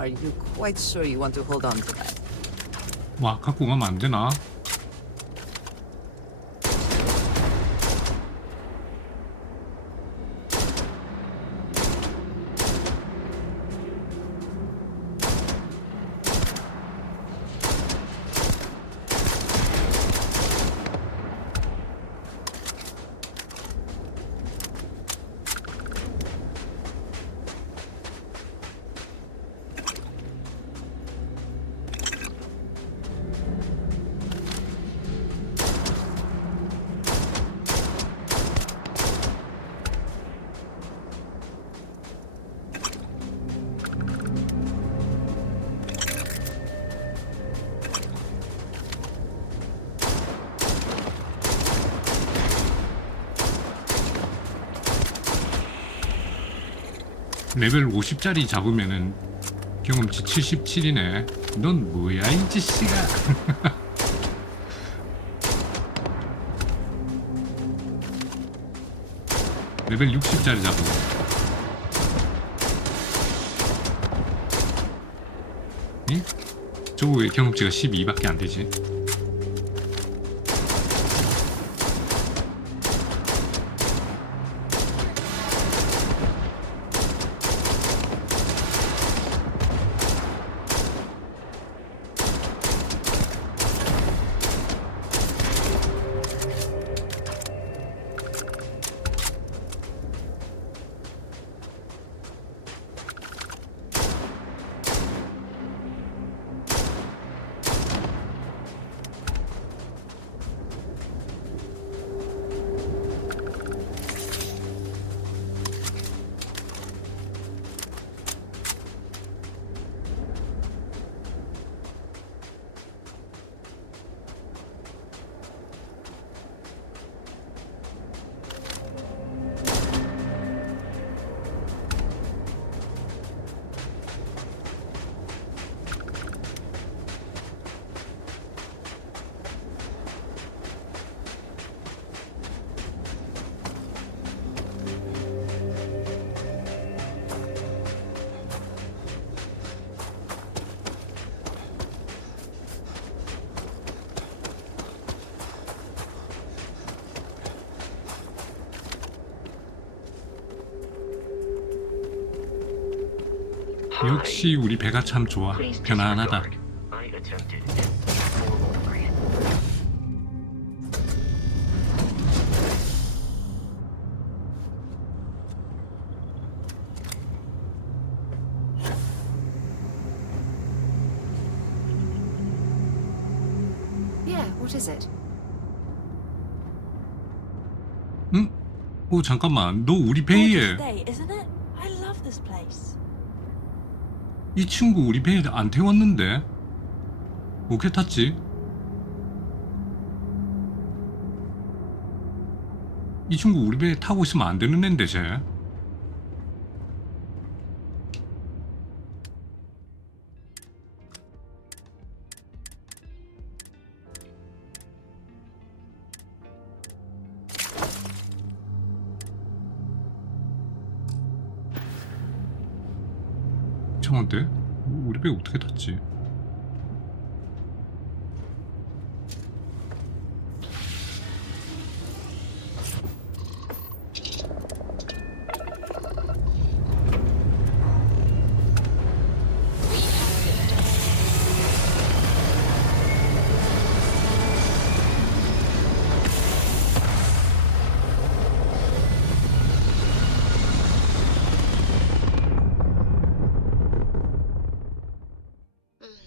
Are you quite sure you want to hold on to that? 와, 갖고 가면 안 되나? 레벨 50짜리 잡으면은 경험치 77이네. 넌 뭐야 이 짓이가. 레벨 60짜리 잡고. 응? 저거 왜 경험치가 12밖에 안 되지? 역시 우리 배가 참 좋아. 편안하다. I attempted informal brief. Yeah, what is it? 응? 오 잠깐만. 너 우리 배에 Day, isn't it? I love this place. 이 친구 우리 배에 안 태웠는데? 어떻게 탔지? 이 친구 우리 배에 타고 있으면 안 되는 앤데 쟤. 이상한데? 우리 배 어떻게 탔지?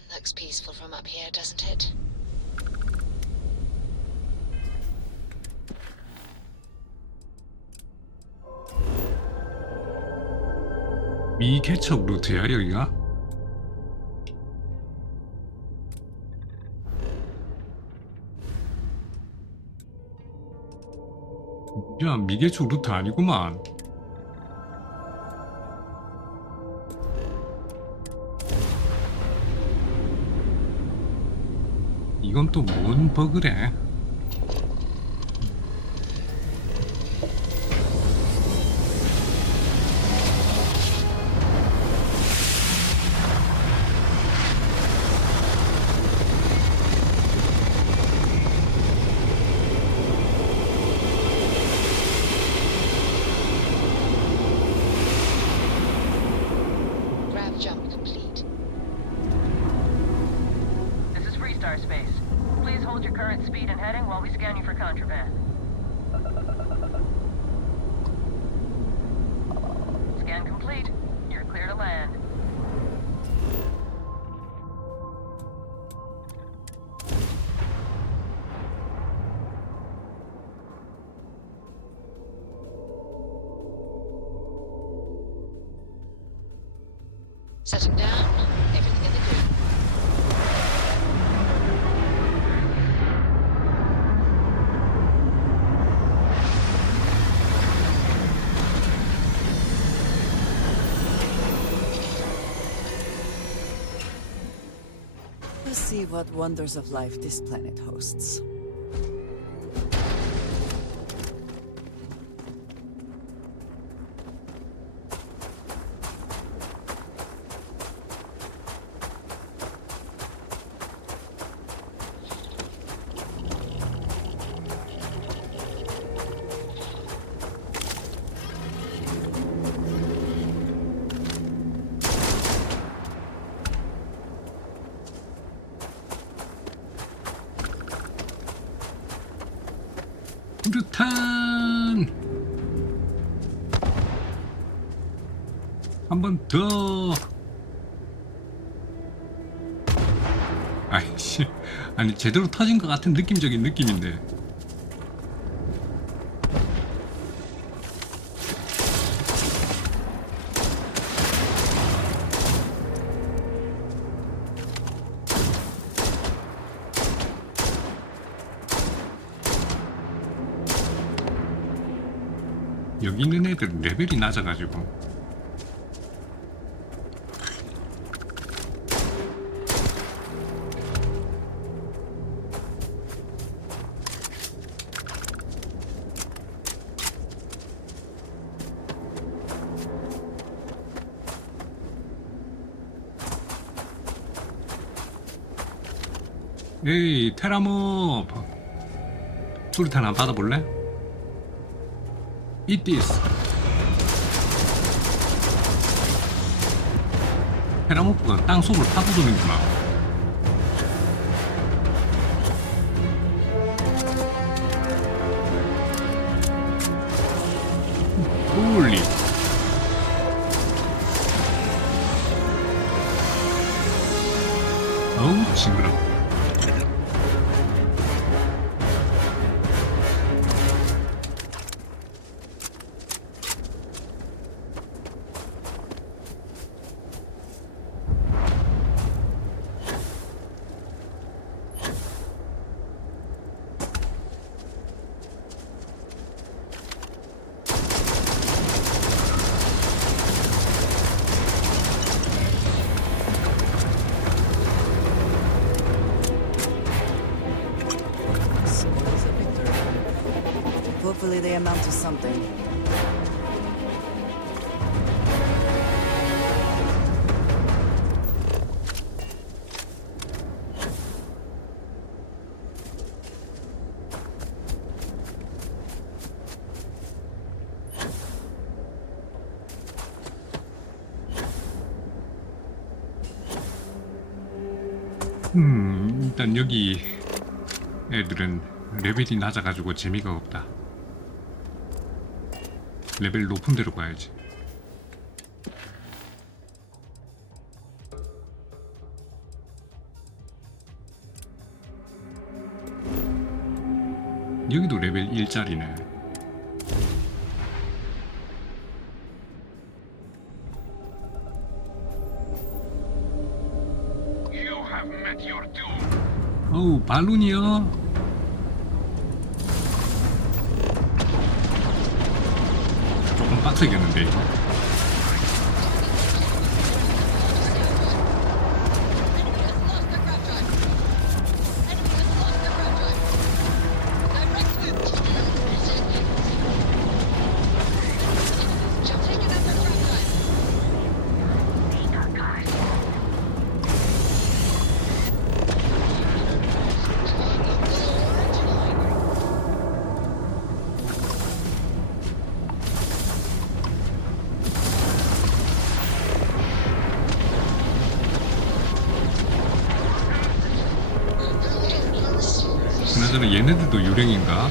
Looks peaceful from up here, doesn't it? 미개척 루트야 여기가? 야 미개척 루트 아니구만. 이건 또 뭔 버그래? Grav jump complete. This is Freestar Space. Please hold your current speed and heading while we scan you for contraband. Scan complete. You're clear to land. Setting down. Everything in the green. Let's see what wonders of life this planet hosts. 우르탄 한 번 더. 아이씨, 아니 제대로 터진 것 같은 느낌적인 느낌인데. 여기 있는 애들 레벨이 낮아가지고. 에이 테라모브 수류탄 안 받아볼래? Eat this. 페라모프가 땅속을 파고드는구나. 홀리. 어우 징그러. Hopefully they amount to something. 일단 여기 애들은 레벨이 낮아가지고 재미가 없다. 레벨 높은 데로 가야지. 여기도 레벨 1짜리네. 어우 발룬이요? 조금 빡세겠는데 이거. 그나저나 얘네들도 유령인가?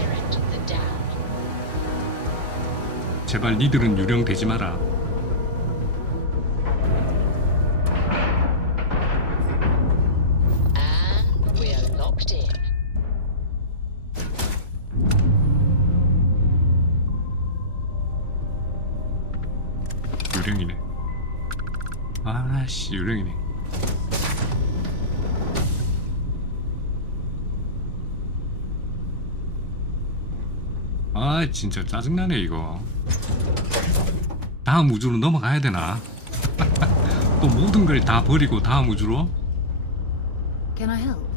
제발 니들은 유령 되지 마라. 유령이네. 아씨 유령이네. 아 진짜 짜증나네 이거. 다음 우주로 넘어가야 되나? 또 모든 걸 다 버리고 다음 우주로? Can I help?